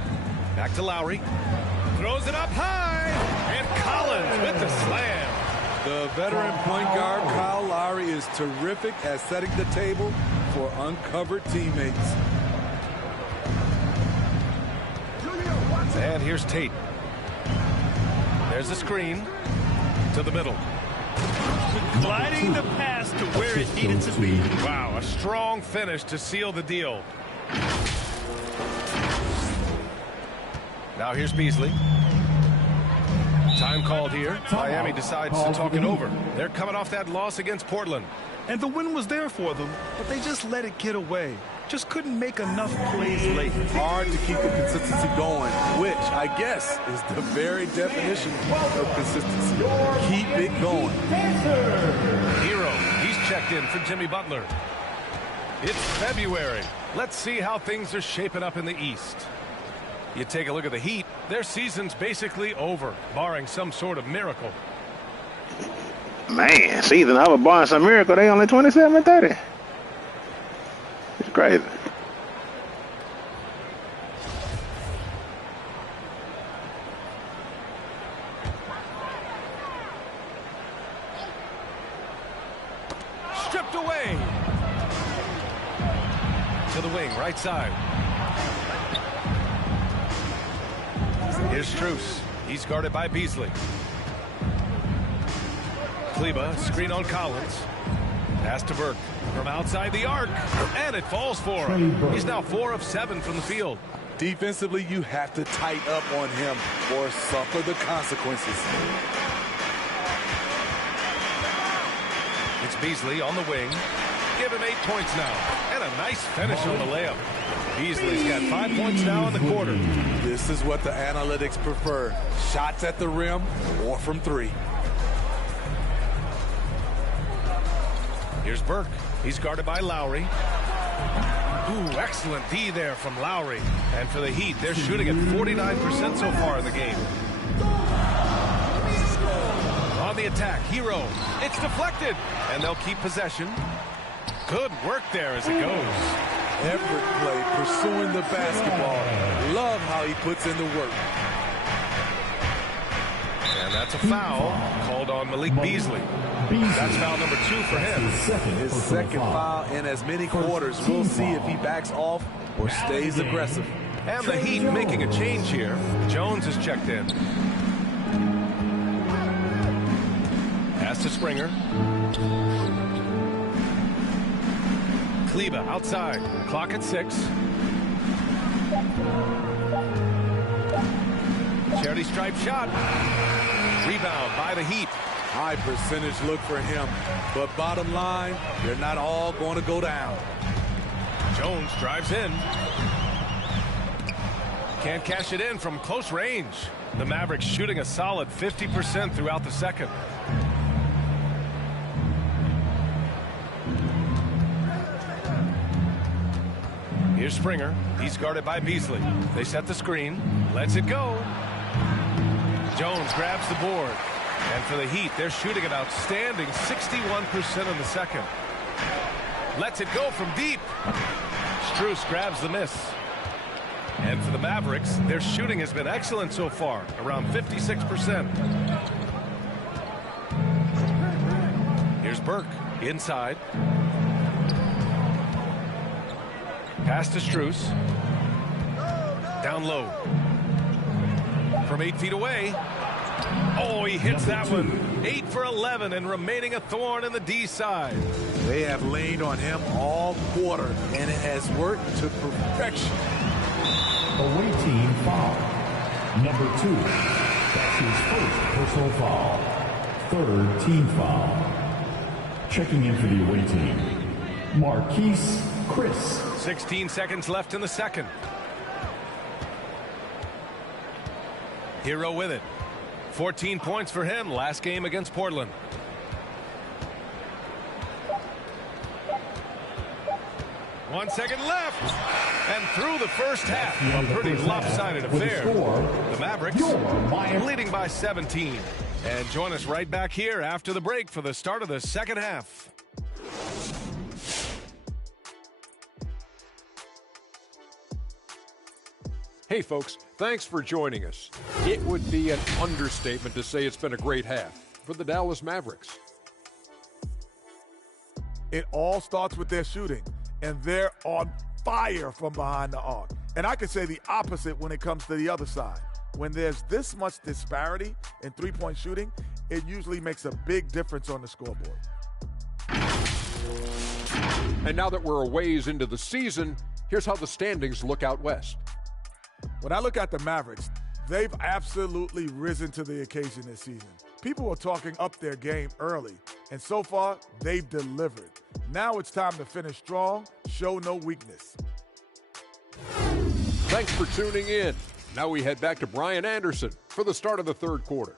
Back to Lowry. Throws it up high. And Collins with the slam. The veteran point guard, Kyle Lowry, is terrific at setting the table for uncovered teammates. And here's Tate. There's the screen to the middle. Gliding the pass to where it needed to be. Wow, a strong finish to seal the deal. Now here's Beasley. Time called here. Miami decides to talk it over. They're coming off that loss against Portland. And the win was there for them, but they just let it get away. Just couldn't make enough plays late. Hard to keep the consistency going, which I guess is the very definition of consistency. Keep it going. Hero, he's checked in for Jimmy Butler. It's February. Let's see how things are shaping up in the East. You take a look at the Heat, their season's basically over, barring some sort of miracle. Man, season over barring some miracle. They only 27-30. It's crazy. Stripped away. To the wing, right side. Here's Strus. He's guarded by Beasley. Kleba, screen on Collins. Pass to Burke from outside the arc, and it falls for him. He's now 4 of 7 from the field. Defensively, you have to tighten up on him or suffer the consequences. It's Beasley on the wing. Give him 8 points now, and a nice finish on the layup. Beasley's got 5 points now in the quarter. This is what the analytics prefer. Shots at the rim or from 3. Here's Burke. He's guarded by Lowry. Ooh, excellent D there from Lowry. And for the Heat, they're shooting at 49% so far in the game. On the attack, Hero. It's deflected, and they'll keep possession. Good work there as it goes. Effort play, pursuing the basketball. Love how he puts in the work. And that's a foul called on Malik Beasley. That's foul number 2 for him. His second foul in as many quarters. We'll see if he backs off or stays aggressive. And the Heat making a change here. Jones has checked in. Pass to Springer. Kleba outside. Clock at 6. Charity stripe shot. Rebound by the Heat. high percentage look for him. But bottom line, they're not all going to go down. Jones drives in. Can't cash it in from close range. The Mavericks shooting a solid 50% throughout the second. Here's Springer. He's guarded by Beasley. They set the screen. Lets it go. Jones grabs the board. And for the Heat, they're shooting an outstanding 61% in the second. Lets it go from deep. Strus grabs the miss. And for the Mavericks, their shooting has been excellent so far, around 56%. Here's Burke inside. Pass to Strus. Down low. From 8 feet away. Oh, he hits that one. 8 for 11 and remaining a thorn in the D side. They have leaned on him all quarter, and it has worked to perfection. Away team foul. Number 2. That's his first personal foul. Third team foul. Checking in for the away team, Marquise Chris. 16 seconds left in the second. Hero with it. 14 points for him last game against Portland. One second left. And through the first half, a pretty lopsided affair. The Mavericks leading by 17. And join us right back here after the break for the start of the second half. Hey folks, thanks for joining us. It would be an understatement to say it's been a great half for the Dallas Mavericks. It all starts with their shooting, and they're on fire from behind the arc. And I could say the opposite when it comes to the other side. When there's this much disparity in three-point shooting, it usually makes a big difference on the scoreboard. And now that we're a ways into the season, here's how the standings look out west. When I look at the Mavericks, they've absolutely risen to the occasion this season. People were talking up their game early, and so far, they've delivered. Now it's time to finish strong, show no weakness. Thanks for tuning in. Now we head back to Brian Anderson for the start of the third quarter.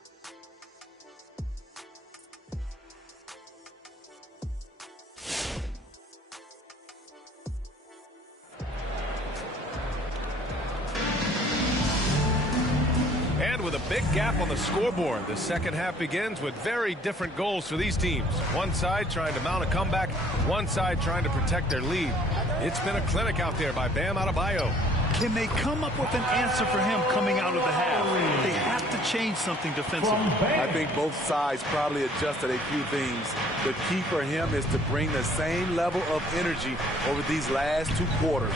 And with a big gap on the scoreboard, the second half begins with very different goals for these teams. One side trying to mount a comeback, one side trying to protect their lead. It's been a clinic out there by Bam Adebayo. Can they come up with an answer for him coming out of the half? They have to change something defensively. I think both sides probably adjusted a few things. The key for him is to bring the same level of energy over these last two quarters.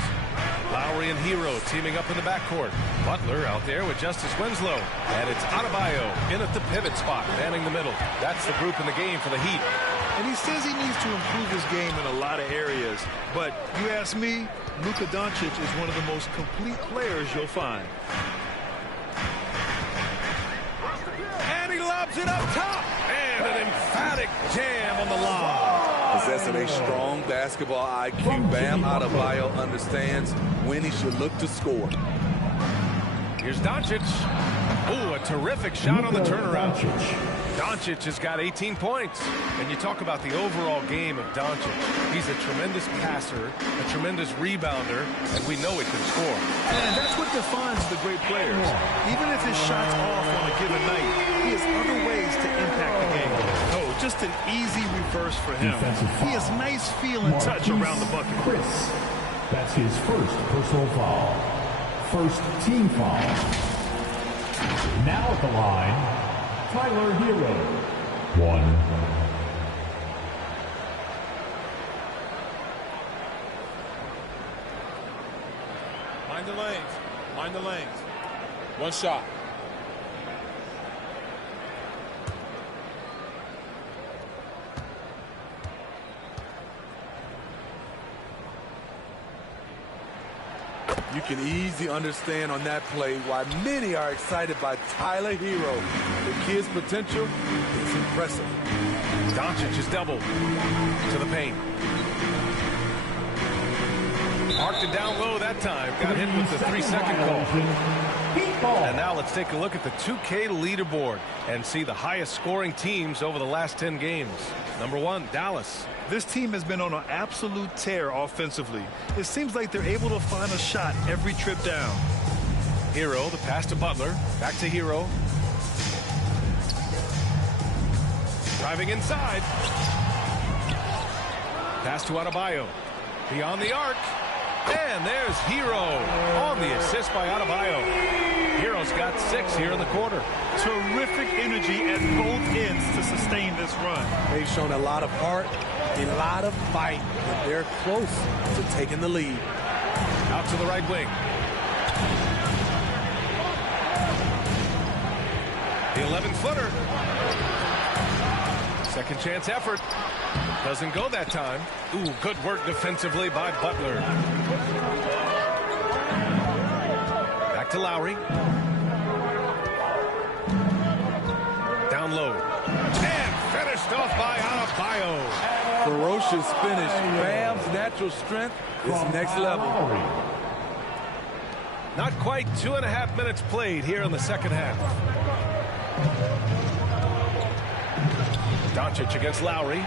Lowry and Hero teaming up in the backcourt. Butler out there with Justice Winslow. And it's Adebayo in at the pivot spot, manning the middle. That's the group in the game for the Heat. And he says he needs to improve his game in a lot of areas. But you ask me, Luka Doncic is one of the most complete players you'll find. And he lobs it up top. And an emphatic jam on the lob. Possessing a strong basketball IQ, Bam Adebayo understands when he should look to score. Here's Doncic. Ooh, a terrific shot on the turnaround. Doncic has got 18 points. And you talk about the overall game of Doncic. He's a tremendous passer, a tremendous rebounder, and we know he can score. And that's what defines the great players. Even if his shot's off on a given night, he has other ways to impact the game. Oh, just an easy reverse for him. He has nice feel and touch around the bucket. Chris. That's his first personal foul. First team foul. Now at the line, Tyler Hero. 1. Mind the lanes. Mind the lanes. One shot. You can easily understand on that play why many are excited by Tyler Hero. The kid's potential is impressive. Doncic is doubled to the paint. Marked it down low that time. Got hit with the 3-second call. And now let's take a look at the 2K leaderboard and see the highest scoring teams over the last 10 games. Number 1, Dallas. This team has been on an absolute tear offensively. It seems like they're able to find a shot every trip down. Hero, the pass to Butler. Back to Hero. Driving inside. Pass to Adebayo. Beyond the arc. And there's Hero on the assist by Adebayo. Hero's got 6 here in the quarter. Terrific energy at both ends to sustain this run. They've shown a lot of heart, a lot of fight, and they're close to taking the lead. Out to the right wing. The 11-footer. Second chance effort. Doesn't go that time. Ooh, good work defensively by Butler. Back to Lowry. Down low. And finished off by Adebayo. Ferocious finish. Bam's natural strength is next level. Not quite 2.5 minutes played here in the second half. Doncic against Lowry.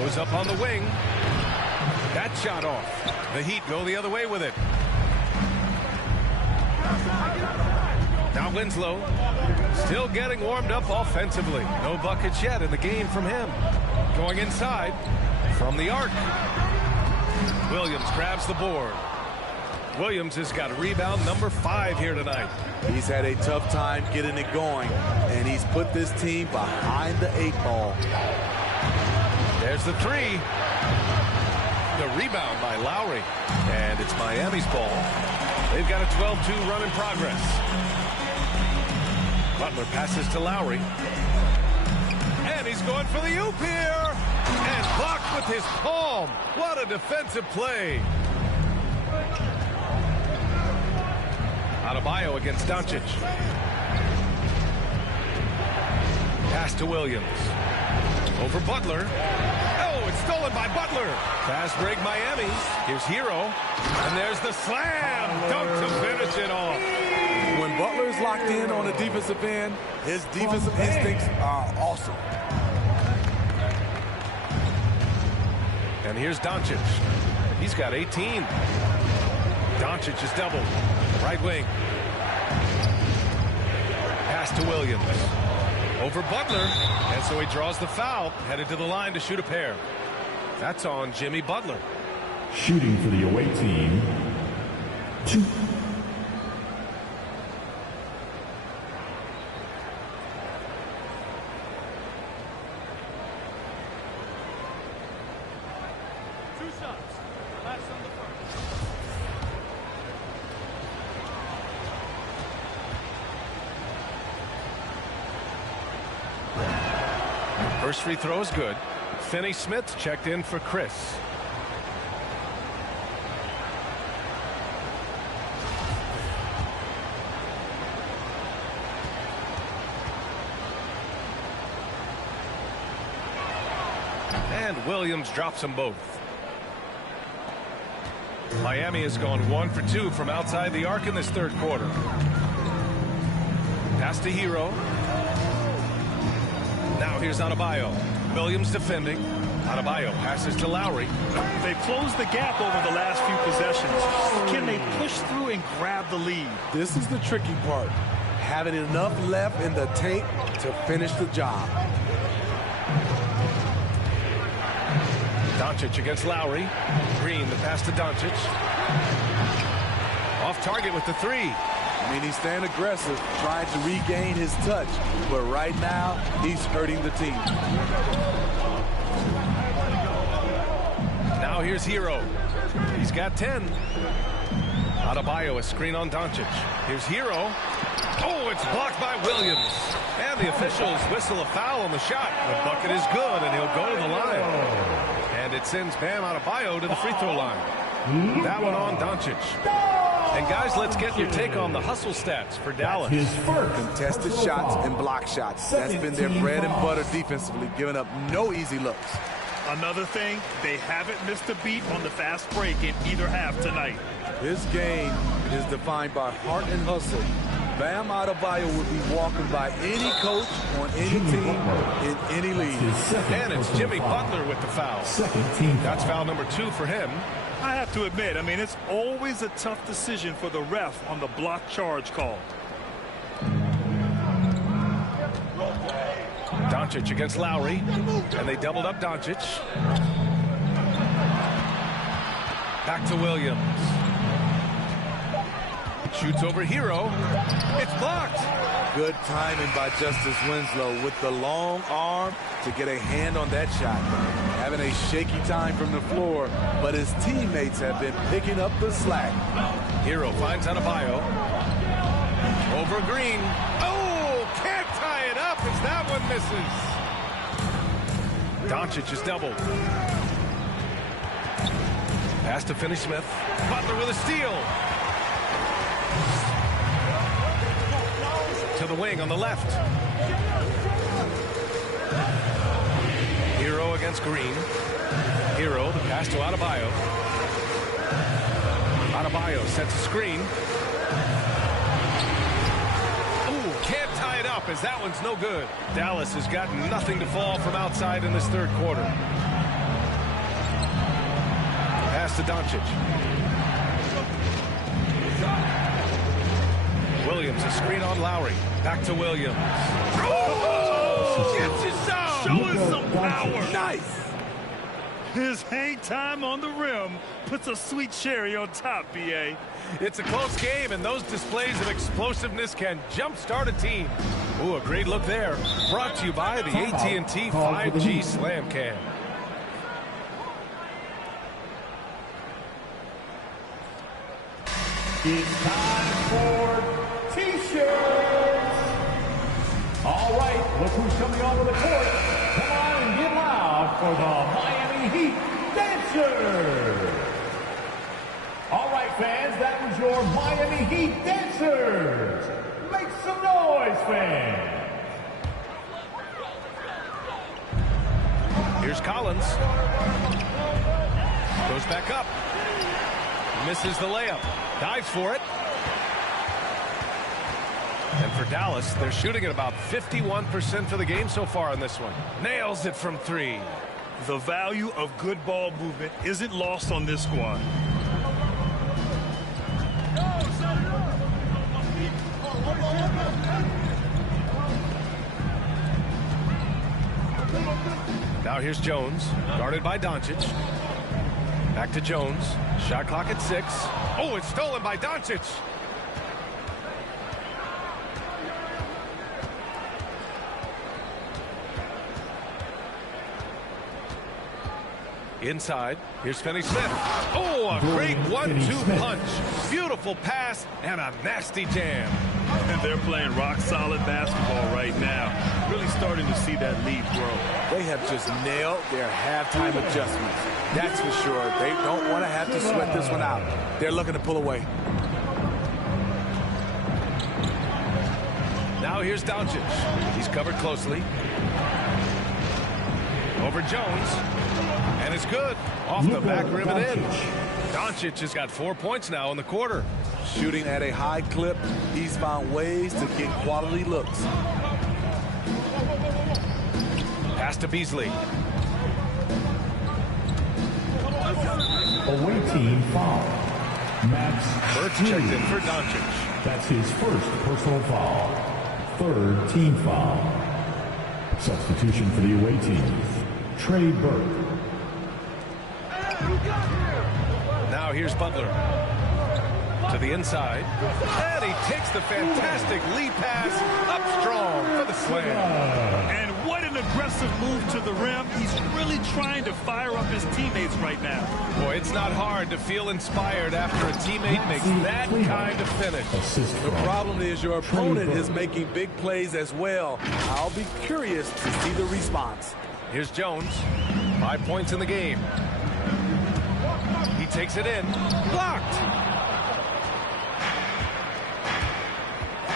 Goes up on the wing. That shot off. The Heat go the other way with it. Now Winslow still getting warmed up offensively. No buckets yet in the game from him. Going inside from the arc. Williams grabs the board. Williams has got rebound number 5 here tonight. He's had a tough time getting it going, and he's put this team behind the 8 ball. There's the 3. The rebound by Lowry. And it's Miami's ball. They've got a 12-2 run in progress. Butler passes to Lowry. And he's going for the oop here. And blocked with his palm. What a defensive play. Adebayo against Doncic. Pass to Williams. Over Butler. Oh, it's stolen by Butler. Fast break Miami. Here's Hero. And there's the slam. Dunk to finish it off. When Butler's locked in on the defensive end, his defensive instincts are awesome. And here's Doncic. He's got 18. Doncic is doubled. Right wing. Pass to Williams. Over Butler. And so he draws the foul. Headed to the line to shoot a pair. That's on Jimmy Butler. Shooting for the away team, 2. First free throw is good. Finney-Smith checked in for Chris. And Williams drops them both. Miami has gone 1 for 2 from outside the arc in this third quarter. Pass to Hero. Now here's Adebayo. Williams defending. Adebayo passes to Lowry. They've closed the gap over the last few possessions. Can they push through and grab the lead? This is the tricky part. Having enough left in the tank to finish the job. Doncic against Lowry. Green, the pass to Doncic. Off target with the 3. I mean, he's staying aggressive, trying to regain his touch. But right now, he's hurting the team. Now here's Hero. He's got 10. Adebayo, a screen on Doncic. Here's Hero. Oh, it's blocked by Williams. And the officials whistle a foul on the shot. The bucket is good, and he'll go to the line. And it sends Bam Adebayo to the free throw line. That one on Doncic. And guys, let's get your take on the hustle stats for Dallas. His first contested shots and block shots. That's been their bread and butter defensively, giving up no easy looks. Another thing, they haven't missed a beat on the fast break in either half tonight. This game is defined by heart and hustle. Bam Adebayo would be walking by any coach on any team in any league. And it's Jimmy Butler with the foul. That's foul number 2 for him. I have to admit, it's always a tough decision for the ref on the block charge call. Doncic against Lowry, and they doubled up Doncic. Back to Williams. Shoots over Hero. It's blocked. Good timing by Justice Winslow with the long arm to get a hand on that shot. Having a shaky time from the floor, but his teammates have been picking up the slack. Hero finds Adebayo. Over Green. Oh, can't tie it up as that one misses. Doncic is doubled. Pass to Finney-Smith. Butler with a steal. To the wing on the left. Hero against Green. Hero, the pass to Adebayo. Adebayo sets a screen. Ooh, can't tie it up as that one's no good. Dallas has got nothing to fall from outside in this third quarter. Pass to Doncic. Williams, a screen on Lowry. Back to Williams. Oh! Gets it down! Show us some power! Nice! His hang time on the rim puts a sweet cherry on top, B.A. It's a close game, and those displays of explosiveness can jumpstart a team. Ooh, a great look there. Brought to you by the AT&T 5G Slam Cam. It's time for T-shirts. All right, look who's coming onto the court. Come on and get loud for the Miami Heat Dancers. All right, fans, that was your Miami Heat Dancers. Make some noise, fans. Here's Collins. Goes back up. Misses the layup. Dives for it. And for Dallas, they're shooting at about 51% for the game so far in this one. Nails it from 3. The value of good ball movement isn't lost on this squad. Now here's Jones, guarded by Doncic. Back to Jones. Shot clock at 6. Oh, it's stolen by Doncic. Inside, here's Finney-Smith. Oh, a great 1-2 punch. Beautiful pass and a nasty jam. And they're playing rock-solid basketball right now. Really starting to see that lead grow. They have just nailed their halftime adjustments. That's for sure. They don't want to have to sweat this one out. They're looking to pull away. Now here's Doncic. He's covered closely. Over Jones. And it's good. Off the back rim and in. Doncic has got 4 points now in the quarter. Shooting at a high clip, he's found ways to get quality looks. Pass to Beasley. Away team foul. Max Burks checked in for Doncic. That's his first personal foul. Third team foul. Substitution for the away team. Trey Burke. Now here's Butler. To the inside. And he takes the fantastic lead pass up strong for the slam. And what an aggressive move to the rim. He's really trying to fire up his teammates right now. Boy, it's not hard to feel inspired after a teammate makes that kind of finish. The problem is your opponent is making big plays as well. I'll be curious to see the response. Here's Jones. 5 points in the game. He takes it in. Blocked.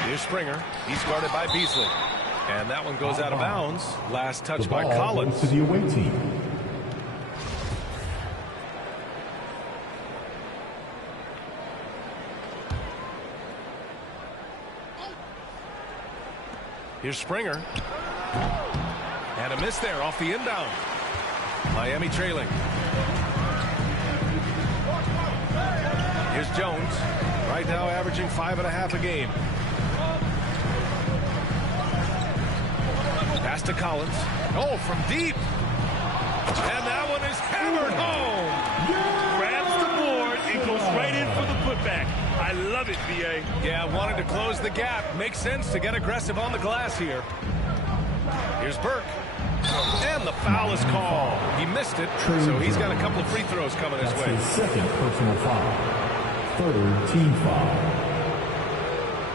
Here's Springer. He's guarded by Beasley. And that one goes out of bounds. Last touch by Collins. To the away team. Here's Springer. And a miss there off the inbound. Miami trailing. Here's Jones. Right now averaging 5.5 a game. Pass to Collins. Oh, from deep. And that one is hammered home. Grabs the board and goes right in for the putback. I love it, B.A. Yeah, wanting to close the gap. Makes sense to get aggressive on the glass here. Here's Burke. And the foul is called. He missed it, so he's got a couple of free throws coming his way. His second personal foul. Third team foul.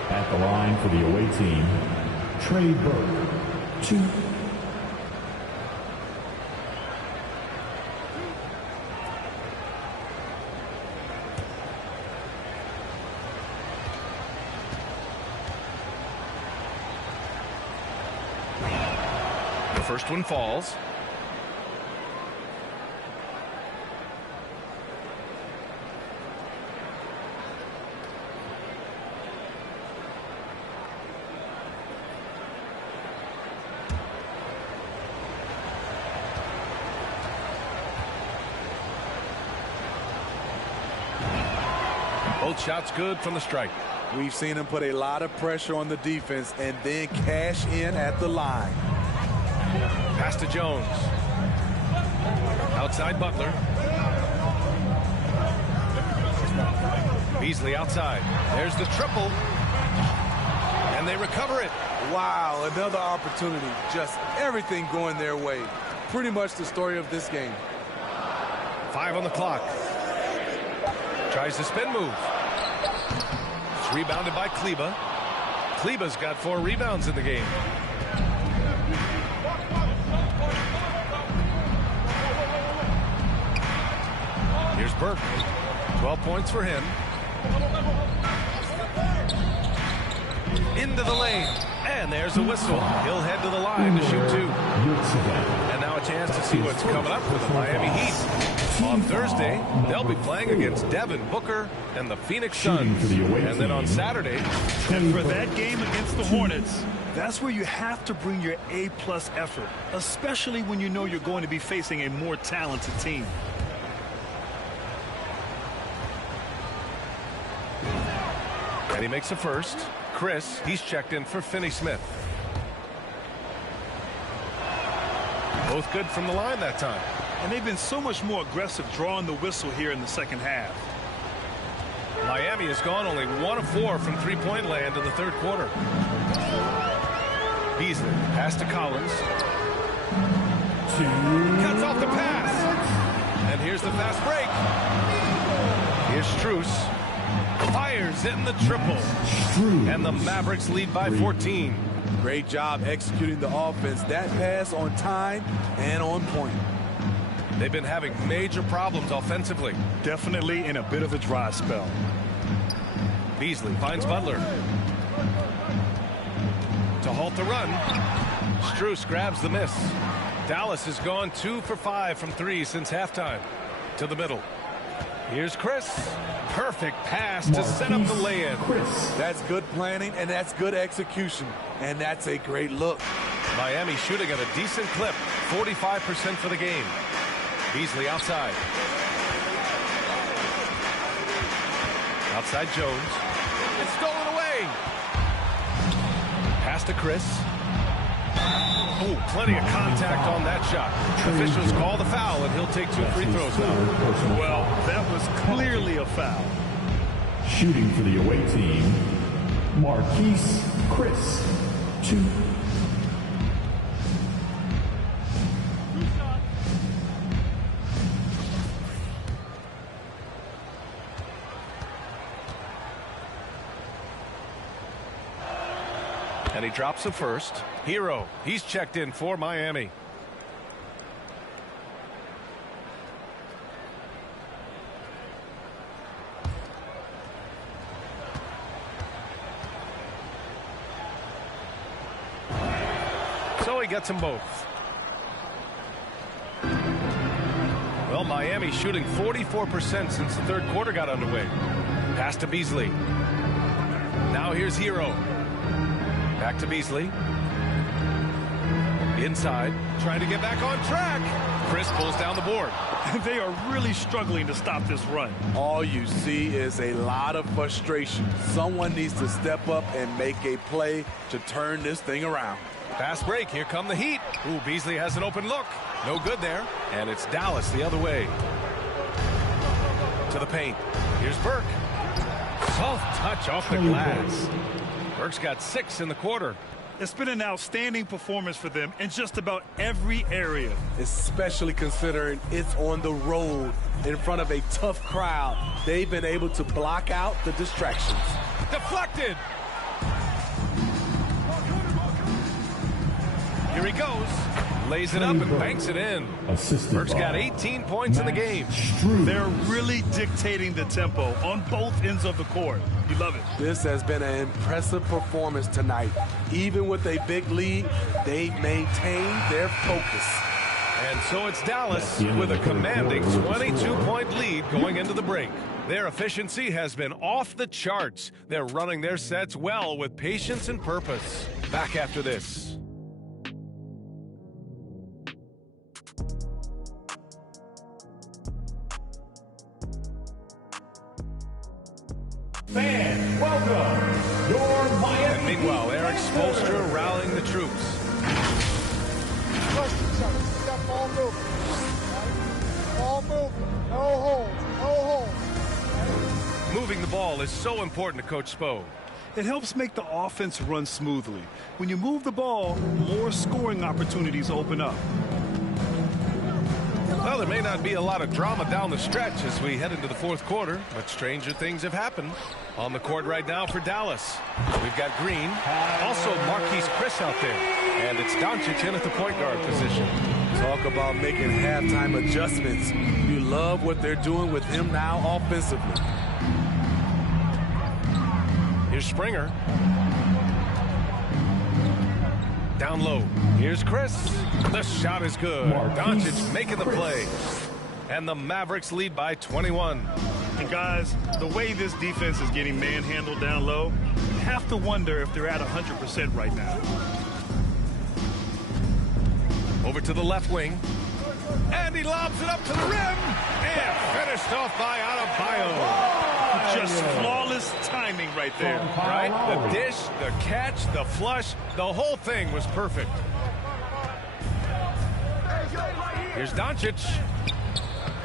At the line for the away team, Trey Burke. 2. The first one falls. Both shots good from the strike. We've seen him put a lot of pressure on the defense and then cash in at the line. Pass to Jones. Outside Butler. Beasley outside. There's the triple. And they recover it. Wow, another opportunity. Just everything going their way. Pretty much the story of this game. 5 on the clock. Tries the spin move. It's rebounded by Kleba. Kleba's got 4 rebounds in the game. Here's Burke. 12 points for him. Into the lane. And there's the whistle. He'll head to the line to shoot 2. And now a chance to see what's coming up for the Miami Heat. On Thursday, they'll be playing against Devin Booker and the Phoenix Suns. And then on Saturday. And for that game against the Hornets, that's where you have to bring your A-plus effort, especially when you know you're going to be facing a more talented team. And he makes a first. Chris, he's checked in for Finney-Smith. Both good from the line that time. And they've been so much more aggressive drawing the whistle here in the second half. Miami has gone only 1 of 4 from three-point land in the third quarter. Beasley, pass to Collins. Cuts off the pass. And here's the fast break. Here's Strus. Fires in the triple. And the Mavericks lead by 14. Great job executing the offense. That pass on time and on point. They've been having major problems offensively. Definitely in a bit of a dry spell. Beasley finds Butler. To halt the run. Strus grabs the miss. Dallas has gone 2 for 5 from 3 since halftime. To the middle. Here's Chris. Perfect pass to set up the lay-in. That's good planning, and that's good execution. And that's a great look. Miami shooting at a decent clip. 45% for the game. Beasley outside. Outside Jones. It's stolen away. Pass to Chris. Oh, plenty of contact on that shot. Officials call the foul, and he'll take 2 free throws now. Well, that was clearly a foul. Shooting for the away team, Marquise Chris. 2. And he drops a first. Hero, he's checked in for Miami. So he gets them both. Well, Miami shooting 44% since the third quarter got underway. Pass to Beasley. Now here's Hero. Back to Beasley. Inside, trying to get back on track. Chris pulls down the board. They are really struggling to stop this run. All you see is a lot of frustration. Someone needs to step up and make a play to turn this thing around. Fast break. Here come the Heat. Ooh, Beasley has an open look. No good there. And it's Dallas the other way. To the paint. Here's Burke. Soft touch off the glass. Burke's got 6 in the quarter. It's been an outstanding performance for them in just about every area. Especially considering it's on the road in front of a tough crowd. They've been able to block out the distractions. Deflected. Here he goes. Lays it up and banks it in. Burke's got 18 points in the game. They're really dictating the tempo on both ends of the court. You love it. This has been an impressive performance tonight. Even with a big lead, they've maintained their focus. And so it's Dallas with a commanding 22-point lead going into the break. Their efficiency has been off the charts. They're running their sets well with patience and purpose. Back after this. Fans, welcome your Miami. And meanwhile, Eric Spoelstra rallying the troops. Trust each other. Keep that ball moving. Right? Ball moving. No holds. No holds. Right? Moving the ball is so important to Coach Spo. It helps make the offense run smoothly. When you move the ball, more scoring opportunities open up. Well, there may not be a lot of drama down the stretch as we head into the fourth quarter, but stranger things have happened. On the court right now for Dallas. We've got Green, also Marquise Chris out there, and it's Doncic in at the point guard position. Talk about making halftime adjustments. You love what they're doing with him now offensively. Here's Springer. Down low. Here's Chris. The shot is good. Doncic making the play. And the Mavericks lead by 21. And guys, the way this defense is getting manhandled down low, you have to wonder if they're at 100% right now. Over to the left wing. And he lobs it up to the rim. And finished off by Adebayo. Just flawless timing right there. Right? The dish, the catch, the flush, the whole thing was perfect. Here's Doncic.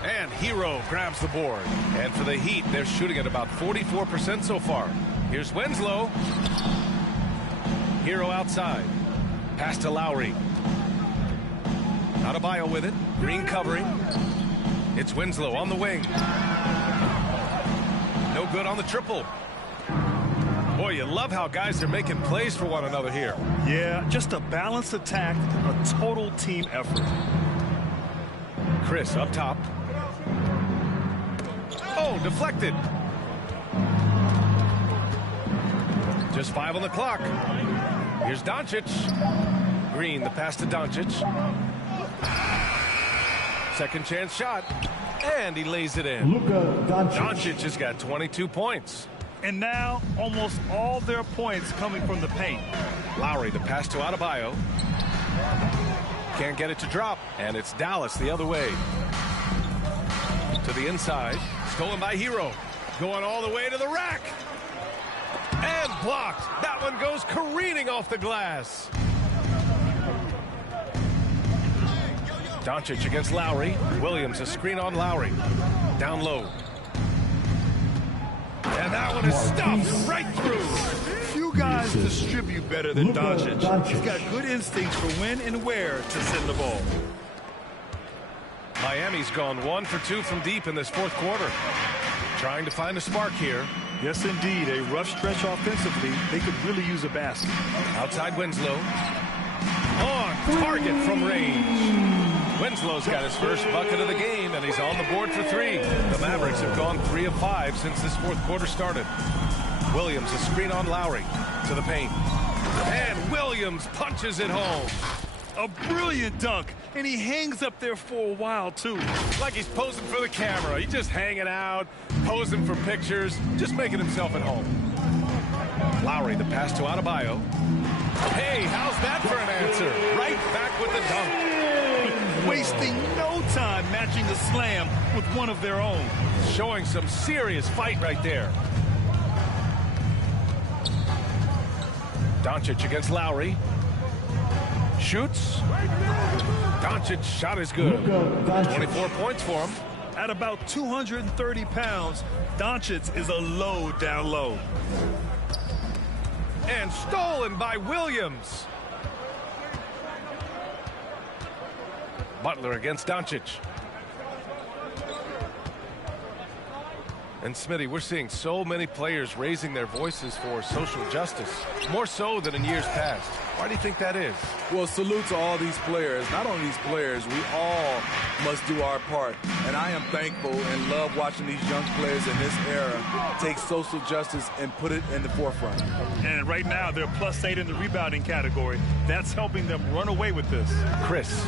And Hero grabs the board. And for the Heat, they're shooting at about 44% so far. Here's Winslow. Hero outside. Pass to Lowry. Adebayo with it. Green covering. It's Winslow on the wing. No good on the triple. Boy, you love how guys are making plays for one another here. Yeah, just a balanced attack, a total team effort. Chris up top. Oh, deflected. Just 5 on the clock. Here's Doncic. Green, the pass to Doncic. Second chance shot. And he lays it in. Doncic has got 22 points. And now, almost all their points coming from the paint. Lowry, the pass to Adebayo. Can't get it to drop. And it's Dallas the other way. To the inside. Stolen by Hero. Going all the way to the rack. And blocked. That one goes careening off the glass. Doncic against Lowry. Williams, a screen on Lowry. Down low. And that one is stuffed right through. Few guys distribute better than Doncic. He's got good instincts for when and where to send the ball. Miami's gone 1 for 2 from deep in this fourth quarter. Trying to find a spark here. Yes, indeed. A rough stretch offensively. They could really use a basket. Outside Winslow. On target from range. Winslow's got his first bucket of the game, and he's on the board for 3. The Mavericks have gone 3 of 5 since this fourth quarter started. Williams, a screen on Lowry to the paint. And Williams punches it home. A brilliant dunk, and he hangs up there for a while, too. Like he's posing for the camera. He's just hanging out, posing for pictures, just making himself at home. Lowry, the pass to Adebayo. Hey, how's that for an answer? Right back with the dunk. Wasting no time matching the slam with one of their own. Showing some serious fight right there. Doncic against Lowry. Shoots. Doncic's shot is good. 24 points for him. At about 230 pounds, Doncic is a low down low. And stolen by Williams. Butler against Doncic. And Smitty, we're seeing so many players raising their voices for social justice, more so than in years past. Why do you think that is? Well, salute to all these players. Not only these players, we all must do our part. And I am thankful and love watching these young players in this era take social justice and put it in the forefront. And right now, they're +8 in the rebounding category. That's helping them run away with this. Chris.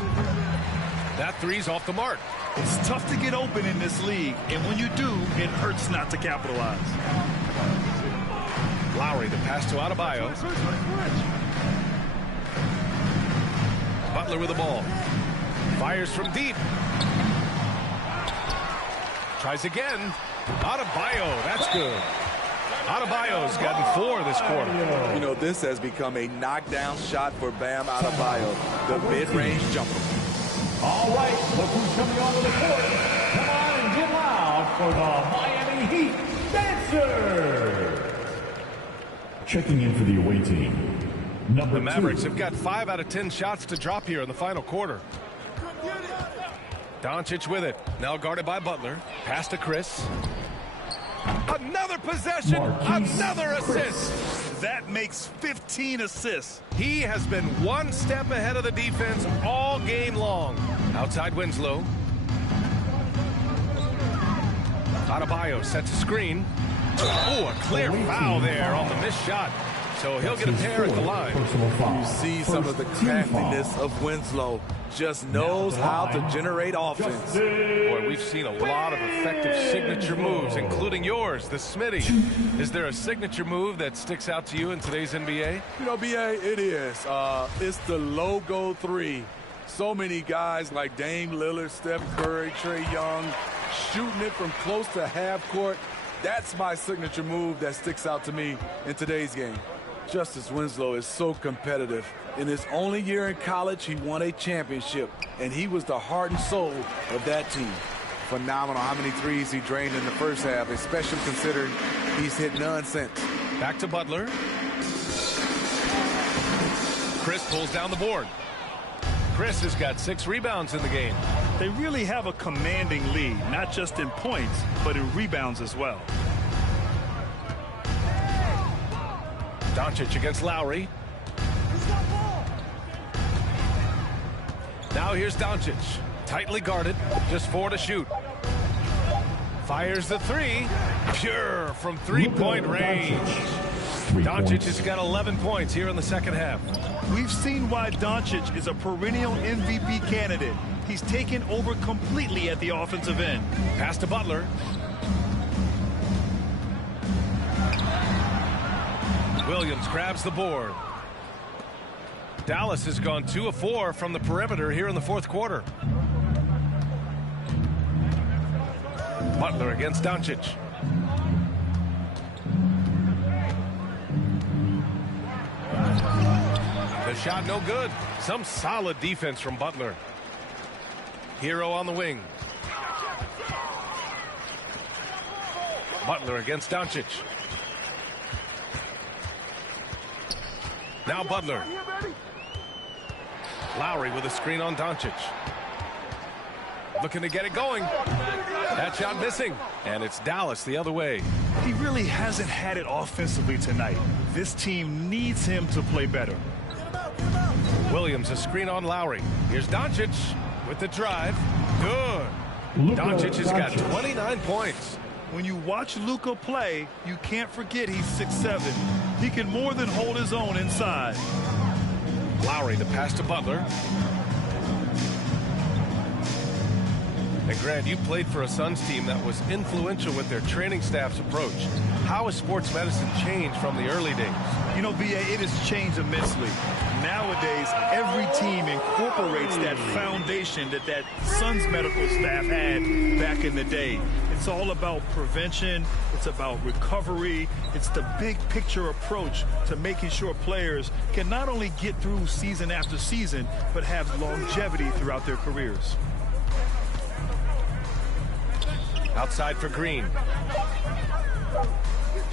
That three's off the mark. It's tough to get open in this league, and when you do, it hurts not to capitalize. Lowry, the pass to Adebayo. Butler with the ball. Fires from deep. Tries again. Adebayo, that's good. Adebayo's gotten 4 this quarter. You know, this has become a knockdown shot for Bam Adebayo, the mid-range jumper. All right, look who's coming onto the court. Come on and get loud for the Miami Heat Dancers. Checking in for the away team. Number The Mavericks 2. have got 5 out of 10 shots to drop here in the final quarter. Doncic with it. Now guarded by Butler. Pass to Chris. Another possession. Another assist. That makes 15 assists. He has been one step ahead of the defense all game long. Outside Winslow. Adebayo sets a screen. Oh, a clear foul there on the missed shot. So he'll get a pair at the line. You see some of the craftiness of Winslow. Just knows how to generate offense. Boy, we've seen a lot of effective signature moves, including yours, the Smitty. Is there a signature move that sticks out to you in today's NBA? You know, BA, it is. It's the logo 3. So many guys like Dame Lillard, Steph Curry, Trae Young, shooting it from close to half court. That's my signature move that sticks out to me in today's game. Justice Winslow is so competitive. In his only year in college, he won a championship, and he was the heart and soul of that team. Phenomenal how many threes he drained in the first half, especially considering he's hit none since. Back to Butler. Chris pulls down the board. Chris has got 6 rebounds in the game. They really have a commanding lead, not just in points, but in rebounds as well. Doncic against Lowry. Now here's Doncic. Tightly guarded. Just 4 to shoot. Fires the 3. Pure from 3-point range. Doncic has got 11 points here in the second half. We've seen why Doncic is a perennial MVP candidate. He's taken over completely at the offensive end. Pass to Butler. Williams grabs the board. Dallas has gone 2 of 4 from the perimeter here in the fourth quarter. Butler against Doncic. The shot no good. Some solid defense from Butler. Hero on the wing. Butler against Doncic. Now Butler. Lowry with a screen on Doncic. Looking to get it going. That shot missing. And it's Dallas the other way. He really hasn't had it offensively tonight. This team needs him to play better. Williams a screen on Lowry. Here's Doncic with the drive. Good. Doncic has got 29 points. When you watch Luka play, you can't forget he's 6'7". He can more than hold his own inside. Lowry, the pass to Butler. And Grant, you played for a Suns team that was influential with their training staff's approach. How has sports medicine changed from the early days? You know, B.A., it has changed immensely. Nowadays, every team incorporates that foundation that Suns medical staff had back in the day. It's all about prevention. It's about recovery. It's the big picture approach to making sure players can not only get through season after season, but have longevity throughout their careers. Outside for Green.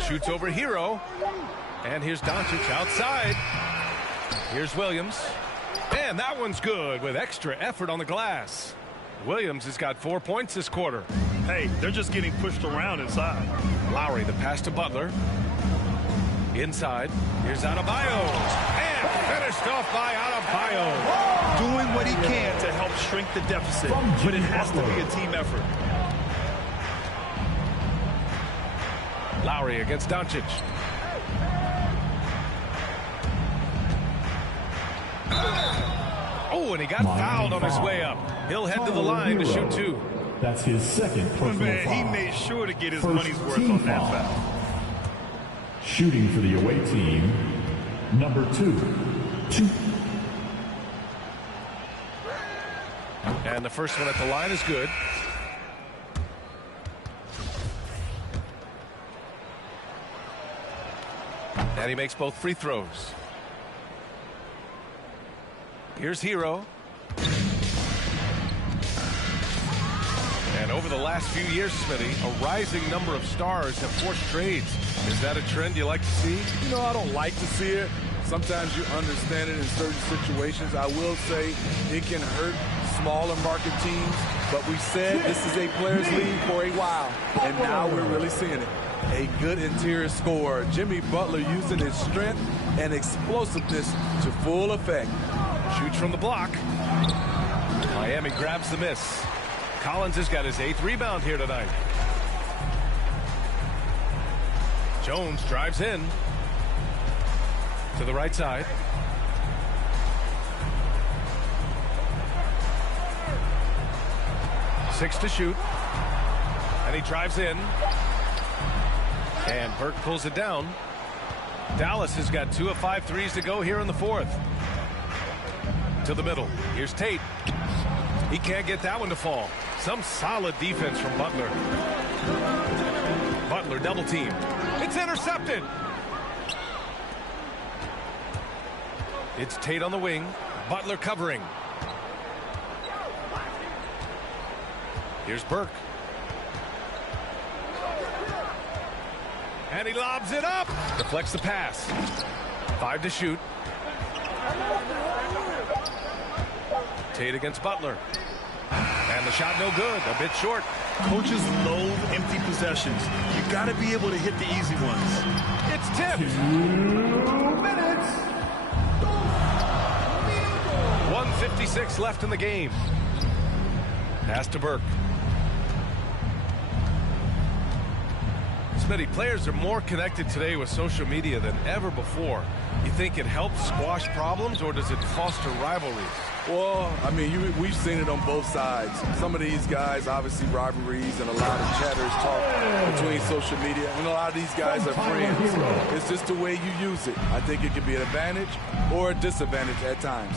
Shoots over Hero. And here's Doncic outside. Here's Williams. And that one's good with extra effort on the glass. Williams has got 4 points this quarter. Hey, they're just getting pushed around inside. Lowry, the pass to Butler. Inside. Here's Adebayo. And finished off by Adebayo. Doing what he can to help shrink the deficit. But it has to be a team effort. Lowry against Doncic. Oh, and he got fouled on his way up. He'll head to the line to shoot two. That's his second personal foul. He made sure to get his money's worth on that foul. Shooting for the away team, number 2. And the first one at the line is good. And he makes both free throws. Here's Hero. And over the last few years, Smitty, a rising number of stars have forced trades. Is that a trend you like to see? You know, I don't like to see it. Sometimes you understand it in certain situations. I will say it can hurt smaller market teams, but we said this is a players' league for a while, and now we're really seeing it. A good interior scorer, Jimmy Butler, using his strength and explosiveness to full effect. Shoots from the block. Miami grabs the miss. Collins has got his 8th rebound here tonight. Jones drives in to the right side. Six to shoot. And he drives in. And Burke pulls it down. Dallas has got 2 of 5 threes to go here in the 4th. To the middle. Here's Tate. He can't get that one to fall. Some solid defense from Butler. Butler double team. It's intercepted. It's Tate on the wing. Butler covering. Here's Burke. And he lobs it up. Deflects the pass. 5 to shoot. Tate against Butler. And the shot no good. A bit short. Coaches loathe empty possessions. You got to be able to hit the easy ones. It's tipped. 2 minutes. 1:56 left in the game. Pass to Burke. Smitty, players are more connected today with social media than ever before. You think it helps squash problems, or does it foster rivalries? Well, I mean, we've seen it on both sides. Some of these guys, obviously rivalries and a lot of chatters talk between social media, and a lot of these guys are friends. It's just the way you use it. I think it can be an advantage or a disadvantage at times.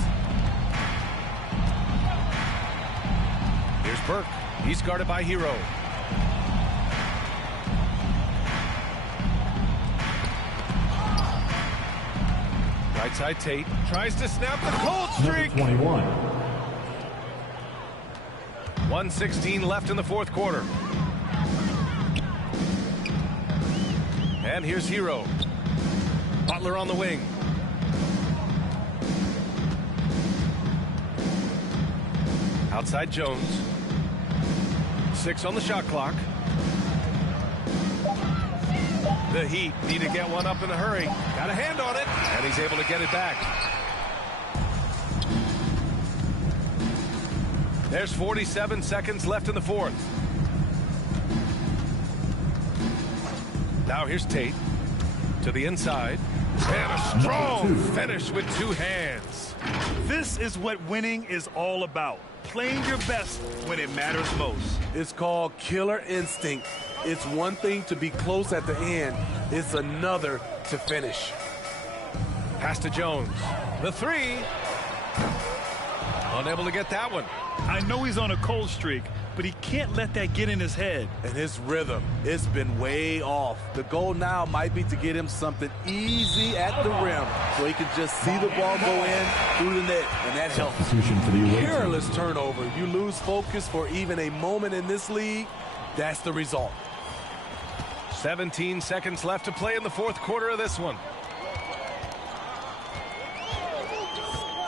Here's Burke. He's guarded by Hero. Right side Tate tries to snap the cold streak. 21. 1:16 left in the 4th quarter. And here's Hero. Butler on the wing. Outside Jones. 6 on the shot clock. The Heat need to get one up in a hurry. Got a hand on it, and he's able to get it back. There's 47 seconds left in the 4th. Now here's Tate to the inside. And a strong finish with 2 hands. This is what winning is all about. Playing your best when it matters most. It's called killer instinct. It's one thing to be close at the end. It's another to finish. Pass to Jones. The three. Unable to get that one. I know he's on a cold streak, but he can't let that get in his head. And his rhythm, it's been way off. The goal now might be to get him something easy at the rim so he can just see the ball go in through the net, and that helps. Careless turnover. You lose focus for even a moment in this league. That's the result. 17 seconds left to play in the fourth quarter of this one.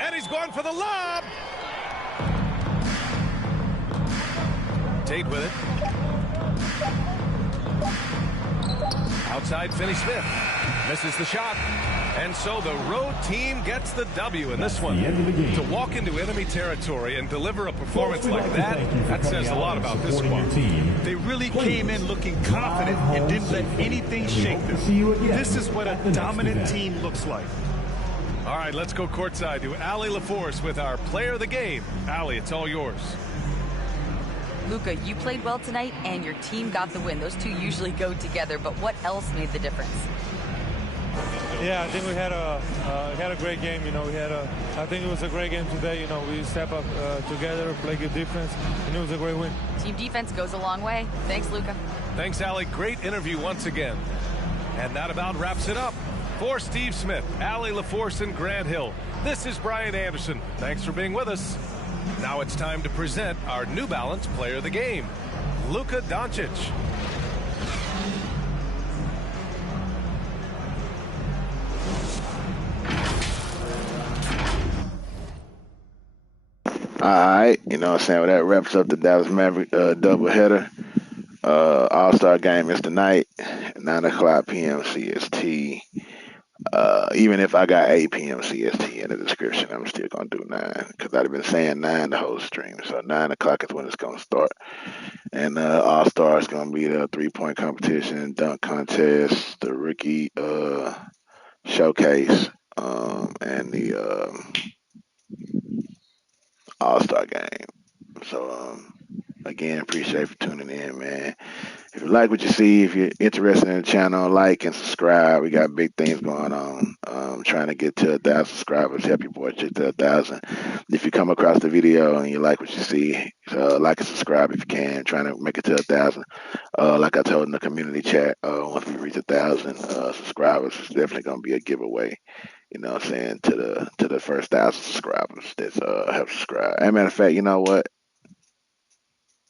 And he's going for the lob. Tate with it. Outside Finney-Smith. Misses the shot. And so the road team gets the W in this one. To walk into enemy territory and deliver a performance like that, that says a lot about this squad. They really came in looking confident and didn't let anything shake them. This is what a dominant team looks like. All right, let's go courtside to Allie LaForce with our player of the game. Allie, it's all yours. Luka, you played well tonight, and your team got the win. Those two usually go together, but what else made the difference? Yeah, I think we had a great game. You know, I think it was a great game today. You know, we step up together, play good defense, and it was a great win. Team defense goes a long way. Thanks, Luka. Thanks, Allie. Great interview once again. And that about wraps it up. For Steve Smith, Allie LaForce, and Grant Hill, this is Brian Anderson. Thanks for being with us. Now it's time to present our New Balance Player of the Game, Luka Doncic. All right, you know what I'm saying? Well, that wraps up the Dallas Mavericks doubleheader. All-Star game is tonight, 9 o'clock p.m. CST. Even if I got 8 p.m. CST in the description, I'm still going to do 9 because I've been saying 9 the whole stream. So 9 o'clock is when it's going to start. And All-Star is going to be the three-point competition, dunk contest, the rookie showcase, and the All-Star game. So, again, appreciate you for tuning in, man. If you like what you see, if you're interested in the channel, like and subscribe. We got big things going on. Trying to get to 1,000 subscribers. Help your boy get to 1,000. If you come across the video and you like what you see, like and subscribe if you can. Trying to make it to 1,000. Like I told in the community chat, once we reach 1,000 subscribers, it's definitely going to be a giveaway. You know what I'm saying, to the first 1,000 subscribers that's have subscribed. As a matter of fact, you know what?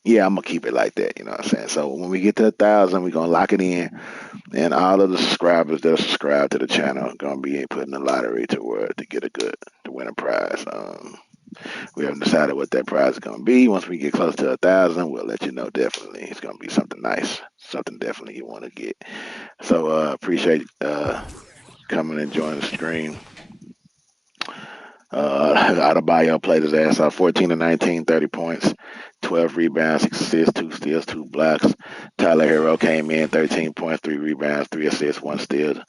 Yeah, I'm gonna keep it like that, you know what I'm saying? So when we get to 1,000, we're gonna lock it in, and all of the subscribers that are subscribed to the channel are gonna be put in the lottery to get to win a prize. We haven't decided what that prize is gonna be. Once we get close to 1,000, we'll let you know. Definitely, it's gonna be something nice, something definitely you want to get. So appreciate coming and joining the stream. Adebayo played his ass off. 14 to 19, 30 points, 12 rebounds, 6 assists, 2 steals, 2 blocks. Tyler Hero came in, 13 points, 3 rebounds, 3 assists, 1 steal.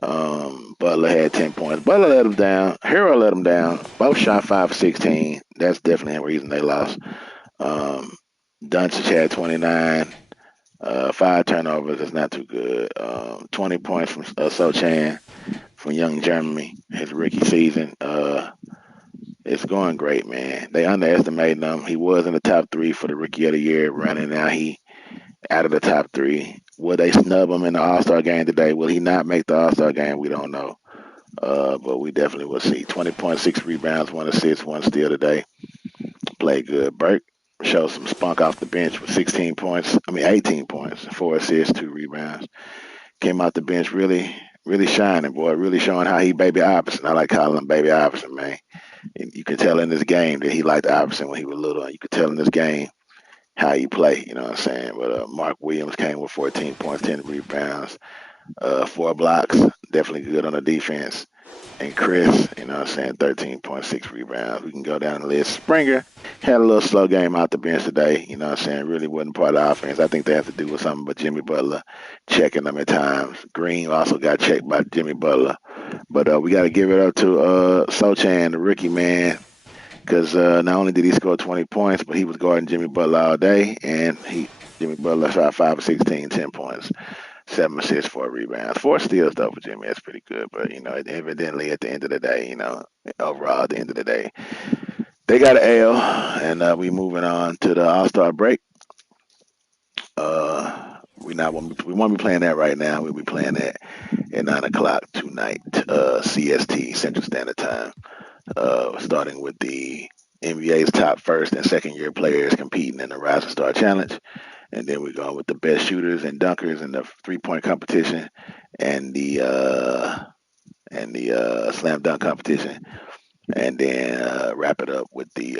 Butler had 10 points. Butler let him down. Hero let him down. Both shot 5 for 16. That's definitely a reason they lost. Doncic had 29. 5 turnovers. That's not too good. 20 points from Sochan from Young Germany, his rookie season. It's going great, man. They underestimated him. He was in the top 3 for the Rookie of the Year running. Now he out of the top 3. Will they snub him in the All-Star game today? Will he not make the All-Star game? We don't know. But we definitely will see. 20.6 rebounds, 1 assist, 1 steal today. Played good. Burke showed some spunk off the bench with 18 points, 4 assists, 2 rebounds. Came out the bench really shining, boy. Really showing how he Baby Iverson. I like calling him Baby Iverson, man. And you can tell in this game that he liked Iverson when he was little. And you could tell in this game how he play, you know what I'm saying? But Mark Williams came with 14 points, 10 rebounds, 4 blocks. Definitely good on the defense. And Chris, you know what I'm saying, 13.6 rebounds. We can go down the list. Springer had a little slow game out the bench today. You know what I'm saying? Really wasn't part of the offense. I think they have to do with something but Jimmy Butler checking them at times. Green also got checked by Jimmy Butler. But we got to give it up to Sochan, the rookie man, because not only did he score 20 points, but he was guarding Jimmy Butler all day, and Jimmy Butler shot 5 of 16, 10 points, 7 assists, 4 rebounds, 4 steals though for Jimmy. That's pretty good. But evidently at the end of the day, overall at the end of the day, they got an L, and we moving on to the All Star break. We won't be playing that right now. We'll be playing that at 9 o'clock tonight, CST Central Standard Time. Starting with the NBA's top first and second year players competing in the Rising Star Challenge, and then we're going with the best shooters and dunkers in the 3-point competition and the slam dunk competition, and then wrap it up with the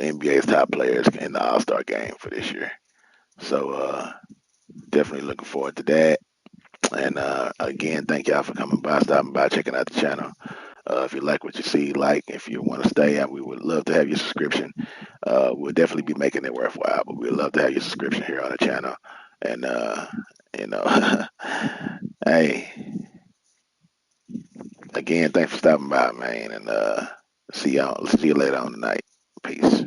NBA's top players in the All Star game for this year. So definitely looking forward to that. And again, thank y'all for coming by, stopping by, checking out the channel. If you like what you see, like. If you want to stay, we would love to have your subscription. We'll definitely be making it worthwhile, but we'd love to have your subscription here on the channel. And, hey, again, thanks for stopping by, man. And see you later on tonight. Peace.